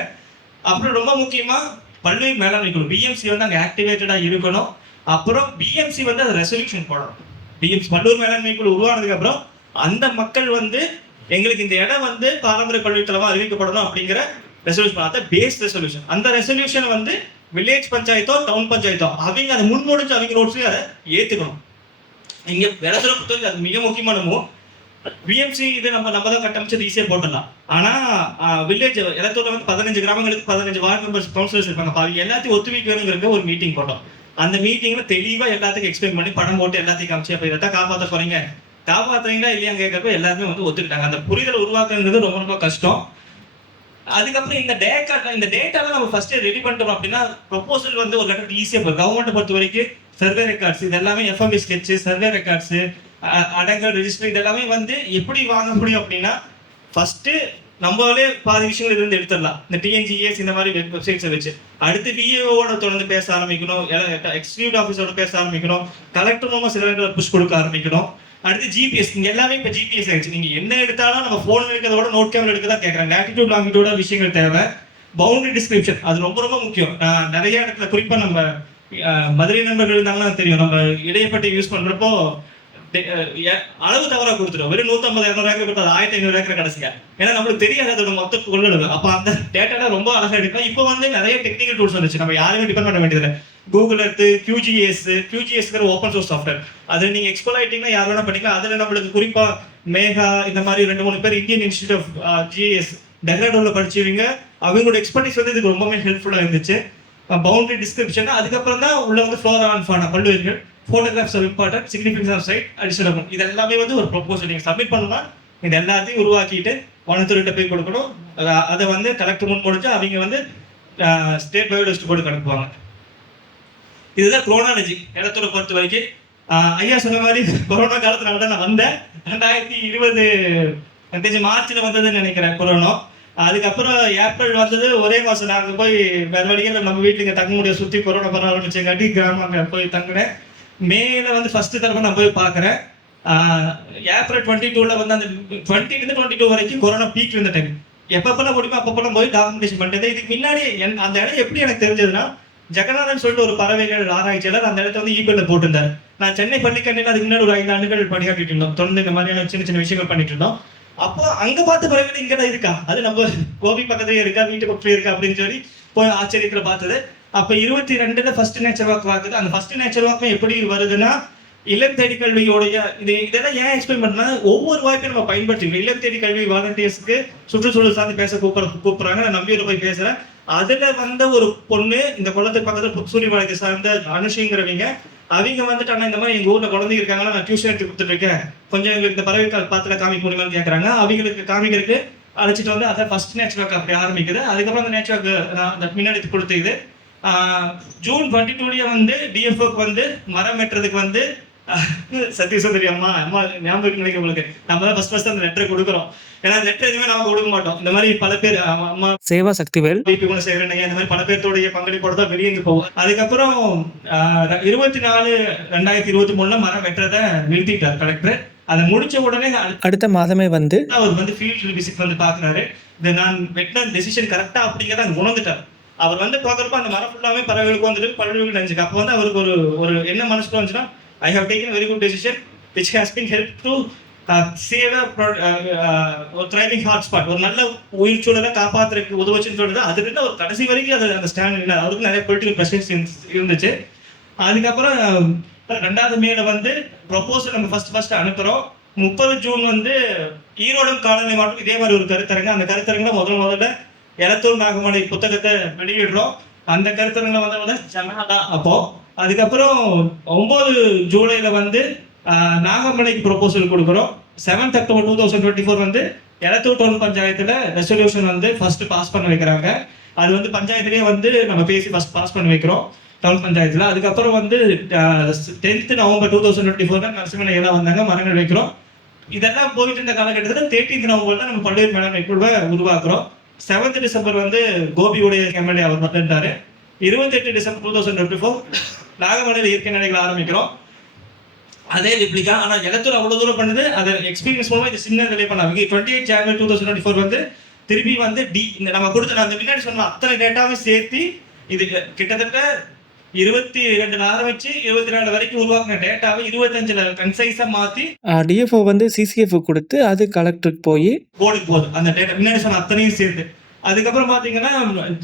அப்புறம் ரொம்ப முக்கியமா பல்வேறு மேலாண்மை குழு பிஎம்சி வந்து அங்கே ஆக்டிவேட்டடா இருக்கணும். அப்புறம் பிஎம்சி வந்து அது ரெசல்யூஷன் போடணும். பிஎம்சி பல்லூர் மேலாண்மை குழு உருவானதுக்கு அப்புறம் அந்த மக்கள் வந்து எங்களுக்கு இந்த இடம் வந்து பாரம்பரிய பல்வித்தலமா அறிவிக்கப்படணும் அப்படிங்கிற ரெசல்யூஷன், அதான் பேஸ் ரெசல்யூஷன். அந்த ரெசல்யூஷன் வந்து வில்லேஜ் பஞ்சாயத்தோ டவுன் பஞ்சாயத்தோ அவங்க அதை முன்மொழிஞ்சு அவங்க ரோட்ஸ்லயும் அதை ஏத்துக்கணும். இங்க இடத்துல பொறுத்தவரைக்கும் அது மிக முக்கியமானமோ. பிஎம்சி இது நம்ம தான் கட்டமைச்சது ஈஸியா போட்டுடலாம். ஆனா வில்லேஜ் இடத்துல வந்து 15 கிராமங்களுக்கு 15 வார்டு மெம்பர்ஸ் கவுன்சிலர்ஸ் இருப்பாங்க. அவங்க எல்லாத்தையும் ஒத்துழைக்கணுங்கிறதுக்கு ஒரு மீட்டிங் போட்டோம். அந்த மீட்டிங்ல தெளிவா எல்லாத்துக்கும் எக்ஸ்பிளைன் பண்ணி படம் போட்டு எல்லாத்தையும் காமிச்சு அப்ப இதான் காப்பாற்ற போறீங்க, காப்பாத்துறீங்களா இல்லையா கேட்கறப்ப எல்லாருமே வந்து ஒத்துக்கிட்டாங்க. அந்த புரிதல் உருவாக்குறது ரொம்ப ரொம்ப கஷ்டம். அதுக்கப்புறம் இந்த டேட்டாலாம் நம்ம ஃபர்ஸ்ட் ரெடி பண்ணிட்டோம் அப்படின்னா ப்ரொபோசல் வந்து ஒரு கட்டத்தில் ஈஸியாக போகும். கவர்மெண்ட் பொறுத்த வரைக்கும் சர்வே ரெக்கார்ட்ஸ் இது எல்லாமே எஃப்எம்பி ஸ்கெட்ச், சர்வே ரெக்கார்ட்ஸ், அடங்கல் ரெஜிஸ்டர் இதெல்லாமே வந்து எப்படி வாங்க முடியும் அப்படின்னா ஃபர்ஸ்ட் நம்மளே பாதி விஷயங்கள் இருந்து எடுத்துடலாம். இந்த டிஎன்ஜிஎஸ் இந்த மாதிரி வெப்சைட்ஸை வச்சு அடுத்து விஏஓட தொடர்ந்து பேச ஆரம்பிக்கணும், எக்ஸிக்யூட்டிவ் ஆஃபீஸரோட பேச ஆரம்பிக்கணும், கலெக்டர் மூலமா சில புஷ் கொடுக்க ஆரம்பிக்கணும். அடுத்து ஜிபிஎஸ், இங்க எல்லாமே இப்ப ஜிபிஎஸ் ஆயிடுச்சு. நீங்க என்ன எடுத்தாலும் நம்ம போன் எடுக்கிறதோட நோட் கேமரா எடுக்க தான் கேட்கறாங்க. லேட்டிடியூட் லாங்கிடியூட விஷயங்கள் தேவை. பவுண்டரி டிஸ்கிரிப்ஷன் அது ரொம்ப ரொம்ப முக்கியம். நிறைய இடத்துல குறிப்பா நம்ம மதுரை நண்பர்கள் இருந்தாங்கன்னா தெரியும், நம்ம இடையப்பட்டு யூஸ் பண்றப்போ அளவு தவறா கொடுத்துரும். வெறும் 150-200 ஏக்கர் கொடுத்தா 1500 ஏக்கர் கடைசியா, ஏன்னா நம்மளுக்கு தெரியாது அதோட மொத்த கொள்ளளவு. அப்ப அந்த டேட்டா ரொம்ப அழகா எடுக்கும். இப்போ வந்து நிறைய டெக்னிக்கல் டூல்ஸ் வந்துச்சு, நம்ம யாருமே டிபெண்ட் பண்ண வேண்டியதில்லை. Google earth, QGIS open source software, அது நீங்க எக்ஸ்ப்ளாய்ட்டிங்னா யார் வேணா பண்ணிக்கலாம். அதுல நம்மளுக்கு குறிப்பா மேகா இந்த மாதிரி 2-3 பேர் இந்தியன் இன்ஸ்டியூட் ஆஃப் GIS டெக்ராடூன்ல படிச்சவங்க, அவங்களோட எக்ஸ்பர்டீஸ் வந்து இதுக்கு ரொம்பவே ஹெல்ப்ஃபுல்லா இருந்துச்சு. பவுண்டரி டிஸ்கிரிப்ஷன், அதுக்கப்புறம் தான் உள்ள வந்து ஃப்ளோரா அண்ட் ஃபானா பல்லுயிர்கள், photographs of important, significance of site, additional இது எல்லாமே வந்து ஒரு ப்ரொபோசல் நீங்க சப்மிட் பண்ணலாம். இது எல்லாத்தையும் உருவாக்கிட்டு வனத்துறையிட்ட போய் கொடுக்கணும். அதை வந்து கலெக்டர் முன் முடிஞ்சு அவங்க வந்து ஸ்டேட் பயோடைவர்சிட்டி போர்டு அனுப்புவாங்க. இதுதான் குரோனாலஜி இடத்தோட பொறுத்த வரைக்கும். ஐயா சொன்ன மாதிரி கொரோனா காலத்தினால தான் நான் வந்தேன். 2020 மார்ச்ல வந்ததுன்னு நினைக்கிறேன் கொரோனா. அதுக்கப்புறம் ஏப்ரல் வந்தது, ஒரே மாசம் நாங்கள் போய் வேற வழிகள் நம்ம வீட்டுக்கு தங்க முடிய சுற்றி கொரோனா பரவ ஆரம்பிச்சங்காட்டி கிராமம் அங்கே போய் தங்கினேன். மேல வந்து ஃபர்ஸ்ட் தடவை நான் போய் பார்க்குறேன். ஏப்ரல் 22ல வந்து அந்த 20-22 வரைக்கும் கொரோனா பீக் இருந்த டைம். எப்பப்பெல்லாம் முடியுமோ அப்பப்பெல்லாம் போய் டாக்குமெண்டேஷன் பண்ணிட்டு. இதுக்கு முன்னாடி அந்த இடம் எப்படி எனக்கு தெரிஞ்சதுன்னா, ஜெகநாதன் சொல்லிட்டு ஒரு பறவைகள் ஆராய்ச்சியாளர் அந்த இடத்த வந்து ஈபேல போட்டிருந்தார். நான் சென்னை பள்ளிக்கண்ணையில் அதுக்கு முன்னாடி ஒரு 5 ஆண்டுகள் பணியாற்றிட்டு இருந்தோம். தொடர்ந்து இந்த மாதிரியான சின்ன சின்ன விஷயங்கள் பண்ணிட்டு இருந்தோம். அப்போ அங்க பார்த்த பறவைகள் இங்கதான் இருக்கா, அது நம்ம கோபி பக்கத்துலயே இருக்கா, வீட்டு பக்கத்துலயே இருக்கா அப்படின்னு சொல்லி போய் ஆச்சரியத்துல பார்த்தது. அப்ப 22ல ஃபர்ஸ்ட் நேச்சர் வாக் வாக்குது. அந்த ஃபர்ஸ்ட் நேச்சர் வாக்கும் எப்படி வருதுன்னா, இளம் தேடி கல்வியோடைய இதெல்லாம் ஏன் எக்ஸ்பிளைன் பண்ணா, ஒவ்வொரு வாய்ப்பையும் நம்ம பயன்படுத்திக்கணும். இளம் தேடி கல்வி வாலண்டியர்ஸ்க்கு சுற்றுச்சூழல் சார்ந்து பேச கூப்பிடுறாங்க. நான் நம்பியூர் போய் பேசுறேன். அதுல வந்த ஒரு பொண்ணு இந்த குளத்துக்கு பக்கத்துல சூரியபாளையத்தை சார்ந்த அனுஷிங்கிறவங்க அவங்க வந்துட்டு ஆனா இந்த மாதிரி எங்க ஊர்ல குழந்தைங்க இருக்காங்களா, நான் டியூஷன் எடுத்து கொடுத்துட்டு இருக்கேன், கொஞ்சம் எங்களுக்கு இந்த பறவை பாத்துல காமிக்க முடியுமான்னு கேட்கறாங்க. அவங்களுக்கு காமிக்கிறதுக்கு அழைச்சிட்டு வந்து அதை ஃபர்ஸ்ட் நேச்சுரல் வாக் அப்படி ஆரம்பிக்குது. அதுக்கப்புறம் அந்த நேச்சுரல் வாக் நான் அந்த முன்னாடி கொடுத்த இது ஜூன் 22 வந்து டிஎஃப்ஓக்கு வந்து மரம் வெட்டுறதுக்கு வந்து சத்யசுந்தரி அம்மா அம்மா ஞாபகம் நினைக்க உங்களுக்கு நம்ம தான் ஃபர்ஸ்ட் அந்த லெட்டர் கொடுக்குறோம். ஏன்னா லெட்டர் எதுவுமே நாம கொடுக்க மாட்டோம். இந்த மாதிரி பல பேர் அம்மா சேவா சக்திவேல், பிபி குண சேகரனையா இந்த மாதிரி பல பேர்த்தோடைய பங்களிப்போட தான் வெளியேந்து போவோம். அதுக்கப்புறம் 24/2023 மரம் வெட்டுறதை நிறுத்திட்டார் கலெக்டர். அதை முடிச்ச உடனே அடுத்த மாதமே வந்து அவர் வந்து ஃபீல்ட் விசிட் வந்து பாக்குறாரு. இந்த நான் வெட்டின டெசிஷன் கரெக்டா அப்படிங்கிறத அங்க உணர்ந்துட்டார். அவர் வந்து பாக்குறப்ப அந்த மரம் ஃபுல்லாவே பறவைகளுக்கு வந்துட்டு பறவைகள் நினைச்சுக்க. அப்போ வந்து அவருக்கு ஒரு என்ன மனசுக்குள்ள வந்துச்சுன்னா, I have taken a very good decision which has been helped to save a thriving hotspot. ஒரு நல்ல உயிர் சூழலை காப்பாற்றுறதுக்கு உதவுச்சுன்னு சொல்றது. அதுக்கு ஒரு கடைசி வரைக்கும் அது அந்த ஸ்டாண்ட் இல்லை. அவருக்கு நிறைய பொலிட்டிக்கல் ப்ரெஷர்ஸ் இருந்துச்சு. அதுக்கப்புறம் 2 மேல வந்து ப்ரொபோசல் நம்ம ஃபர்ஸ்ட் அனுப்புறோம். 30 ஜூன் வந்து ஈரோடும் காலநிலை மாற்றம் இதே மாதிரி ஒரு கருத்தரங்க. அந்த கருத்தரங்குல முதல்ல எலத்தூர் நாகமலை புத்தகத்தை வெளியிடுறோம். அந்த கருத்தரங்குல வந்து ஜனதா அப்போ. அதுக்கப்புறம் 9 ஜூலைல வந்து நாகமலைக்கு ப்ரொபோசல் கொடுக்குறோம். 7 அக்டோபர் 2024 வந்து எலத்தூர் டவுன் பஞ்சாயத்துல ரெசல்யூஷன் வந்து ஃபர்ஸ்ட் பாஸ் பண்ண வைக்கிறாங்க. அது வந்து பஞ்சாயத்துலேயே வந்து நம்ம பேசி ஃபர்ஸ்ட் பாஸ் பண்ணி வைக்கிறோம் டவுன் பஞ்சாயத்துல. அதுக்கப்புறம் வந்து 10 நவம்பர் 2024 நரசிம்மன் எல்லாம் வந்தாங்க, மரங்கள் வைக்கிறோம். இதெல்லாம் போயிட்டு இருந்த காலகட்டத்தில் 13 நவம்பர் தான் நம்ம பல்வேறு மேலாண்மை குழுவை உருவாக்குறோம். 7 டிசம்பர் வந்து கோபியுடைய எம்எல்ஏ அவர் வந்துட்டாரு. 28 டிசம்பர் 2024 நாகமலையில் இயற்கை நிலைகளை ஆரம்பிக்கிறோம். அதே ரிப்ளிகா. ஆனா எலத்தூர் அவ்வளவு தூரம் பண்ணுது, அதை எக்ஸ்பீரியன்ஸ் மூலமா இது சின்ன நிலை பண்ணாங்க. 28 ஜனவரி 2024 வந்து திருப்பி வந்து நம்ம கொடுத்த அந்த முன்னாடி சொன்ன அத்தனை டேட்டாவும் சேர்த்து இது கிட்டத்தட்ட 22 ஆரம்பிச்சு 24 வரைக்கும் உருவாக்குன டேட்டாவை 25 கன்சைஸா மாத்தி டிஎஃப்ஓ வந்து சிசிஎஃப் கொடுத்து அது கலெக்டருக்கு போய் போர்டுக்கு போகுது. அந்த டேட்டா முன்னாடி சொன்ன அத்தனையும் சேர்த்து. அதுக்கப்புறம் பாத்தீங்கன்னா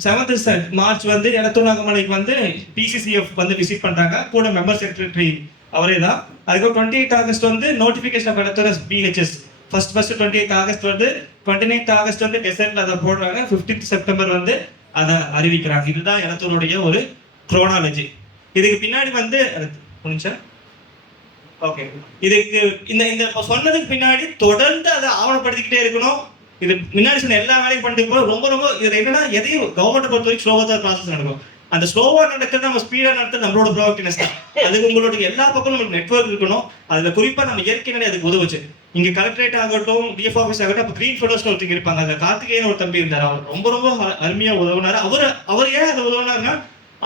7 மார்ச் வந்து எலத்தூர் நாகமலைக்கு வந்து பிசிசிஎஃப் வந்து விசிட் பண்றாங்க. கூட மெம்பர் செக்ரட்டரி அவரே தான். அதுக்கப்புறம் 28 ஆகஸ்ட் வந்து notification of Elathur PHS first 28 August வந்து 29 ஆகஸ்ட் வந்து கெசட்ல அதை போடுறாங்க. 15 செப்டம்பர் வந்து அதை அறிவிக்கிறாங்க. இதுதான் எலத்தூருடைய ஒரு குரோனாலஜி. இதுக்கு பின்னாடி வந்து முடிஞ்சா ஓகே. இதுக்கு இந்த சொன்னதுக்கு பின்னாடி தொடர்ந்து அதை ஆவணப்படுத்திக்கிட்டே இருக்கணும். இது முன்னாடி சொன்ன எல்லா வேலையும் பண்ணிட்டு போது ரொம்ப இது என்னன்னா எதையும் கவர்மெண்ட் பொறுத்த வரைக்கும் ஸ்லோவா தான் ப்ராசஸ் நடக்கும். அந்த ஸ்லோவா நடக்கிறது நம்ம ஸ்பீடா நடத்துறது நம்மளோட ப்ராடக்ட்னஸ் தான். அதுக்கு உங்களோட எல்லா பக்கமும் நம்மளுக்கு நெட்வொர்க் இருக்கணும். அதுல குறிப்பா நம்ம இயற்கை நிலை அதுக்கு உதவுச்சு. இங்க கலெக்டரேட் ஆகட்டும், டிஎஃப் ஆஃபீஸ் ஆகட்டும், அப்போ கிரீன் ஃபெலோஸ் ஒருத்தங்க இருப்பாங்க. அந்த கார்த்திகேயன் ஒரு தம்பி இருந்தார். அவர் ரொம்ப அருமையா உதவுனாரு. அவர் ஏன் அதை உதவுனாருன்னா,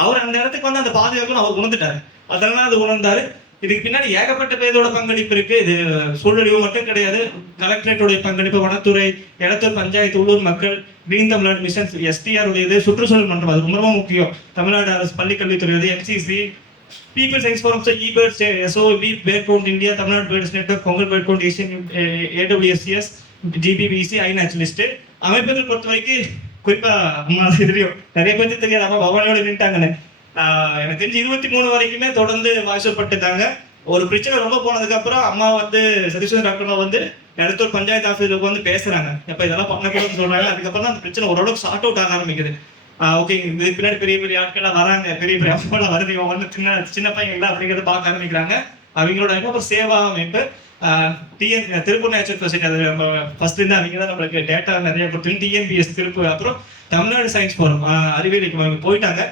அவர் அந்த இடத்துக்கு வந்து அந்த பாதுகாப்புன்னு அவர் உணர்ந்துட்டாரு. அதனால அது உணர்ந்தாரு. இதுக்கு பின்னாடி ஏகப்பட்ட பேரோட பங்களிப்பு இருக்கு. இது சூழலிவு மட்டும் கிடையாது. கலெக்டரேட்டோட பங்களிப்பு, வனத்துறை, எலத்தூர் பஞ்சாயத்து, உள்ளூர் மக்கள், கிரீன் தமிழ்நாடு மிஷன், எஸ்டிஆர் உடையது, சுற்றுச்சூழல் மன்றம் அது ரொம்ப முக்கியம், தமிழ்நாடு அரசு பள்ளிக்கல்வித்துறை, NCC, people science forum, ebirds, SOV, bird count India, Tamil Nadu birds network, Pongal bird count, Asian, AWSCS, GBBC, iNaturalist அமைப்புகள் பொறுத்த வரைக்கும் குறிப்பா இதுலயும் நிறைய பேருக்கு தெரியாது. அம்மா பவானியோட நின்ட்டாங்கன்னு எனக்கு தெரிஞ்சு 23 வரைக்குமே தொடர்ந்து வாய்ச்சப்பட்டுட்டாங்க. ஒரு பிரச்சனை ரொம்ப போனதுக்கு அப்புறம் அம்மா வந்து சதீஸ்வரன் டாக்டர் வந்து எலத்தூர் பஞ்சாயத்து ஆஃபீஸருக்கு வந்து பேசுறாங்க. எப்ப இதெல்லாம் பண்ணக்கூடாதுன்னு சொல்றாங்க. அதுக்கப்புறம் தான் அந்த பிரச்சனை ஓரளவுக்கு சார்ட் அவுட் ஆக ஆரம்பிக்குது. ஓகே, இதுக்கு பின்னாடி பெரிய ஆட்கள்லாம் வராங்க, பெரிய அம்மாலாம் வருது, இவங்க வந்து சின்ன பையங்களா அப்படிங்கிறத பார்க்க ஆரம்பிக்கிறாங்க. அவங்களோட அப்புறம் சேவா அமைப்பு, திருப்பூர் நேச்சுரல் சொசைட்டி, அது நம்ம ஃபர்ஸ்ட் இருந்து அவங்க தான் நம்மளுக்கு டேட்டா நிறைய கொடுத்து, டிஎன்பிஎஸ் திருப்பூர், அப்புறம் தமிழ்நாடு சயின்ஸ் ஃபோரம் அறிவியலுக்கு போயிட்டாங்க.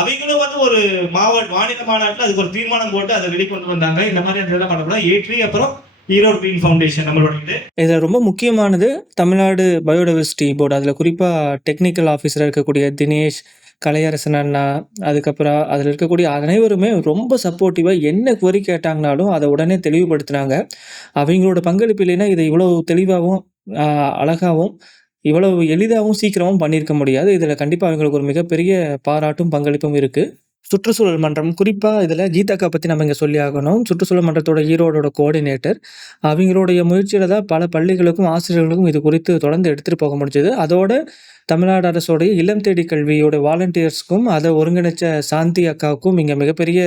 அவங்களும் வந்து ஒரு மாநில மாநாட்டில் அதுக்கு ஒரு தீர்மானம் போட்டு அதை வெளிக்கொண்டு வந்தாங்க. இந்த மாதிரி இதெல்லாம் பண்ணக்கூடாது. ஏற்றி அப்புறம் ஈரோடு கிரீன் ஃபவுண்டேஷன் நம்மளோட இதில் ரொம்ப முக்கியமானது தமிழ்நாடு பயோடைவர்சிட்டி போர்டு. அதில் குறிப்பாக டெக்னிக்கல் ஆஃபீஸராக இருக்கக்கூடிய தினேஷ், கலையரசன் அண்ணா, அதுக்கப்புறம் அதில் இருக்கக்கூடிய அனைவருமே ரொம்ப சப்போர்ட்டிவாக என்ன குவரி கேட்டாங்கனாலும் அதை உடனே தெளிவுபடுத்தினாங்க. அவங்களோட பங்களிப்பு இல்லைன்னா இதை இவ்வளோ தெளிவாகவும் அழகாகவும் இவ்வளவு எளிதாகவும் சீக்கிரமும் பண்ணியிருக்க முடியாது. இதில் கண்டிப்பாக அவங்களுக்கு ஒரு மிகப்பெரிய பாராட்டும் பங்களிப்பும் இருக்குது. சுற்றுச்சூழல் மன்றம், குறிப்பாக இதில் கீதாக்கா பற்றி நம்ம இங்கே சொல்லி ஆகணும். சுற்றுச்சூழல் மன்றத்தோட ஈரோடோட கோஆர்டினேட்டர். அவங்களுடைய முயற்சியில் தான் பல பள்ளிகளுக்கும் ஆசிரியர்களுக்கும் இது குறித்து தொடர்ந்து எடுத்துகிட்டு போக முடிஞ்சது. அதோட தமிழ்நாடு அரசோடைய இல்லம் தேடி கல்வியோட வாலண்டியர்ஸ்க்கும் அதை ஒருங்கிணைச்ச சாந்தி அக்காவுக்கும் இங்கே மிகப்பெரிய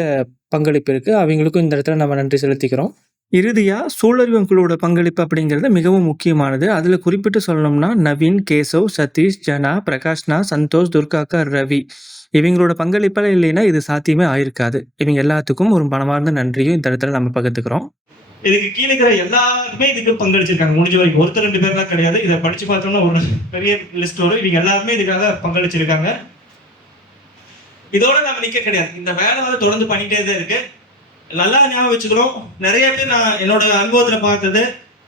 பங்களிப்பு இருக்குது. அவங்களுக்கும் இந்த இடத்துல நம்ம நன்றி செலுத்திக்கிறோம். இறுதியாக சூழறிவம் குழுவோட பங்களிப்பு அப்படிங்கிறது மிகவும் முக்கியமானது. அதில் குறிப்பிட்டு சொல்லணும்னா நவீன், கேசவ், சதீஷ், ஜனா, பிரகாஷ்னா, சந்தோஷ், துர்காக்கா, ரவி இவங்களோட பங்களிப்பெல்லாம் இல்லைன்னா இது சாத்தியமே ஆயிருக்காது. இவங்க எல்லாத்துக்கும் ஒரு மனமார்ந்த நன்றியும் இந்த இடத்துல நம்ம பகிர்ந்துக்கிறோம். இதுக்கு கீழ இருக்கிற எல்லாருமே இதுக்கு பங்களிச்சிருக்காங்க. முடிஞ்ச வரைக்கும். ஒருத்தர் 2 பேர்லாம் கிடையாது. இத படிச்சு பார்த்தோம்னா ஒரு பெரிய லிஸ்ட் வரும். இவங்க எல்லாருமே இதுக்காக பங்களிச்சிருக்காங்க. இதோட நாம நிக்க கிடையாது. இந்த வேலை வந்து தொடர்ந்து பண்ணிட்டே தான் இருக்கு. நல்லா ஞாபகம் வச்சுக்கிறோம். நிறைய பேர் நான் என்னோட அனுபவத்துல பார்த்தது,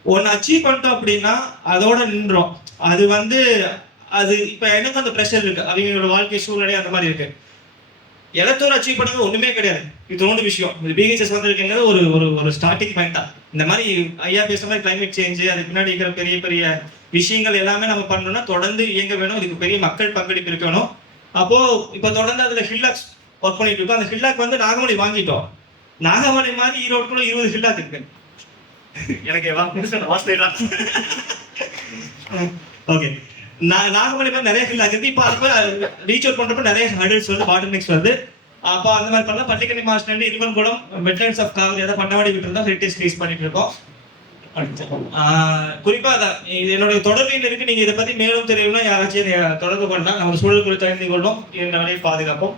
ஒண்ணு அச்சீவ் பண்ணிட்டோம் அப்படின்னா அதோட நின்றோம். அது வந்து அது இப்ப எனக்கு அந்த பிரஷர் இருக்கு. அவங்களோட வாழ்க்கை சூழ்நிலை அந்த மாதிரி இருக்கு. எலத்தோர் அச்சீவ் பண்ணது ஒண்ணுமே கிடையாது. இது ஒன்று விஷயம். இந்த பிஹெச்எஸ் வந்திருக்குங்கிறது ஒரு ஒரு ஒரு ஸ்டார்டிங் பாயிண்ட் தான். இந்த மாதிரி ஐயா பேசுற மாதிரி கிளைமேட் சேஞ்ச், அதுக்கு பின்னாடி இருக்கிற பெரிய பெரிய விஷயங்கள் எல்லாமே நம்ம பண்ணணும்னா தொடர்ந்து இயங்க வேணும். இதுக்கு பெரிய மக்கள் பங்களிப்பு இருக்கணும். அப்போ இப்ப தொடர்ந்து அதுல ஹில்லாக்ஸ் ஒர்க் பண்ணிட்டு இருக்கோம். அந்த ஹில்லாக் வந்து நாகமணி வாங்கிட்டோம். நாகமணி மாதிரி ஈரோடுக்குள்ள 20 ஹில்லாக் இருக்கு. எனக்கு வாசிடலாம். ஓகே. நாகமணி மாதிரி நிறைய ஹில்லாக் இருக்கு. இப்போ அப்ப ரீச் அவுட் பண்றப்ப நிறைய ஹர்டில்ஸ் வருது, வாட்டர் மிக்ஸ் வருது. அப்போ அந்த மாதிரி பண்ணலாம். பள்ளிக்கணி மாஸ்டர் இருவன்குளம் வெட்லண்ட்ஸ் ஆஃப் காவிரி ஏதாவது பண்ணவாடி விட்டு இருந்தா ஹெரிட்டேஜ் ரீஸ் பண்ணிட்டு இருக்கோம். குறிப்பா அதான் என்னுடைய தொடர்பில் இருக்கு. நீங்க இதை பத்தி மேலும் தெரியணும்னா யாராச்சும் தொடர்பு பண்ணலாம். நம்ம சூழல் குறித்து அறிந்து கொள்வோம். இந்த வழியை பாதுகாப்போம்.